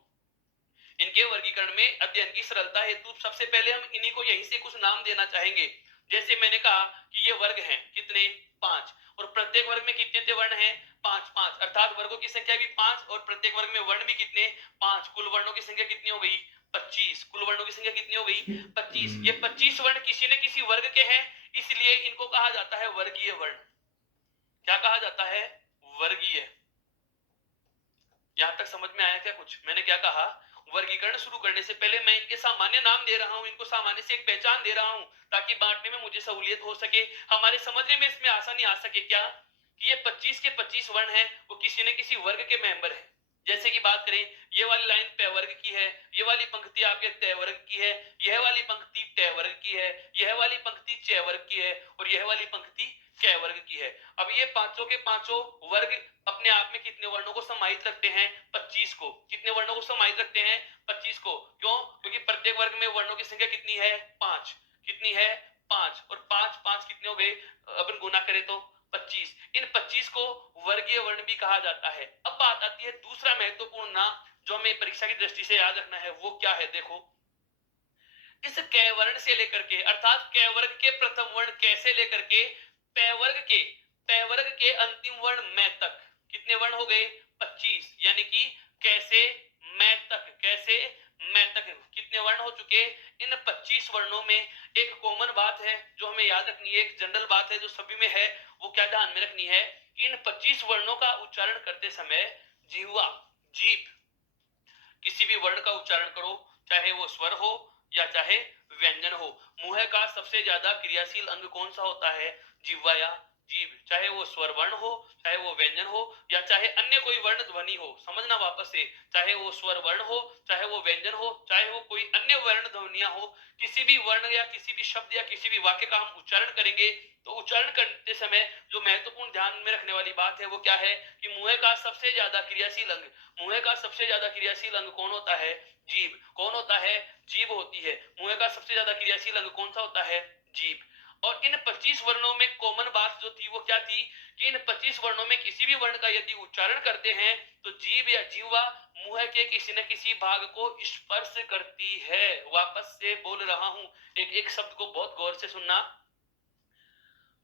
इनके वर्गीकरण में अध्ययन की सरलता हेतु सबसे पहले हम इन्हीं को यहीं से कुछ नाम देना चाहेंगे। जैसे मैंने कहा कि ये वर्ग हैं कितने? 5। और प्रत्येक वर्ग में कितने वर्ण हैं? 5-5। अर्थात वर्गों की संख्या भी 5 और प्रत्येक वर्ग में वर्ण भी कितने? 5। कुल वर्णों की संख्या कितनी हो गई? 25। कुल वर्णों की संख्या कितनी हो गई? 25। ये 25 वर्ण किसी न किसी वर्ग के हैं, इसलिए इनको कहा जाता है वर्गीय वर्ण। क्या कहा जाता है? वर्गीय। यहां तक समझ में आया क्या कुछ मैंने क्या कहा? वर्गीकरण शुरू करने से पहले मैं इनके सामान्य नाम दे रहा हूं, इनको सामान्य से एक पहचान दे रहा हूं ताकि बांटने में मुझे सहूलियत हो सके, हमारे समझने में इसमें आसानी आ सके। क्या कि ये 25 के 25 वर्ण हैं वो किसी न किसी वर्ग के मेंबर हैं। जैसे कि बात करें, ये वाली लाइन पे वर्ग की है, ये वाली पंक्ति आपके ते वर्ग की है, यह वाली पंक्ति टे वर्ग की है, यह वाली पंक्ति चे वर्ग की है और यह वाली पंक्ति कै वर्ग की है। अब ये पांचों के पांचों वर्ग अपने आप में कितने वर्णों को समाहित रखते हैं? 25 को। कितने वर्णों को समाहित रखते हैं? 25 को। क्यों? क्योंकि प्रत्येक वर्ग में वर्णों की संख्या कितनी है? 5। कितनी है? 5। और 5 5 कितने हो गए? अपन गुना करें तो 25। इन 25 को वर्गीय वर्ण भी कहा जाता है। अब बात आती है दूसरा महत्वपूर्ण नाम जो हमें परीक्षा की दृष्टि से याद रखना है, वो क्या है? देखो, इस कै वर्ण से लेकर के, अर्थात कै वर्ग के प्रथम वर्ण कैसे लेकर के पै वर्ग के अंतिम वर्ण मैं तक कितने वर्ण हो गए? 25। यानी कि कैसे मैं तक, कैसे मैं तक कितने वर्ण हो चुके? इन 25 वर्णों में एक कॉमन बात है जो हमें याद रखनी है, एक जनरल बात है जो सभी में है, वो क्या ध्यान में रखनी है? इन 25 वर्णों का उच्चारण करते समय जीवा, जीभ, किसी भी वर्ण का उच्चारण करो, चाहे वो स्वर हो या चाहे व्यंजन हो। मुंह का सबसे ज्यादा क्रियाशील अंग कौन सा होता है? जिह्वा या जीभ। चाहे वो स्वर वर्ण हो, चाहे वो व्यंजन हो या चाहे अन्य कोई वर्ण ध्वनि हो। समझना वापस से, चाहे वो स्वर वर्ण हो, चाहे वो व्यंजन हो, चाहे वो कोई अन्य वर्ण ध्वनियां हो, किसी भी वर्ण या किसी भी शब्द या किसी भी वाक्य का हम उच्चारण करेंगे तो उच्चारण करते समय जो महत्वपूर्ण ध्यान में रखने वाली बात है वो क्या है? कि मुंह का सबसे ज्यादा क्रियाशील अंग, मुंह का सबसे ज्यादा क्रियाशील अंग कौन होता है? जीभ। कौन होता है? जीभ होती है। मुंह का सबसे ज्यादा क्रियाशील अंग कौन सा होता है? जीभ। और इन 25 वर्णों में कॉमन बात जो थी वो क्या थी? कि इन 25 वर्णों में किसी भी वर्ण का यदि उच्चारण करते हैं तो जीभ या जीवा मुंह के किसी न किसी भाग को स्पर्श करती है। वापस से बोल रहा हूं, एक एक शब्द को बहुत गौर से सुनना।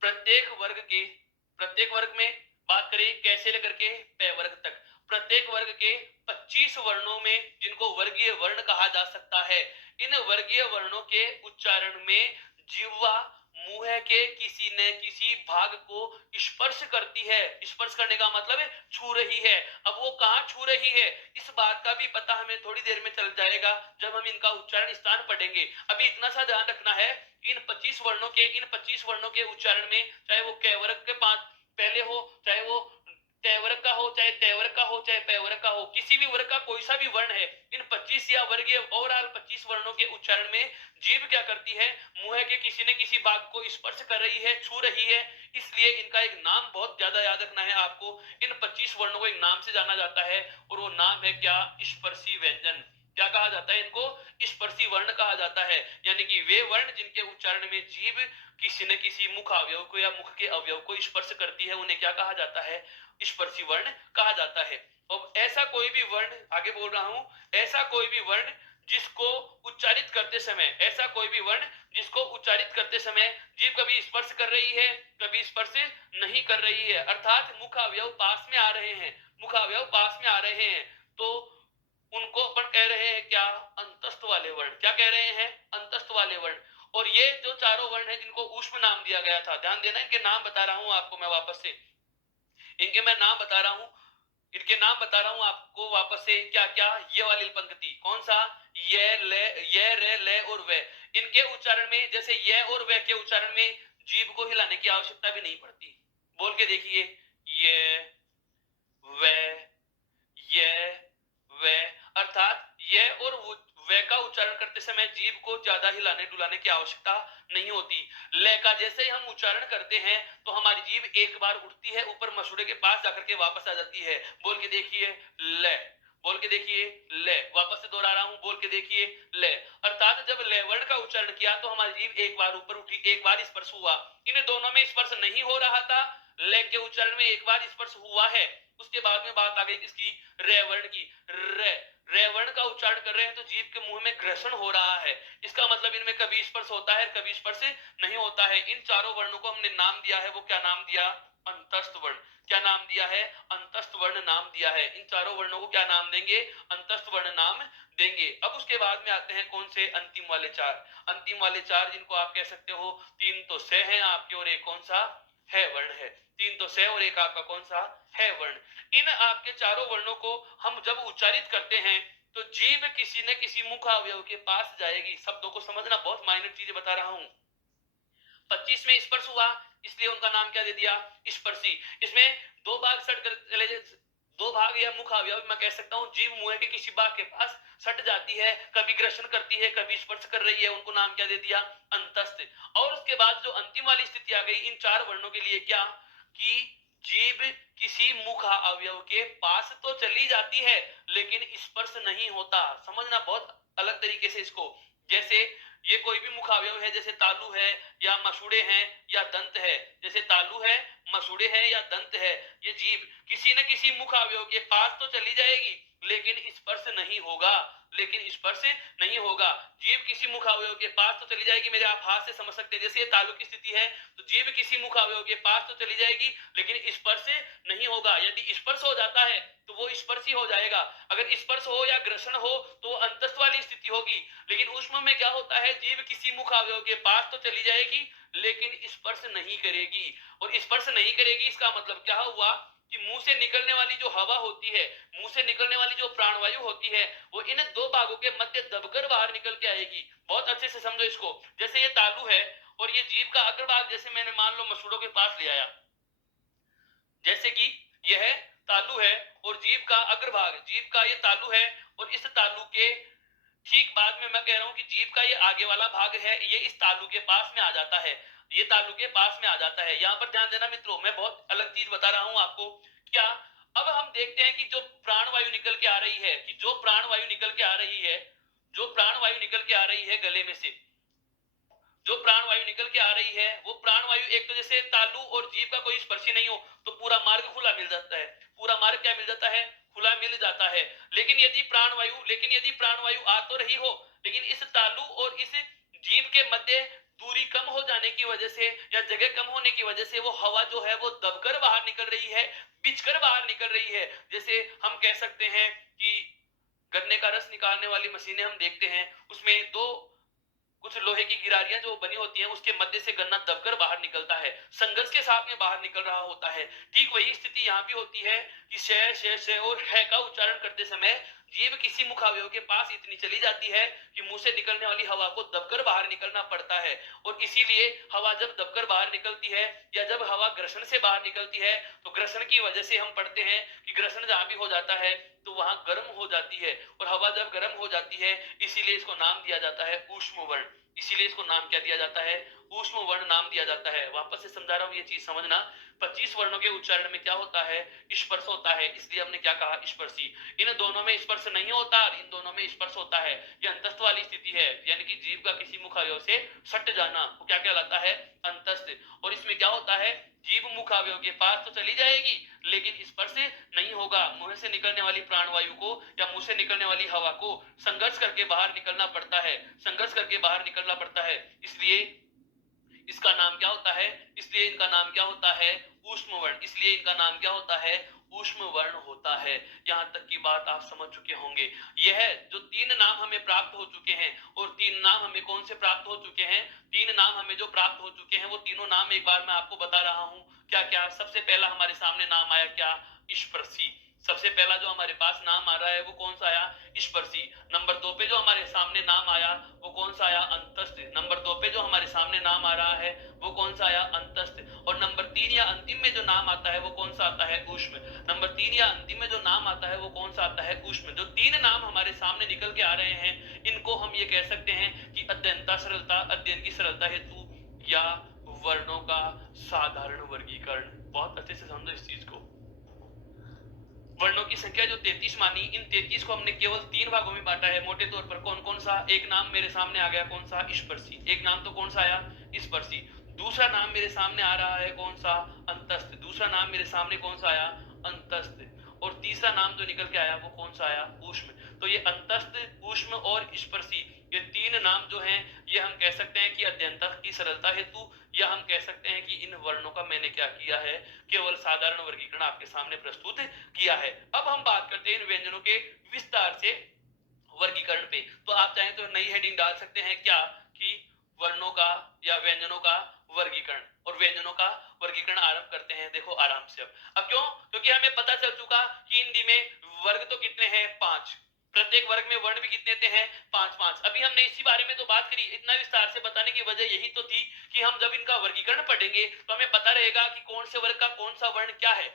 प्रत्येक वर्ग में बात करें कैसे लेकर के पै वर्ग तक, प्रत्येक वर्ग के 25 वर्णों में जिनको वर्गीय वर्ण कहा जा सकता है, इन वर्गीय वर्णों के उच्चारण में जिह्वा मुंह के किसी न किसी भाग को स्पर्श करती है। स्पर्श करने का मतलब है छू रही है। अब वो कहां छू रही है इस बात का भी पता हमें थोड़ी देर में चल जाएगा जब हम इनका उच्चारण स्थान पढ़ेंगे। अभी इतना सा ध्यान रखना है, इन 25 वर्णों के उच्चारण में चाहे वो कै वर्ग के 5 पहले हो, चाहे वो तैवर्ग का हो, चाहे तैवर्ग का हो, चाहे पैवर्ग का हो, किसी भी वर्ग का कोई सा भी वर्ण है, इन 25 या वर्गीय ओवरऑल 25 वर्णों के उच्चारण में जीभ क्या करती है, मुंह के किसी न किसी भाग को स्पर्श कर रही है, छू रही है। इसलिए इनका एक नाम बहुत ज्यादा याद रखना है आपको। इन 25 वर्णों को एक नाम से जाना जाता है और वो नाम है क्या, स्पर्शी व्यंजन। क्या कहा जाता है इनको, स्पर्शी वर्ण कहा जाता है। यानी कि वे वर्ण जिनके उच्चारण में जीभ किसी न किसी मुख अवयव को या मुख के अवयव को स्पर्श करती है, उन्हें क्या कहा जाता है, स्पर्शी वर्ण कहा जाता है। अब ऐसा कोई भी वर्ण, आगे बोल रहा हूं, ऐसा कोई भी वर्ण जिसको उच्चारित करते समय, ऐसा कोई भी वर्ण जिसको उच्चारित करते समय जीभ कभी स्पर्श कर रही है, कभी स्पर्श नहीं कर रही है, अर्थात मुख अवयव पास में आ रहे हैं, मुख अवयव पास में आ रहे हैं, तो उनको अपन कह रहे हैं क्या, अंतस्थ वाले वर्ण। क्या कह रहे हैं, अंतस्थ वाले वर्ण। और ये जो चारों वर्ण है जिनको ऊष्म नाम दिया गया था, ध्यान देना, इनके नाम बता रहा हूं आपको मैं वापस से, इनके मैं नाम बता रहा हूं, इनके नाम बता रहा हूं आपको वापस से। क्या क्या, ये वाली पंक्ति कौन सा, ये ले, ये रे ले और वे, इनके उच्चारण में जैसे ये और वे के उच्चारण में जीभ को हिलाने की आवश्यकता भी नहीं पड़ती। बोल के देखिए, ये वे, ये वे, अर्थात ये और वे का उच्चारण करते समय जीभ को ज्यादा हिलाने डुलाने की आवश्यकता नहीं होती। ले का जैसे ही हम उच्चारण करते हैं तो हमारी जीभ एक बार उठती है ऊपर मसूड़े के पास जाकर के वापस आ जाती है। बोल के देखिए, ले, बोल के देखिए, ले, वापस से दोहरा रहा हूं, बोल के देखिए, ले। अर्थात जब ले वर्ण का उच्चारण किया तो हमारी जीभ एक बार ऊपर उठी, एक बार स्पर्श हुआ। इन दोनों में स्पर्श नहीं हो रहा था, ले के उच्चारण में एक बार स्पर्श हुआ है। उसके बाद में बात आ गई किसकी, रे वर्ण की। रे, रे वर्ण का उच्चारण कर रहे हैं तो जीभ के मुंह में घर्षण हो रहा है, इसका मतलब इनमें कभी स्पर्श होता है, कभी स्पर्श नहीं होता है। इन चारों वर्णों को हमने नाम दिया है, वो क्या नाम दिया, अंतस्थ वर्ण। क्या नाम दिया है, अंतस्थ वर्ण नाम दिया है। इन चारों वर्णों को क्या नाम देंगे, अंतस्थ वर्ण नाम देंगे। अब उसके बाद में आते हैं कौन से, अंतिम वाले चार। अंतिम वाले चार जिनको आप कह सकते हो, तीन तो से हैं आपके और एक कौन सा है वर्ण है, तीन तो से और एक आपका कौन सा है वर्ण। इन आपके चारों वर्णों को हम जब उच्चारित करते हैं तो जीभ किसी न किसी मुख अवयव के पास जाएगी। शब्दों को समझना, बहुत माइनर चीजें बता रहा हूं। 25 में स्पर्श हुआ इसलिए उनका नाम क्या दे दिया, स्पर्शी। इसमें दो भाग सट कर, दो भाग या मुख अवयव मैं कह सकता हूं, जीभ मुंह के किसी भाग के पास सट जाती है, कभी घर्षण करती है, कभी स्पर्श कर रही है, उनको नाम क्या दे दिया, अंतस्थ। और उसके बाद जो अंतिम वाली स्थिति आ गई इन चार वर्णों के लिए, क्या कि जीभ किसी मुख अवयव के पास तो चली जाती है लेकिन स्पर्श नहीं होता। समझना बहुत अलग तरीके से इसको, जैसे ये कोई भी मुख अवयव है, जैसे तालु है या मसूड़े हैं या दंत है, जैसे तालु है, मसूड़े हैं या दंत है, ये जीभ किसी न किसी मुख अवयव के पास तो चली जाएगी लेकिन स्पर्श नहीं होगा, लेकिन स्पर्श नहीं होगा। जीभ किसी मुख अवयव के पास तो चली जाएगी, मेरे आप हाथ से समझ सकते हैं, जैसे ये तालु की स्थिति है तो जीभ किसी मुख अवयव के पास तो चली जाएगी लेकिन स्पर्श नहीं होगा। यदि स्पर्श हो जाता है तो वो स्पर्शी हो जाएगा, अगर स्पर्श हो या घर्षण हो तो अंतस्थ वाली स्थिति होगी। लेकिन ऊष्म में क्या होता है, जीभ किसी मुख अवयव के पास तो चली जाएगी लेकिन स्पर्श नहीं करेगी। और स्पर्श नहीं करेगी इसका मतलब क्या हुआ कि मुंह से निकलने वाली जो हवा होती है, मुंह से निकलने वाली जो प्राणवायु होती है, वो इन दो भागों के मध्य दबकर बाहर निकल के आएगी। बहुत अच्छे से समझो इसको, जैसे ये तालु है और ये जीभ का अग्रभाग, जैसे मैंने मान लो मसूड़ों के पास ले आया, जैसे कि यह तालु है और जीभ का अग्रभाग, जीभ का ये तालु है और इस तालु के ठीक बाद में मैं कह रहा हूं कि जीभ का ये आगे वाला भाग है, ये इस तालु के पास में आ जाता है, ये तालु के पास में आ जाता है। यहां पर ध्यान देना मित्रों, मैं बहुत अलग चीज बता रहा हूं आपको। क्या, अब हम देखते हैं कि जो प्राणवायु निकल के आ रही है, कि जो प्राणवायु निकल के आ रही है, जो प्राणवायु निकल के आ रही है गले में से, जो प्राणवायु निकल के आ रही है वो प्राणवायु, एक तो जैसे तालु और जीभ का कोई स्पर्शी नहीं हो तो पूरा मार्ग खुला मिल जाता है, पूरा मार्ग क्या मिल जाता है, खुला मिल जाता है। लेकिन यदि प्राणवायु आ तो रही हो लेकिन इस तालु और इस जीभ के मध्य दूरी कम हो जाने की वजह से या जगह कम होने की वजह से वो हवा जो है वो दबकर बाहर निकल रही है, बिछकर बाहर निकल रही है। जैसे हम कह सकते हैं कि गन्ने का रस निकालने वाली मशीनें हम देखते हैं, उसमें दो कुछ लोहे की गिरारियां जो बनी होती हैं उसके मध्य से गन्ना दबकर बाहर निकलता है, संघर्ष के साथ में बाहर निकल रहा होता है। ठीक वही स्थिति यहाँ भी होती है कि शय शय शय और है का उच्चारण करते समय जीभ किसी मुखावयव के पास इतनी चली जाती है कि मुंह से निकलने वाली हवा को दबकर बाहर निकलना पड़ता है, और इसीलिए हवा जब दबकर बाहर निकलती है या जब हवा घर्षण से बाहर निकलती है तो घर्षण की वजह से हम पढ़ते हैं कि घर्षण जहां भी हो जाता है तो वहां गर्म हो जाती है, और हवा जब गर्म हो जाती है इसीलिए इसको नाम दिया जाता है ऊष्म वर्ण। इसीलिए इसको नाम क्या दिया जाता है? ऊष्म वर्ण नाम दिया जाता है। वापस से समझा रहा हूं ये चीज समझना। 25 वर्णों के उच्चारण में क्या होता है? स्पर्श होता है, इसलिए हमने क्या कहा? स्पर्शी। इन दोनों में स्पर्श नहीं होता, इन दोनों में स्पर्श होता है। ये अंतस्थ वाली स्थिति है, यानी कि जीभ का किसी मुखावयव से सट जाना, वो क्या कहलाता है? अंतस्थ। और इसमें क्या होता है? जीभ मुखावयव के पास तो चली जाएगी लेकिन स्पर्श नहीं होगा। मुंह से निकलने वाली प्राणवायु को या मुंह से निकलने वाली हवा को संघर्ष करके बाहर निकलना पड़ता है, संघर्ष करके बाहर निकलना पड़ता है। इसलिए इसका नाम क्या होता है? इसलिए इनका नाम क्या होता है? ऊष्म वर्ण। इसलिए इनका नाम क्या होता है? ऊष्म वर्ण होता है। यहां तक की बात आप समझ चुके होंगे। यह जो तीन नाम हमें प्राप्त हो चुके हैं, और तीन नाम हमें कौन से प्राप्त हो चुके हैं? तीन नाम हमें जो प्राप्त हो चुके हैं वो तीनों नाम एक बार मैं आपको बता रहा हूं। क्या क्या? सबसे पहला हमारे सामने नाम आया क्या? स्पर्शी। सबसे पहला जो हमारे पास नाम आ रहा है वो कौन सा आया? स्पर्शी। नंबर 2 पे जो हमारे सामने नाम आया वो कौन सा आया? अंतस्थ। नंबर 2 पे जो हमारे सामने नाम आ रहा है वो कौन सा आया? अंतस्थ। और नंबर 3 या अंतिम में जो नाम आता है वो कौन सा आता है? ऊष्म। नंबर 3 या अंतिम में जो नाम आता है वो कौन सा आता है? ऊष्म। जो तीन नाम हमारे सामने निकल के आ रहे हैं इनको हम ये कह सकते हैं कि अध्ययनता सरलता, अध्ययन की सरलता हेतु, या वर्णों का साधारण वर्गीकरण। बहुत अच्छे से समझो इस चीज को। वर्णों की संख्या जो 33 मानी, इन 33 को हमने केवल 3 भागों में बांटा है मोटे तौर पर। कौन कौन सा? एक नाम मेरे सामने आ गया, कौन सा? स्पर्शी। एक नाम तो कौन सा आया? स्पर्शी। दूसरा नाम मेरे सामने आ रहा है कौन सा? अंतस्थ। दूसरा नाम मेरे सामने कौन सा आया? अंतस्थ। और तीसरा नाम जो निकल के आया वो कौन सा आया? ऊष्म। तो ये अंतस्थ, ऊष्म और स्पर्शी, ये तीन नाम जो हैं ये हम कह सकते हैं कि अध्ययनता की सरलता हेतु, या हम कह सकते हैं कि इन वर्णों का मैंने क्या किया है? केवल साधारण वर्गीकरण आपके सामने प्रस्तुत किया है। अब हम बात करते हैं इन व्यंजनों के विस्तार से वर्गीकरण पे। तो आप चाहें तो नई हेडिंग डाल सकते हैं क्या? कि वर्णों का या व्यंजनों का वर्गीकरण। और व्यंजनों का वर्गीकरण आरंभ करते हैं। देखो आराम से। अब क्यों? क्योंकि हमें पता चल चुका कि हिंदी में वर्ग तो कितने हैं? 5। प्रत्येक वर्ग में वर्ण भी कितने हैं? 5-5। अभी हमने इसी बारे में तो बात करी। इतना विस्तार से बताने की वजह यही तो थी कि हम जब इनका वर्गीकरण पढ़ेंगे तो हमें पता रहेगा कि कौन से वर्ग का कौन सा वर्ण क्या है।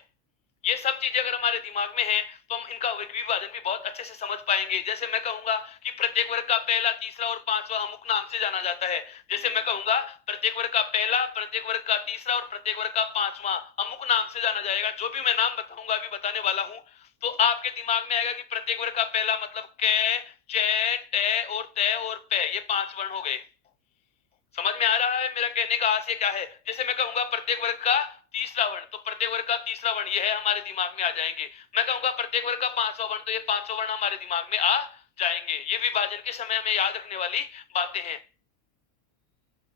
ये सब चीजें अगर हमारे दिमाग में है तो हम इनका विभाजन भी बहुत अच्छे से समझ पाएंगे। जैसे मैं कहूंगा कि प्रत्येक वर्ग का पहला, तीसरा और पांचवा अमुक नाम से जाना जाता है। जैसे मैं कहूंगा प्रत्येक वर्ग का पहला, प्रत्येक वर्ग का तीसरा और प्रत्येक वर्ग का पांचवा अमुक नाम से जाना जाएगा। जो भी मैं नाम बताऊंगा, अभी बताने वाला हूं, तो आपके दिमाग में आएगा कि प्रत्येक वर्ग का पहला मतलब कै, चे, टे और ते और पे, ये 5 वर्ण हो गए। समझ में आ रहा है मेरा कहने का आशय क्या है? जैसे मैं कहूंगा प्रत्येक वर्ग का तीसरा वर्ण, तो प्रत्येक वर्ग का तीसरा वर्ण ये है, हमारे दिमाग में आ जाएंगे। मैं कहूंगा प्रत्येक वर्ग का पांचवा वर्ण, तो ये पांचवा वर्ण हमारे दिमाग में आ जाएंगे। ये विभाजन के समय हमें याद रखने वाली बातें हैं।